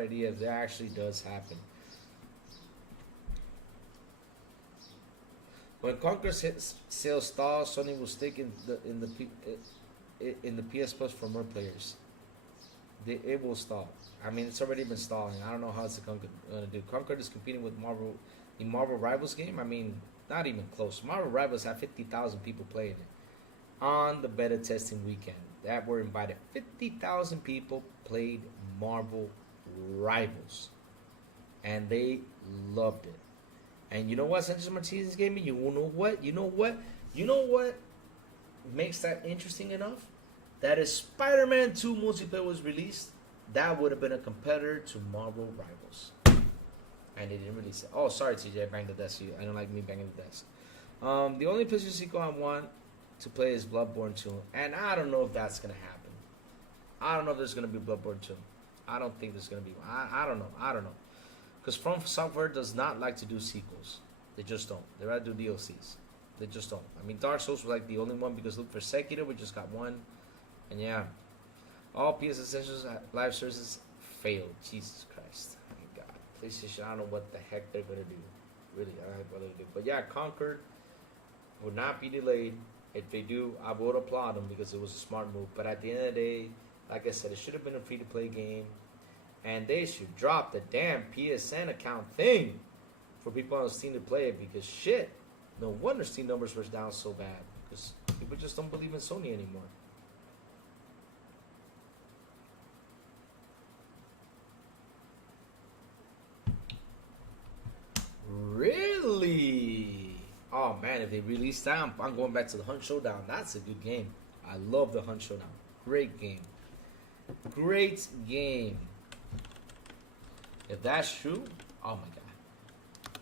idea. That actually does happen. When Conquer's sales stall, Sony will stick in the PS Plus for more players. It will stall. I mean, it's already been stalling. I don't know how it's going to do. Concord is competing with Marvel, the Marvel Rivals game. I mean, not even close. Marvel Rivals have 50,000 people playing it on the beta testing weekend. That were invited. 50,000 people played Marvel Rivals, and they loved it. And you know what, Sanchez Martinez gave me? You know what makes that interesting enough? That if Spider-Man 2 multiplayer was released, that would have been a competitor to Marvel Rivals. And they didn't release it. Oh, sorry, TJ, I banged the desk. I don't like me banging the desk. The only PlayStation sequel I want to play is Bloodborne 2, and I don't know if that's gonna happen. I don't know if there's gonna be Bloodborne 2. I don't think there's gonna be. I don't know. I don't know. Because From Software does not like to do sequels. They just don't. They rather do DLCs. They just don't. I mean, Dark Souls was like the only one because look for Sekiro, we just got one, and yeah, all PS Essentials live services failed. Jesus Christ, my God, PlayStation. I don't know what the heck they're gonna do. Really, I don't know what they're gonna do. But yeah, Conquered would not be delayed. If they do, I would applaud them because it was a smart move. But at the end of the day, like I said, it should have been a free-to-play game. And they should drop the damn PSN account thing for people on Steam to play it. Because shit, no wonder Steam numbers were down so bad. Because people just don't believe in Sony anymore. Really? Oh man, if they release that, I'm going back to the Hunt Showdown. That's a good game. I love the Hunt Showdown. Great game. Great game. If that's true, oh my God.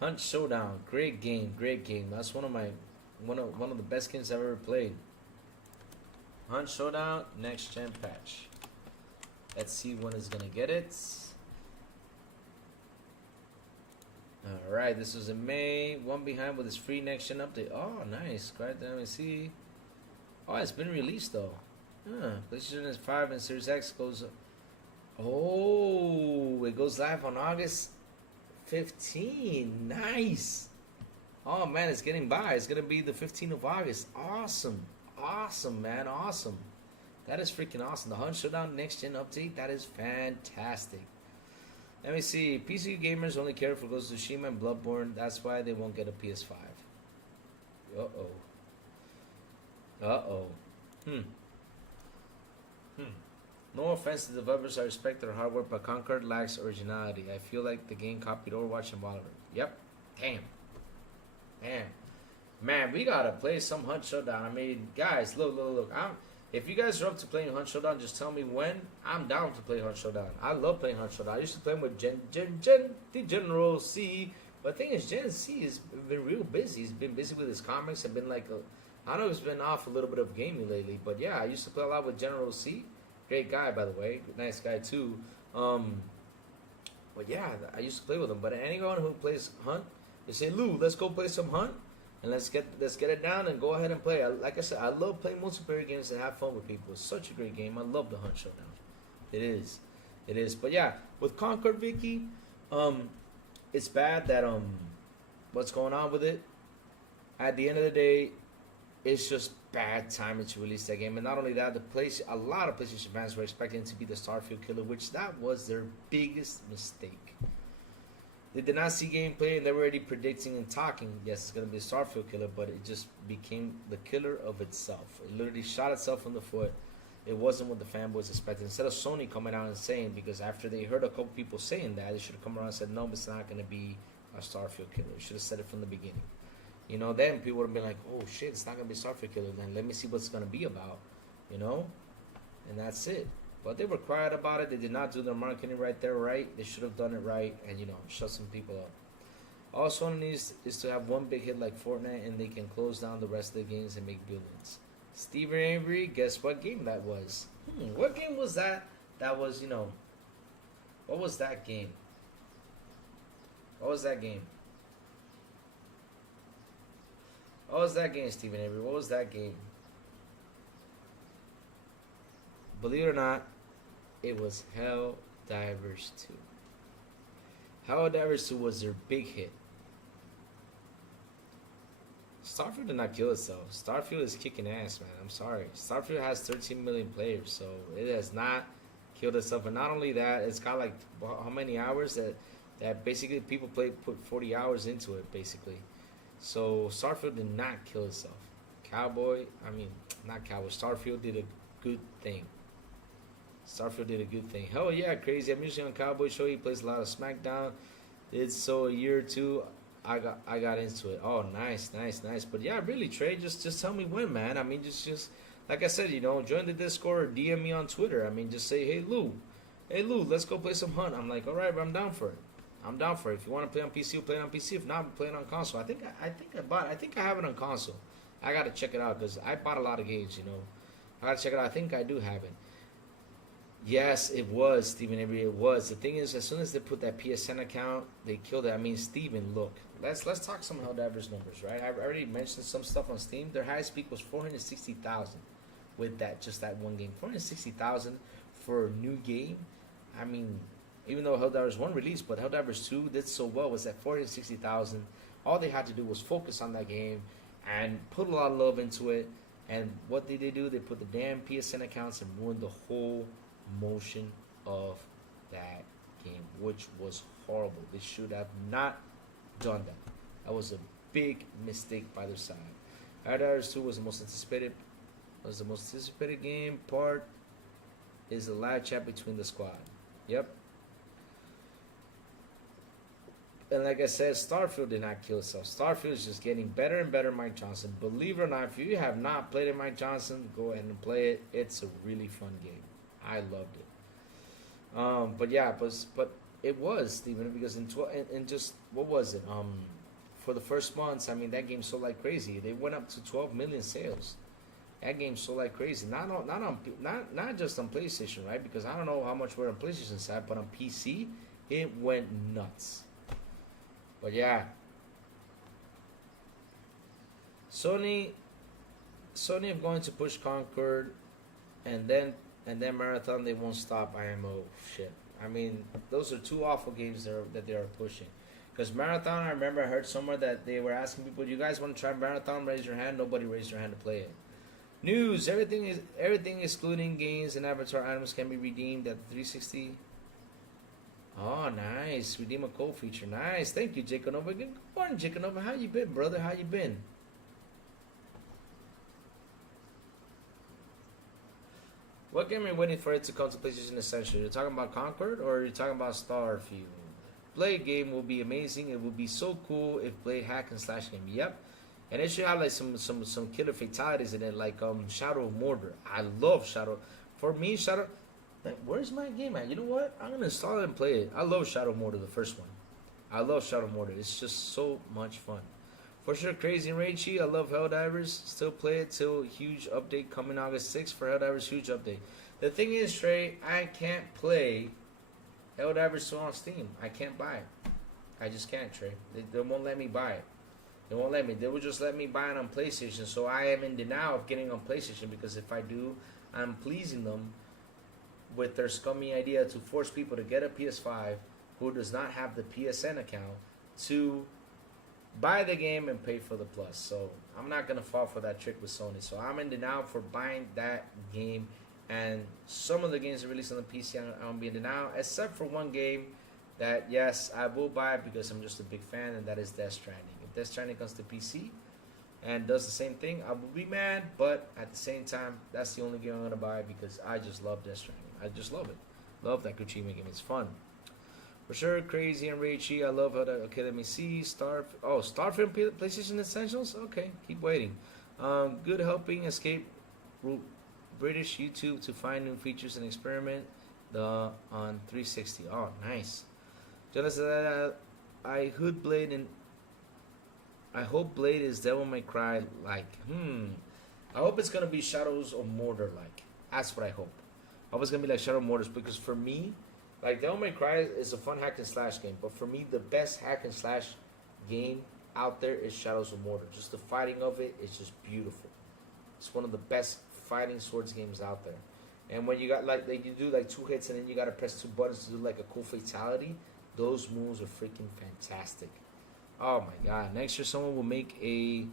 Hunt Showdown, great game, great game. That's one of the best games I've ever played. Hunt Showdown, next gen patch. Let's see when it's gonna get it. Alright, this was in May. One behind with his free next gen update. Oh, nice. Right there, let me see. Oh, it's been released though. PlayStation 5 and Series X goes. Oh, it goes live on August 15. Nice. Oh man, it's getting by. It's gonna be the 15th of August. Awesome, awesome, man, awesome. That is freaking awesome. The Hunt Showdown next gen update. That is fantastic. Let me see. PC gamers only care for Ghost of Tsushima and Bloodborne. That's why they won't get a PS5. No offense to developers, I respect their hard work, but Conquered lacks originality. I feel like the game copied Overwatch and Valorant. Yep. Damn. Man, we gotta play some Hunt Showdown. I mean, guys, look. If you guys are up to playing Hunt Showdown, just tell me when. I'm down to play Hunt Showdown. I love playing Hunt Showdown. I used to play with the General C. But the thing is, Gen C has been real busy. He's been busy with his comics. I've been like, I know he's been off a little bit of gaming lately. But yeah, I used to play a lot with General C. Great guy, by the way. Nice guy, too. But yeah, I used to play with him. But anyone who plays Hunt, they say, Lou, let's go play some Hunt. And let's get it down and go ahead and play. Like I said, I love playing multiplayer games and have fun with people. It's such a great game. I love the Hunt Showdown. It is. But yeah, with Conquered, Vicky, it's bad that what's going on with it. At the end of the day, it's just bad timing to release that game. And not only that, a lot of PlayStation fans were expecting it to be the Starfield killer, which that was their biggest mistake. They did not see gameplay, and they were already predicting and talking, yes, it's going to be a Starfield killer, but it just became the killer of itself. It literally shot itself in the foot. It wasn't what the fanboys expected. Instead of Sony coming out and saying, because after they heard a couple people saying that, they should have come around and said, no, it's not going to be a Starfield killer. You should have said it from the beginning. You know, then people would have been like, oh, shit, it's not going to be a Starfield killer. Then let me see what it's going to be about, you know? And that's it. But they were quiet about it. They did not do their marketing right there, right? They should have done it right and, you know, shut some people up. All Sony needs is to have one big hit like Fortnite, and they can close down the rest of the games and make billions. Steven Avery, guess what game that was? What game was that? That was, you know, what was that game? What was that game? What was that game, Steven Avery? What was that game? Believe it or not, it was Helldivers 2. Helldivers 2 was their big hit. Starfield did not kill itself. Starfield is kicking ass, man. I'm sorry. Starfield has 13 million players, so it has not killed itself. And not only that, it's got like how many hours that basically people put 40 hours into it, basically. So Starfield did not kill itself. Starfield did a good thing. Starfield did a good thing. Hell yeah, crazy. I'm usually on Cowboy Show. He plays a lot of SmackDown. Did so a year or two. I got into it. Oh, nice. But yeah, really, Trey, just tell me when, man. I mean, just like I said, you know, join the Discord or DM me on Twitter. I mean, just say, hey Lou, let's go play some Hunt. I'm like, all right, I'm down for it. I'm down for it. If you want to play on PC, we'll play it on PC. If not, we'll play it on console. I think I have it on console. I gotta check it out because I bought a lot of games. I gotta check it out. I think I do have it. Yes, it was, Stephen Avery. It was. The thing is, as soon as they put that PSN account, they killed it. I mean, Stephen, look, let's talk some Helldivers numbers, right? I already mentioned some stuff on Steam. Their highest peak was 460,000 with that one game. 460,000 for a new game. I mean, even though Helldivers 1 released, but Helldivers 2 did so well, was at 460,000. All they had to do was focus on that game and put a lot of love into it. And what did they do? They put the damn PSN accounts and ruined the whole motion of that game, which was horrible. They should have not done that. That was a big mistake by their side. Helldivers 2 was the most anticipated. Game. Part is the live chat between the squad. Yep. And like I said, Starfield did not kill itself. Starfield is just getting better and better, Mike Johnson. Believe it or not, if you have not played it, Mike Johnson, go ahead and play it. It's a really fun game. I loved it. But it was, Steven, because in just, what was it? For the first months, I mean, that game sold like crazy. They went up to 12 million sales. That game sold like crazy. Not just on PlayStation, right? Because I don't know how much we're on PlayStation side, but on PC, it went nuts. But yeah, Sony are going to push Concord, and then Marathon. They won't stop IMO. Shit. I mean, those are two awful games that they are pushing. Because Marathon, I remember I heard somewhere that they were asking people, "Do you guys want to try Marathon? Raise your hand." Nobody raised their hand to play it. News: everything excluding games and avatar items can be redeemed at the 360. Oh, nice. Redeem a code feature. Nice. Thank you, Jacob Nova. Good morning, Jacob Nova. How you been, brother? How you been? What game are you waiting for it to come to PlayStation Essential? You're talking about Concord or are you talking about Starfield? Blade game will be amazing. It would be so cool if Blade hack and slash game. Yep. And it should have like some killer fatalities in it, like Shadow of Mordor. I love Shadow. For me, Shadow. Like, where's my game at? You know what? I'm gonna install it and play it. I love Shadow of Mordor, the first one. I love Shadow of Mordor. It's just so much fun. For sure, Crazy and Raichi. I love Helldivers. Still play it till huge update coming August 6th for Helldivers huge update. The thing is, Trey, I can't play Helldivers 2 on Steam. I can't buy it. I just can't, Trey. They won't let me buy it. They won't let me. They will just let me buy it on PlayStation. So I am in denial of getting on PlayStation because if I do, I'm pleasing them with their scummy idea to force people to get a PS5 who does not have the PSN account to buy the game and pay for the plus. So I'm not going to fall for that trick with Sony. So I'm in denial for buying that game. And some of the games are released on the PC, I'm being in denial, except for one game that, yes, I will buy it because I'm just a big fan, and that is Death Stranding. If Death Stranding comes to PC and does the same thing, I will be mad, but at the same time, that's the only game I'm going to buy because I just love Death Stranding. I just love it. Love that Kojima game. It's fun. For sure, Crazy and Raichi. I love how that. Okay, let me see. Starfield PlayStation Essentials? Okay, keep waiting. Good helping escape British YouTube to find new features and experiment on 360. Oh, nice. Jonathan, I hope Blade is Devil May Cry like. I hope it's gonna be Shadows of Mordor like. That's what I hope. I hope it's gonna be like Shadow of Mordor because for me, like Devil May Cry is a fun hack and slash game, but for me the best hack and slash game out there is Shadows of Mordor. Just the fighting of it is just beautiful. It's one of the best fighting swords games out there. And when you got like you do like 2 hits and then you gotta press 2 buttons to do like a cool fatality, those moves are freaking fantastic. Oh my god. Next year someone will make a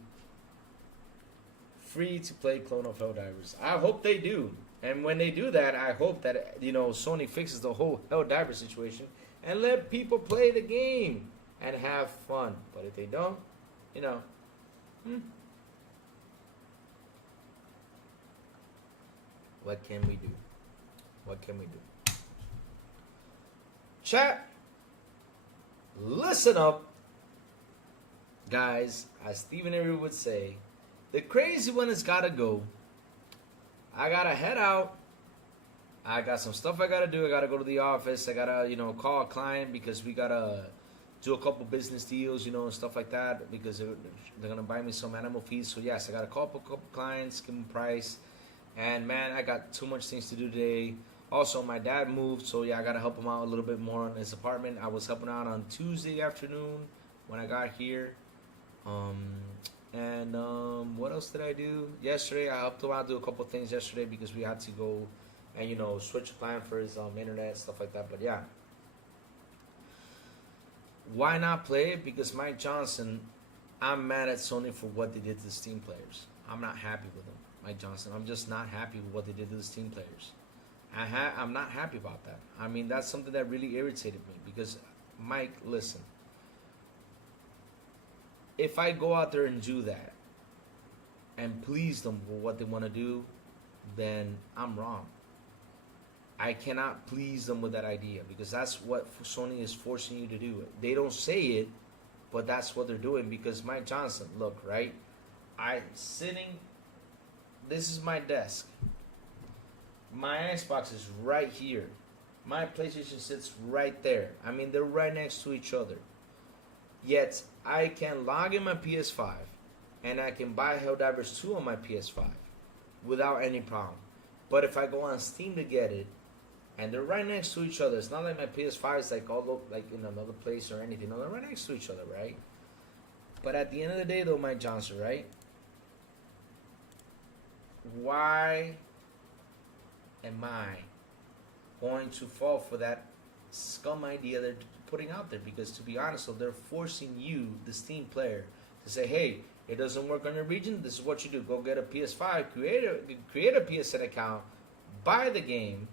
free to play clone of Helldivers. I hope they do. And when they do that, I hope that Sony fixes the whole Helldivers situation and let people play the game and have fun. But if they don't, what can we do? What can we do? Chat, listen up. Guys, as Stephen Avery would say, the crazy one has got to go. I got to head out. I got some stuff I got to do. I got to go to the office. I got to, call a client because we got to do a couple business deals, you know, and stuff like that, because they're gonna buy me some animal feed. So yes, I got a couple clients, give them price, and man, I got too much things to do today. Also, my dad moved, so yeah, I gotta help him out a little bit more on his apartment. I was helping out on Tuesday afternoon when I got here. What else did I do? Yesterday, I helped him out do a couple things yesterday because we had to go and, you know, switch a plan for his internet, stuff like that. But yeah, why not play it? Because Mike Johnson, I'm mad at Sony for what they did to the Steam players. I'm not happy with them, Mike Johnson. I'm just not happy with what they did to the Steam players. I'm not happy about that. I mean, that's something that really irritated me because, Mike, listen. If I go out there and do that and please them for what they want to do, then I'm wrong. I cannot please them with that idea because that's what Sony is forcing you to do. They don't say it, but that's what they're doing because Mike Johnson, look, right? I'm sitting, this is my desk. My Xbox is right here. My PlayStation sits right there. I mean, they're right next to each other. Yet, I can log in my PS5 and I can buy Helldivers 2 on my PS5 without any problem. But if I go on Steam to get it, and they're right next to each other, it's not like my PS5 is like all like in another place or anything. No, they're right next to each other, right? But at the end of the day, though, Mike Johnson, right? Why am I going to fall for that scum idea they're putting out there? Because to be honest, so they're forcing you, the Steam player, to say, hey, it doesn't work on your region. This is what you do. Go get a PS5, create a PSN account, buy the game,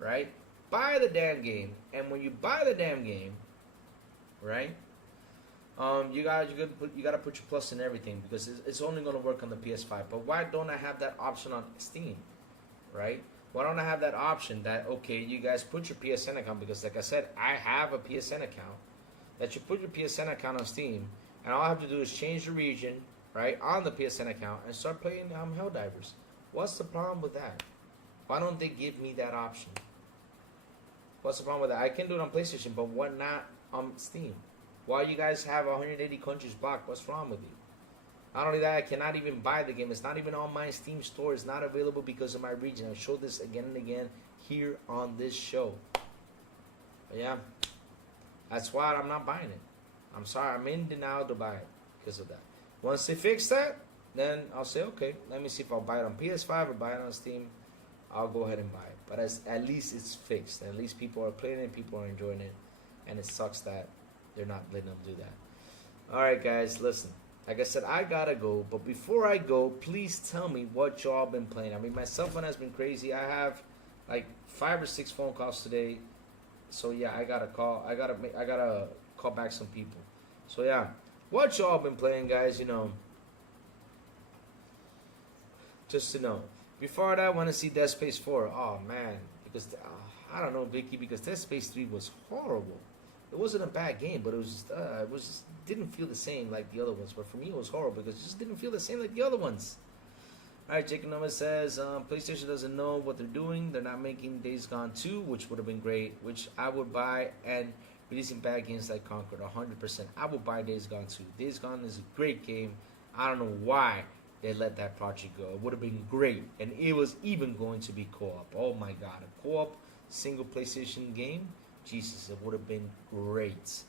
right? Buy the damn game, and when you buy the damn game, right? You gotta put your plus in everything because it's only gonna work on the PS5. But why don't I have that option on Steam, right? Why don't I have that option that, okay, you guys put your PSN account, because like I said, I have a PSN account, that you put your PSN account on Steam, and all I have to do is change the region, right, on the PSN account and start playing Helldivers. What's the problem with that? Why don't they give me that option? What's the problem with that? I can do it on PlayStation, but why not on Steam? Why you guys have 180 countries blocked? What's wrong with you? Not only that, I cannot even buy the game. It's not even on my Steam store. It's not available because of my region. I showed this again and again here on this show. But yeah, that's why I'm not buying it. I'm sorry. I'm in denial to buy it because of that. Once they fix that, then I'll say, okay, let me see if I'll buy it on PS5 or buy it on Steam. I'll go ahead and buy it. But at least it's fixed. At least people are playing it. People are enjoying it. And it sucks that they're not letting them do that. All right, guys, listen. Like I said, I gotta go. But before I go, please tell me what y'all been playing. I mean, my cell phone has been crazy. I have like 5 or 6 phone calls today. So yeah, I gotta call. I gotta call back some people. So yeah, what y'all been playing, guys? You know, just to know. Before that, I want to see Dead Space 4. Oh man, because I don't know, Vicky, because Dead Space 3 was horrible. It wasn't a bad game, but it was just didn't feel the same like the other ones. But for me, it was horrible because it just didn't feel the same like the other ones. All right, Jacob Nova says PlayStation doesn't know what they're doing. They're not making Days Gone 2, which would have been great, which I would buy, and releasing bad games like Conquered 100%. I would buy Days Gone 2. Days Gone is a great game. I don't know why they let that project go. It would have been great, and it was even going to be co-op. Oh my God, a co-op single PlayStation game. Jesus, it would have been great.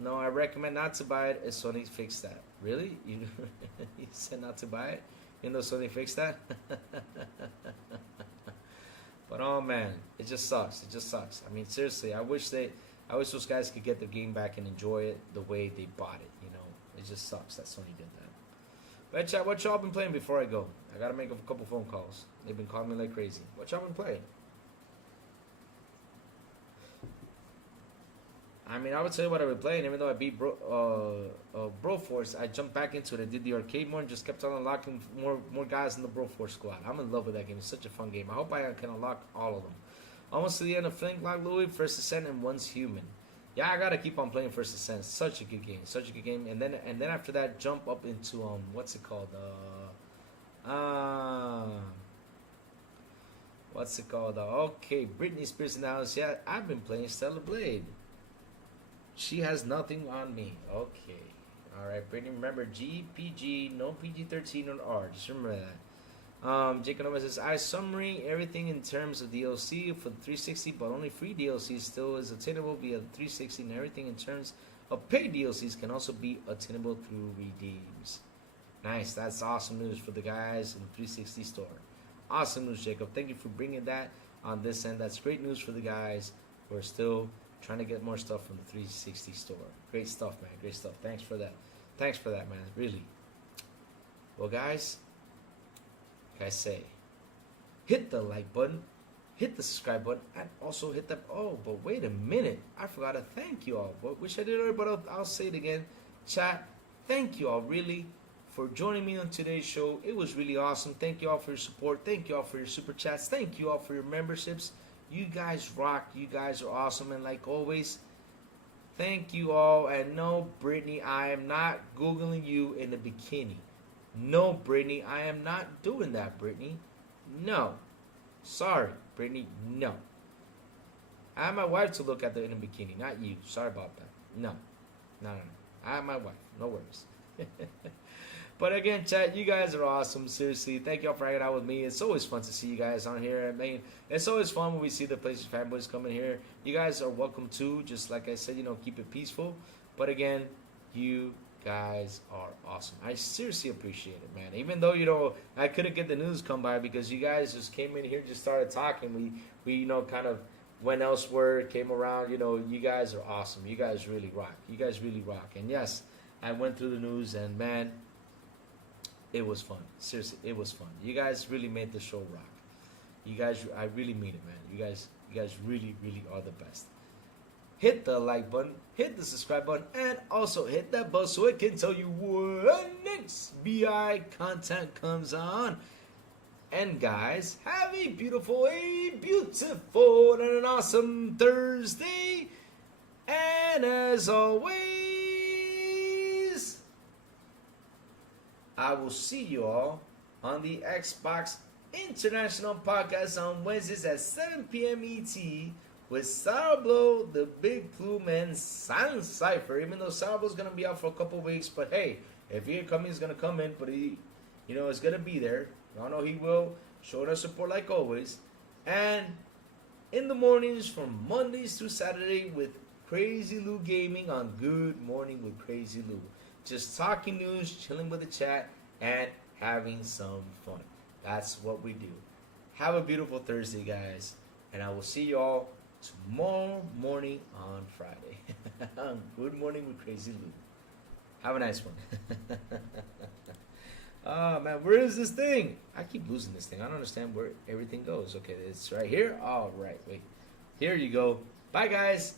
No, I recommend not to buy it if Sony fixed that. Really? You said not to buy it? You know Sony fixed that? But oh man, it just sucks. It just sucks. I mean, seriously, I wish those guys could get their game back and enjoy it the way they bought it. You know, it just sucks that Sony did that. But chat, what y'all been playing before I go? I gotta make a couple phone calls. They've been calling me like crazy. What y'all been playing? I mean, I would tell you what I've been playing. Even though I beat Broforce, I jumped back into it. I did the arcade more and just kept on unlocking more guys in the Broforce squad. I'm in love with that game. It's such a fun game. I hope I can unlock all of them. Almost to the end of Flintlock Louis, First Ascent, and Once Human. Yeah, I gotta keep on playing First Ascent. Such a good game. Such a good game. And then after that, jump up into what's it called? What's it called? Okay, Britney Spears in the house. Yeah, I've been playing Stellar Blade. She has nothing on me. Okay. Alright, Brittany, remember GPG, no PG-13 or R. Just remember that. Jacob Nova says, I summary everything in terms of DLC for the 360, but only free DLC still is attainable via the 360, and everything in terms of paid DLCs can also be attainable through redeems. Nice, that's awesome news for the guys in the 360 store. Awesome news, Jacob. Thank you for bringing that on this end. That's great news for the guys who are still trying to get more stuff from the 360 store. Great stuff, man. Great stuff. Thanks for that. Thanks for that, man. Really. Well, guys, like I say, hit the like button, hit the subscribe button, and also hit the... Oh, but wait a minute. I forgot to thank you all. But wish I did earlier, but I'll say it again. Chat, thank you all, really, for joining me on today's show. It was really awesome. Thank you all for your support. Thank you all for your super chats. Thank you all for your memberships. You guys rock. You guys are awesome. And like always, thank you all. And no, Brittany, I am not Googling you in a bikini. No, Brittany, I am not doing that, Brittany. No. Sorry, Brittany, no. I have my wife to look at in a bikini, not you. Sorry about that. No. No. I have my wife. No worries. But again, chat, you guys are awesome. Seriously, thank y'all for hanging out with me. It's always fun to see you guys on here. I mean, it's always fun when we see the PlayStation fanboys coming here. You guys are welcome too. Just like I said, keep it peaceful. But again, you guys are awesome. I seriously appreciate it, man. Even though, I couldn't get the news come by because you guys just came in here, just started talking. We kind of went elsewhere, came around. You guys are awesome. You guys really rock. You guys really rock. And yes, I went through the news and, man, it was fun. Seriously, it was fun. You guys really made the show rock. You guys, I really mean it, man. You guys really, really are the best. Hit the like button, hit the subscribe button, and also hit that bell so it can tell you when next BI content comes on. And guys, have a beautiful, and an awesome Thursday. And as always, I will see you all on the Xbox International Podcast on Wednesdays at 7 p.m. ET with Sourblow, the Big Plume, and Cypher. Even though Sourblow's going to be out for a couple weeks, but hey, if he ain't coming, he's going to come in, but he, is going to be there. Y'all know he will, showing us support like always. And in the mornings from Mondays through Saturday with Crazy Lou Gaming on Good Morning with Crazy Lou. Just talking news, chilling with the chat, and having some fun. That's what we do. Have a beautiful Thursday, guys. And I will see you all tomorrow morning on Friday. Good Morning with Crazy Lou. Have a nice one. Oh, man, where is this thing? I keep losing this thing. I don't understand where everything goes. Okay, it's right here. All right, wait. Here you go. Bye, guys.